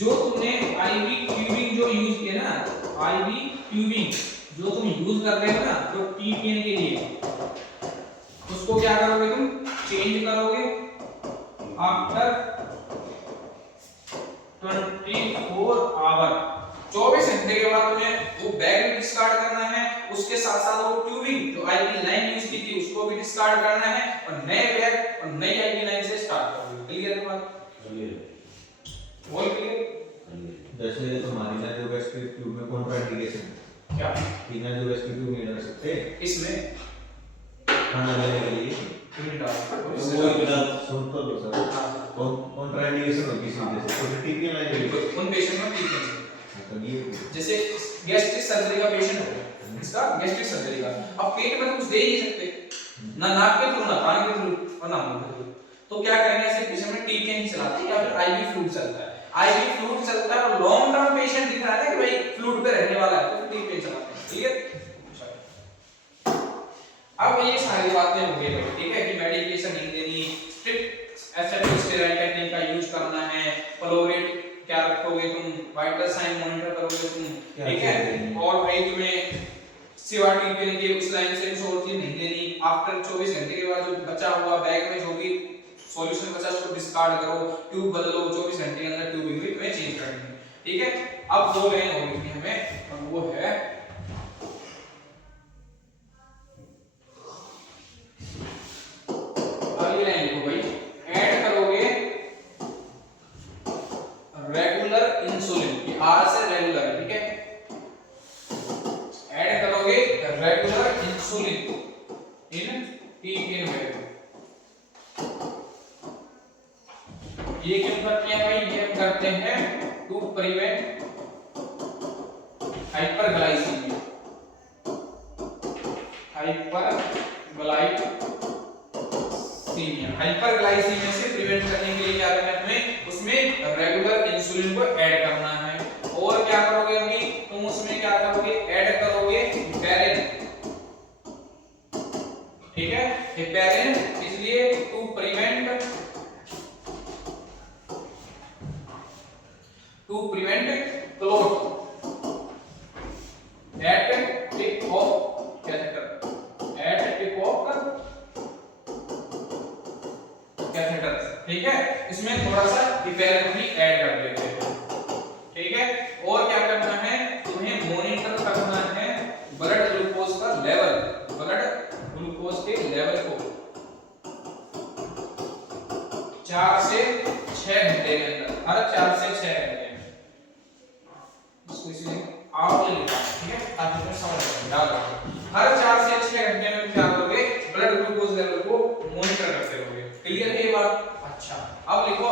जो तुमने आईवी ट्यूबिंग जो यूज किया ना, आईवी ट्यूबिंग जो तुम यूज कर रहे हो ना जो टीपीएन के लिए, उसको क्या करोगे तुम, चेंज करोगे आफ्टर 24 आवर, 24 घंटे के बाद तुम्हें वो बैग भी डिस्कार्ड करना है, उसके साथ साथ वो ट्यूबिंग जो आईवी लाइन यूज की थी उसको भी डिस्कार्ड करना है, और नए बैग और नई आईवी लाइन से स्टार्ट करोगे, क्लियर है बात? बोल क्लियर? जैसे तुम्हारी ना जो वेस्ट ट्यूब में कॉन्ट्राइंडिकेशन क्या बिना जो वेस्ट ट्यूब में डाल सकते इसमें खाना लेने के लिए यूनिट डाल वो एक बात सुन तो लो सर, कॉन्ट्राइंडिकेशन होगी इसमें, जैसे तो टीपीएन लाइन है उन पेशेंट में टीपीएन तो ये जैसे गैस्ट्रिक सर्जरी का पेशेंट हो गया, इसका गैस्ट्रिक सर्जरी का, अब पेट में तो कुछ दे ही नहीं सकते, ना नाक के थ्रू, ना कान के थ्रू और ना मुंह के थ्रू, तो क्या करेंगे ऐसे पेशेंट में टीपीएन ही चलाते हैं या फिर आईवी फ्लूइड चलता है, आईवी फ्लूइड चलता है और लॉन्ग टर्म पेशेंट दिख रहा है कि भाई फ्लूइड पे रहने वाला है तो टीपीएन चलाते हैं, क्लियर? अब ये सारी बातें हो गई भाई, ठीक है? कि मेडिकेशन नहीं देनी, स्ट्रिक्ट एसेप्टिक स्टेरॉइड टेक्निक का यूज करना है, फ्लोरेट क्या रखोगे तुम, वाइटल साइन मॉनिटर करोगे तुम, ठीक है? और भाई तुम्हें सिवा टीपीएन के उस लाइन से कुछ और चीज नहीं देनी, आफ्टर 24 घंटे के बाद जो बचा हुआ बैग में जो भी सॉल्यूशन बचा उसको डिस्कार्ड करो, ट्यूब बदलो, 24 घंटे के अंदर ट्यूबिंग भी तुम्हें चेंज करनी है, ठीक है? अब 2 लाइन हो गई हमें, और वो है अगली लाइन लिखो भाई, ऐड करोगे रेगुलर इंसुलिन, ये आर से रेगुलर है, ठीक है? ऐड करोगे regular insulin in TPN bag, ये क्यों करते हैं भाई? ये करते हैं टू प्रिवेंट हाइपरग्लाइसीमिया। हाइपरग्लाइसीमिया से प्रिवेंट करने के लिए क्या करना है तुम्हें? उसमें रेगुलर इंसुलिन को ऐड करना है। और क्या करोगे अभी तुम उसमें? क्या करोगे? ऐड करोगे हेपेरिन। ठीक है, हेपेरिन इसलिए to prevent clot at tip of catheter. ठीक है, इसमें थोड़ा सा हेपेरिन भी ऐड कर देते हैं। ठीक है, और क्या करना है तुम्हें? मॉनिटर करना है ब्लड ग्लूकोज का लेवल, ब्लड ग्लूकोज के लेवल को 4 से 6 घंटे के अंदर, हर 4 से 6 घंटे में। इसको इसलिए आप ये लिखा, ठीक है, ताकि तुम्हें समझ याद रहे। हर 4 से 6 घंटे में क्या करोगे? ब्लड ग्लूकोज लेवल को मॉनिटर करते रहोगे। क्लियर है ये बात? अच्छा, अब लिखो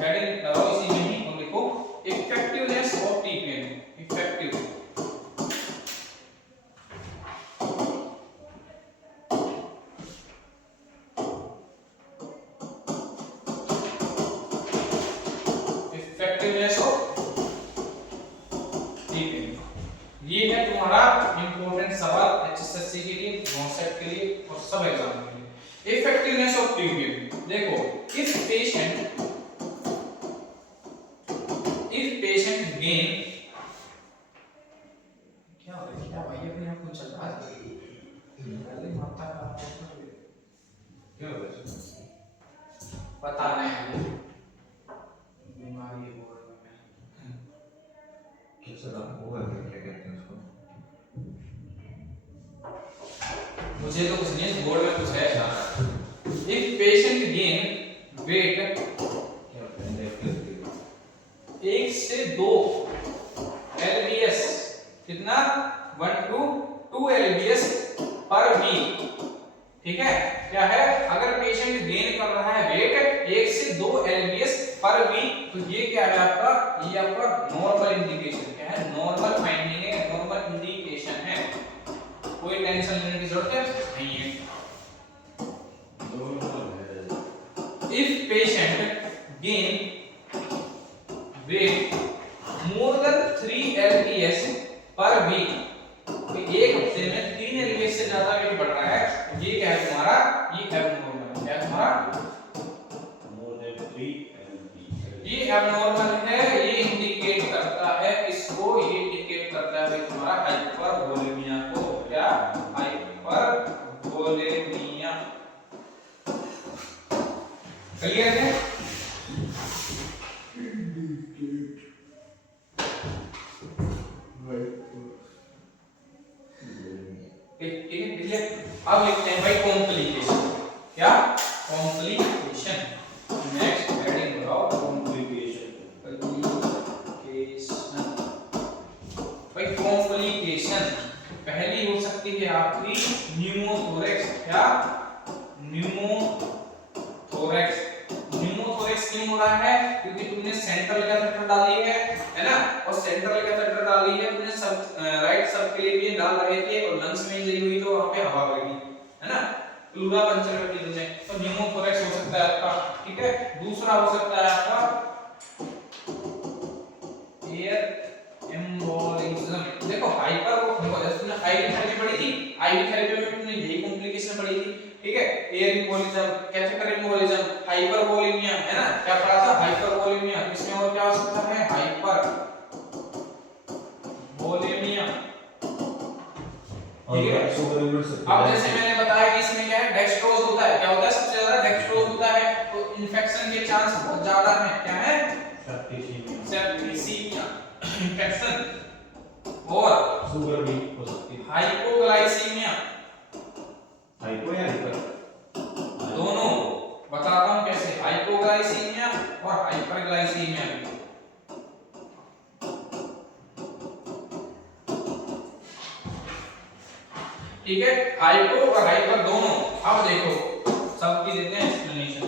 हेडिंग लगाओ इसी में ही, और लिखो effectiveness of TPN. Effective effectiveness of TPN. ये है तुम्हारा इंपॉर्टेंट सवाल एचएसएससी के लिए, नॉसेट के लिए और सब एग्जाम के लिए। इफेक्टिवनेस ऑफ टीपीएन देखो, इफ पेशेंट गेन क्या हो रहा है? क्या भाई अपने आप कुछ चल रहा है? पहले माता का क्या हो रहा है? पता नहीं, बीमारी हो रही है। कैसा नाम हुआ है? क्या कहते हैं उसको? मुझे तो कुछ नहीं, बोर्ड में कुछ है। इफ पेशेंट गेन वेट क्या कहते हैं? 1 से 2 lbs, कितना? 1 to 2 lbs पर वीक। ठीक है, क्या है? अगर पेशेंट गेन कर रहा है वेट 1 से 2 lbs पर वीक, तो ये क्या है आपका? ये आपका नॉर्मल इंडिकेशन। क्या है? नॉर्मल फाइंडिंग है, नॉर्मल इंडिकेशन है। कोई टेंशन लेने की जरूरत नहीं है। If patient gain weight more than 3 lbs per week, तो एक हफ्ते में 3 lbs से ज्यादा वेट बढ़ रहा है, तो ये क्या है तुम्हारा? ये एबनॉर्मल। क्या है तुम्हारा? मोर देन 3 lbs। ये एबनॉर्मल है। ये इंडिकेट करता है इसको, ये इंडिकेट करता है तुम्हारा हाइपरवोलेमिया को। क्या? हाइपरवोलेमिया। क्लियर है? ठीक है, क्लियर। अब लिखते हैं भाई कॉम्प्लिकेशन। क्या? कॉम्प्लिकेशन। नेक्स्ट हेडिंग लगाओ कॉम्प्लिकेशन। भाई कॉम्प्लिकेशन पहली हो सकती है आपकी न्यूमोथोरेक्स। क्या? न्यूमोथोरेक्स। न्यूमोथोरेक्स क्यों हो रहा है? क्योंकि तुमने सेंट्रल कैथेटर डाली है ना, और सेंट्रल कैथेटर डाली है तुमने, सब राइट सब क्लेवियन डाल रहे थे और लंग्स में इंजरी हुई तो वहां पे हवा भर गई, है ना, प्लूरा पंचर कर दी तुमने, तो न्यूमोथोरेक्स हो सकता है आपका। ठीक है, दूसरा हो सकता है आपका एयर एम्बोलिज्म। देखो हाइपर वो तुमने आईवी थेरेपी पढ़ी थी, आईवी थेरेपी में तुमने यही कॉम्प्लिकेशन पढ़ी थी। ठीक है, air embolism, catheter embolism, hypervolaemia, है ना, क्या पढ़ा था? हाइपरवोलेमिया। इसमें और क्या हो सकता है? हाइपरवोलेमिया। ठीक है, अब जैसे मैंने बताया कि इसमें क्या है? डेक्सट्रोज होता है। क्या होता है? सबसे ज्यादा डेक्सट्रोज होता है, तो इन्फेक्शन के चांस बहुत ज्यादा हैं। क्या है? Septicaemia, infection. और शुगर भी हो सकती है। हाइपोग्लाइसीमिया। हाइपो या हाइपर? दोनों बताता हूं कैसे। हाइपोग्लाइसीमिया और हाइपरग्लाइसीमिया। ठीक है, हाइपो और हाइपर दोनों। अब देखो सबकी देते हैं एक्सप्लेनेशन।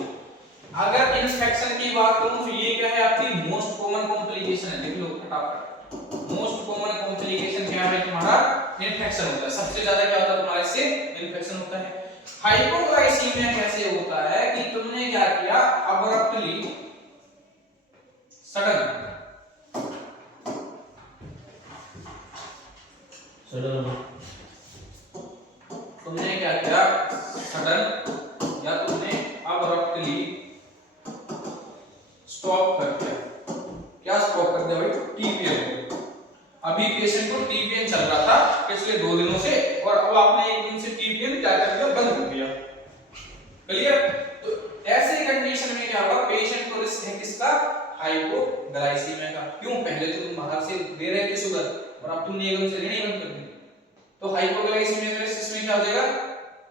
अगर इन्फेक्शन की बात करूं तो ये क्या है आपकी मोस्ट कॉमन कॉम्प्लिकेशन है, देख लो फटाफट। मोस्ट कॉमन कॉम्प्लिकेशन क्या है तुम्हारा? इन्फेक्शन होता है। सबसे ज्यादा क्या होता है तुम्हारे से? इन्फेक्शन होता है। हाइपोग्लाइसीमिया कैसे होता है कि तुमने क्या किया, अब्रप्टली सडन तुमने क्या किया, सडन या तुमने अब्रप्टली स्टॉप कर दिया। क्या स्टॉप कर दिया भाई? टीपीएन को। अभी पेशेंट को टीपीएन चल रहा था पिछले 2 दिनों से, और अब आपने एक दिन से टीपीएन क्या कर दिया? बंद कर दिया। क्लियर? तो ऐसे कंडीशन में क्या होगा, पेशेंट को रिस्क है किसका? हाइपोग्लाइसीमिया का। क्यों? पहले तो तुम बाहर से दे रहे थे शुगर और अब तुमने एकदम से लेनी बंद कर दी, तो हाइपोग्लाइसीमिया का रिस्क इसमें क्या हो जाएगा?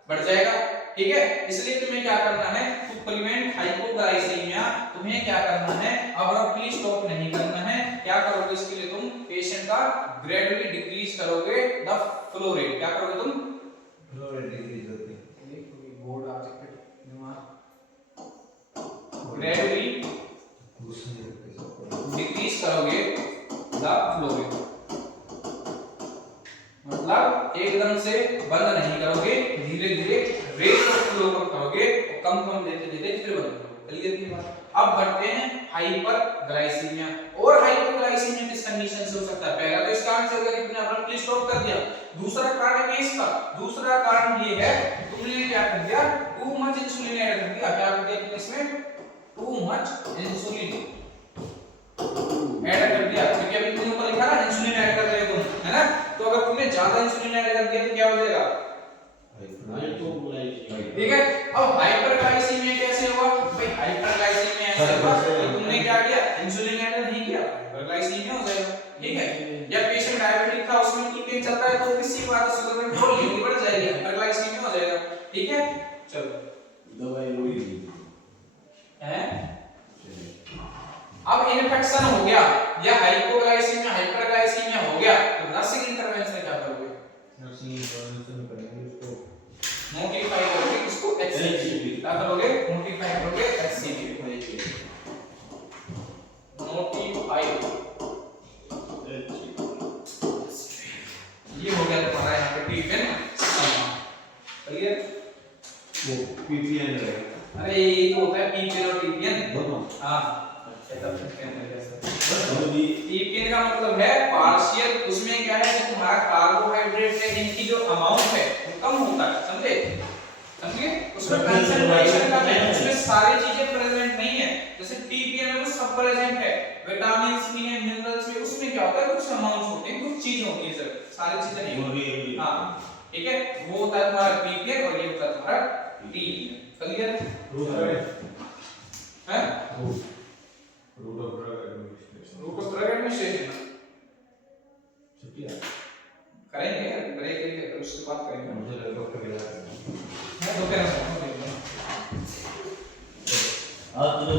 बढ़ जाएगा। ठीक है, इसलिए तुम्हें क्या करना है, टू प्रिवेंट हाइपोग्लाइसीमिया तुम्हें क्या करना है, अब्रप्टली स्टॉप नहीं करना है। क्या करोगे इसके लिए? तुम पेशेंट का ग्रेजुअली डिक्रीज करोगे द फ्लो रेट। क्या करोगे तुम? फ्लो रेट डिक्रीज होती है। बोर्ड आ चुके ग्रेजुअली डिक्रीज करोगे द फ्लो रेट, मतलब एकदम से बंद नहीं करोगे, धीरे धीरे रेट ऑफ फ्लो करोगे और कम कम देते देते फिर बंद करोगे। क्लियर की बात? अब बढ़ते हैं हाइपरग्लाइसीमिया। और हाइपोग्लाइसीमिया किस कंडीशन से हो सकता है? पहला तो इस कारण से होगा कि तुमने अब्रप्टली स्टॉप कर दिया। दूसरा कारण है इसका, दूसरा कारण ये है तुमने क्या कर दिया, टू मच इंसुलिन ऐड कर दिया। क्या कर दिया तुमने इसमें? टू मच इंसुलिन ऐड कर दिया, क्योंकि अभी तुमने ऊपर लिखा ना इंसुलिन ऐड कर रहे हो तुम, है ना? तो अगर तुमने ज्यादा इंसुलिन ऐड कर दिया तो क्या हो जाएगा? ठीक है। अब हाइपरग्लाइसीमिया कैसे हुआ भाई? हाइपरग्लाइसीमिया ऐसे हुआ कि तुमने क्या किया, इंसुलिन ऐड नहीं किया, हाइपरग्लाइसीमिया हो जाएगा। ठीक है, या पेशेंट डायबिटिक था, उसमें टीपीएन चल रहा है तो किसी बात से शुगर कंट्रोल लेवल बढ़ जाएगी, हाइपरग्लाइसीमिया हो जाएगा। ठीक है, चलो दवाई लोगी है। अब इन्फेक्शन हो गया या हाइपोग्लाइसीमिया हाइपरग्लाइसीमिया हो गया तो नर्सिंग इंटरवेंशन क्या करोगे? नर्सिंग इंटरवेंशन करेंगे उसको, नोटिफाई करोगे किसको? एचसीपी। क्या करोगे? नोटिफाई करोगे एचसीपी। नोटिफाई, ये हो गया तुम्हारा यहाँ पे ट्रीटमेंट। क्लियर? वो पीपीएन रहेगा। अरे ये तो होता है पीपीएन और टीपीएन दोनों। हाँ, टीपीएन का मतलब है पार्शियल, उसमें क्या है कि तुम्हारा कार्बोहाइड्रेट है इनकी जो अमाउंट है वो कम होता है, समझे? समझे? उसमें कंसंट्रेशन कम है, उसमें सारी चीजें प्रेजेंट नहीं है। जैसे टीपीएन में तो सब प्रेजेंट है, विटामिन्स भी हैं, मिनरल्स भी, उसमें क्या होता है कुछ अमाउंट्स होते हैं, कुछ चीजें होती हैं, सर सारी चीजें नहीं होती। हां, ठीक है, वो होता है तुम्हारा पीपीएन और ये होता है तुम्हारा टीपीएन। क्लियर है? Route of drug administration. Route of drug administration छुट्टी करेंगे, ब्रेक लेके फिर उसके बाद करेंगे। मुझे डॉक्टर के मैं तो कह रहा हूं आज तो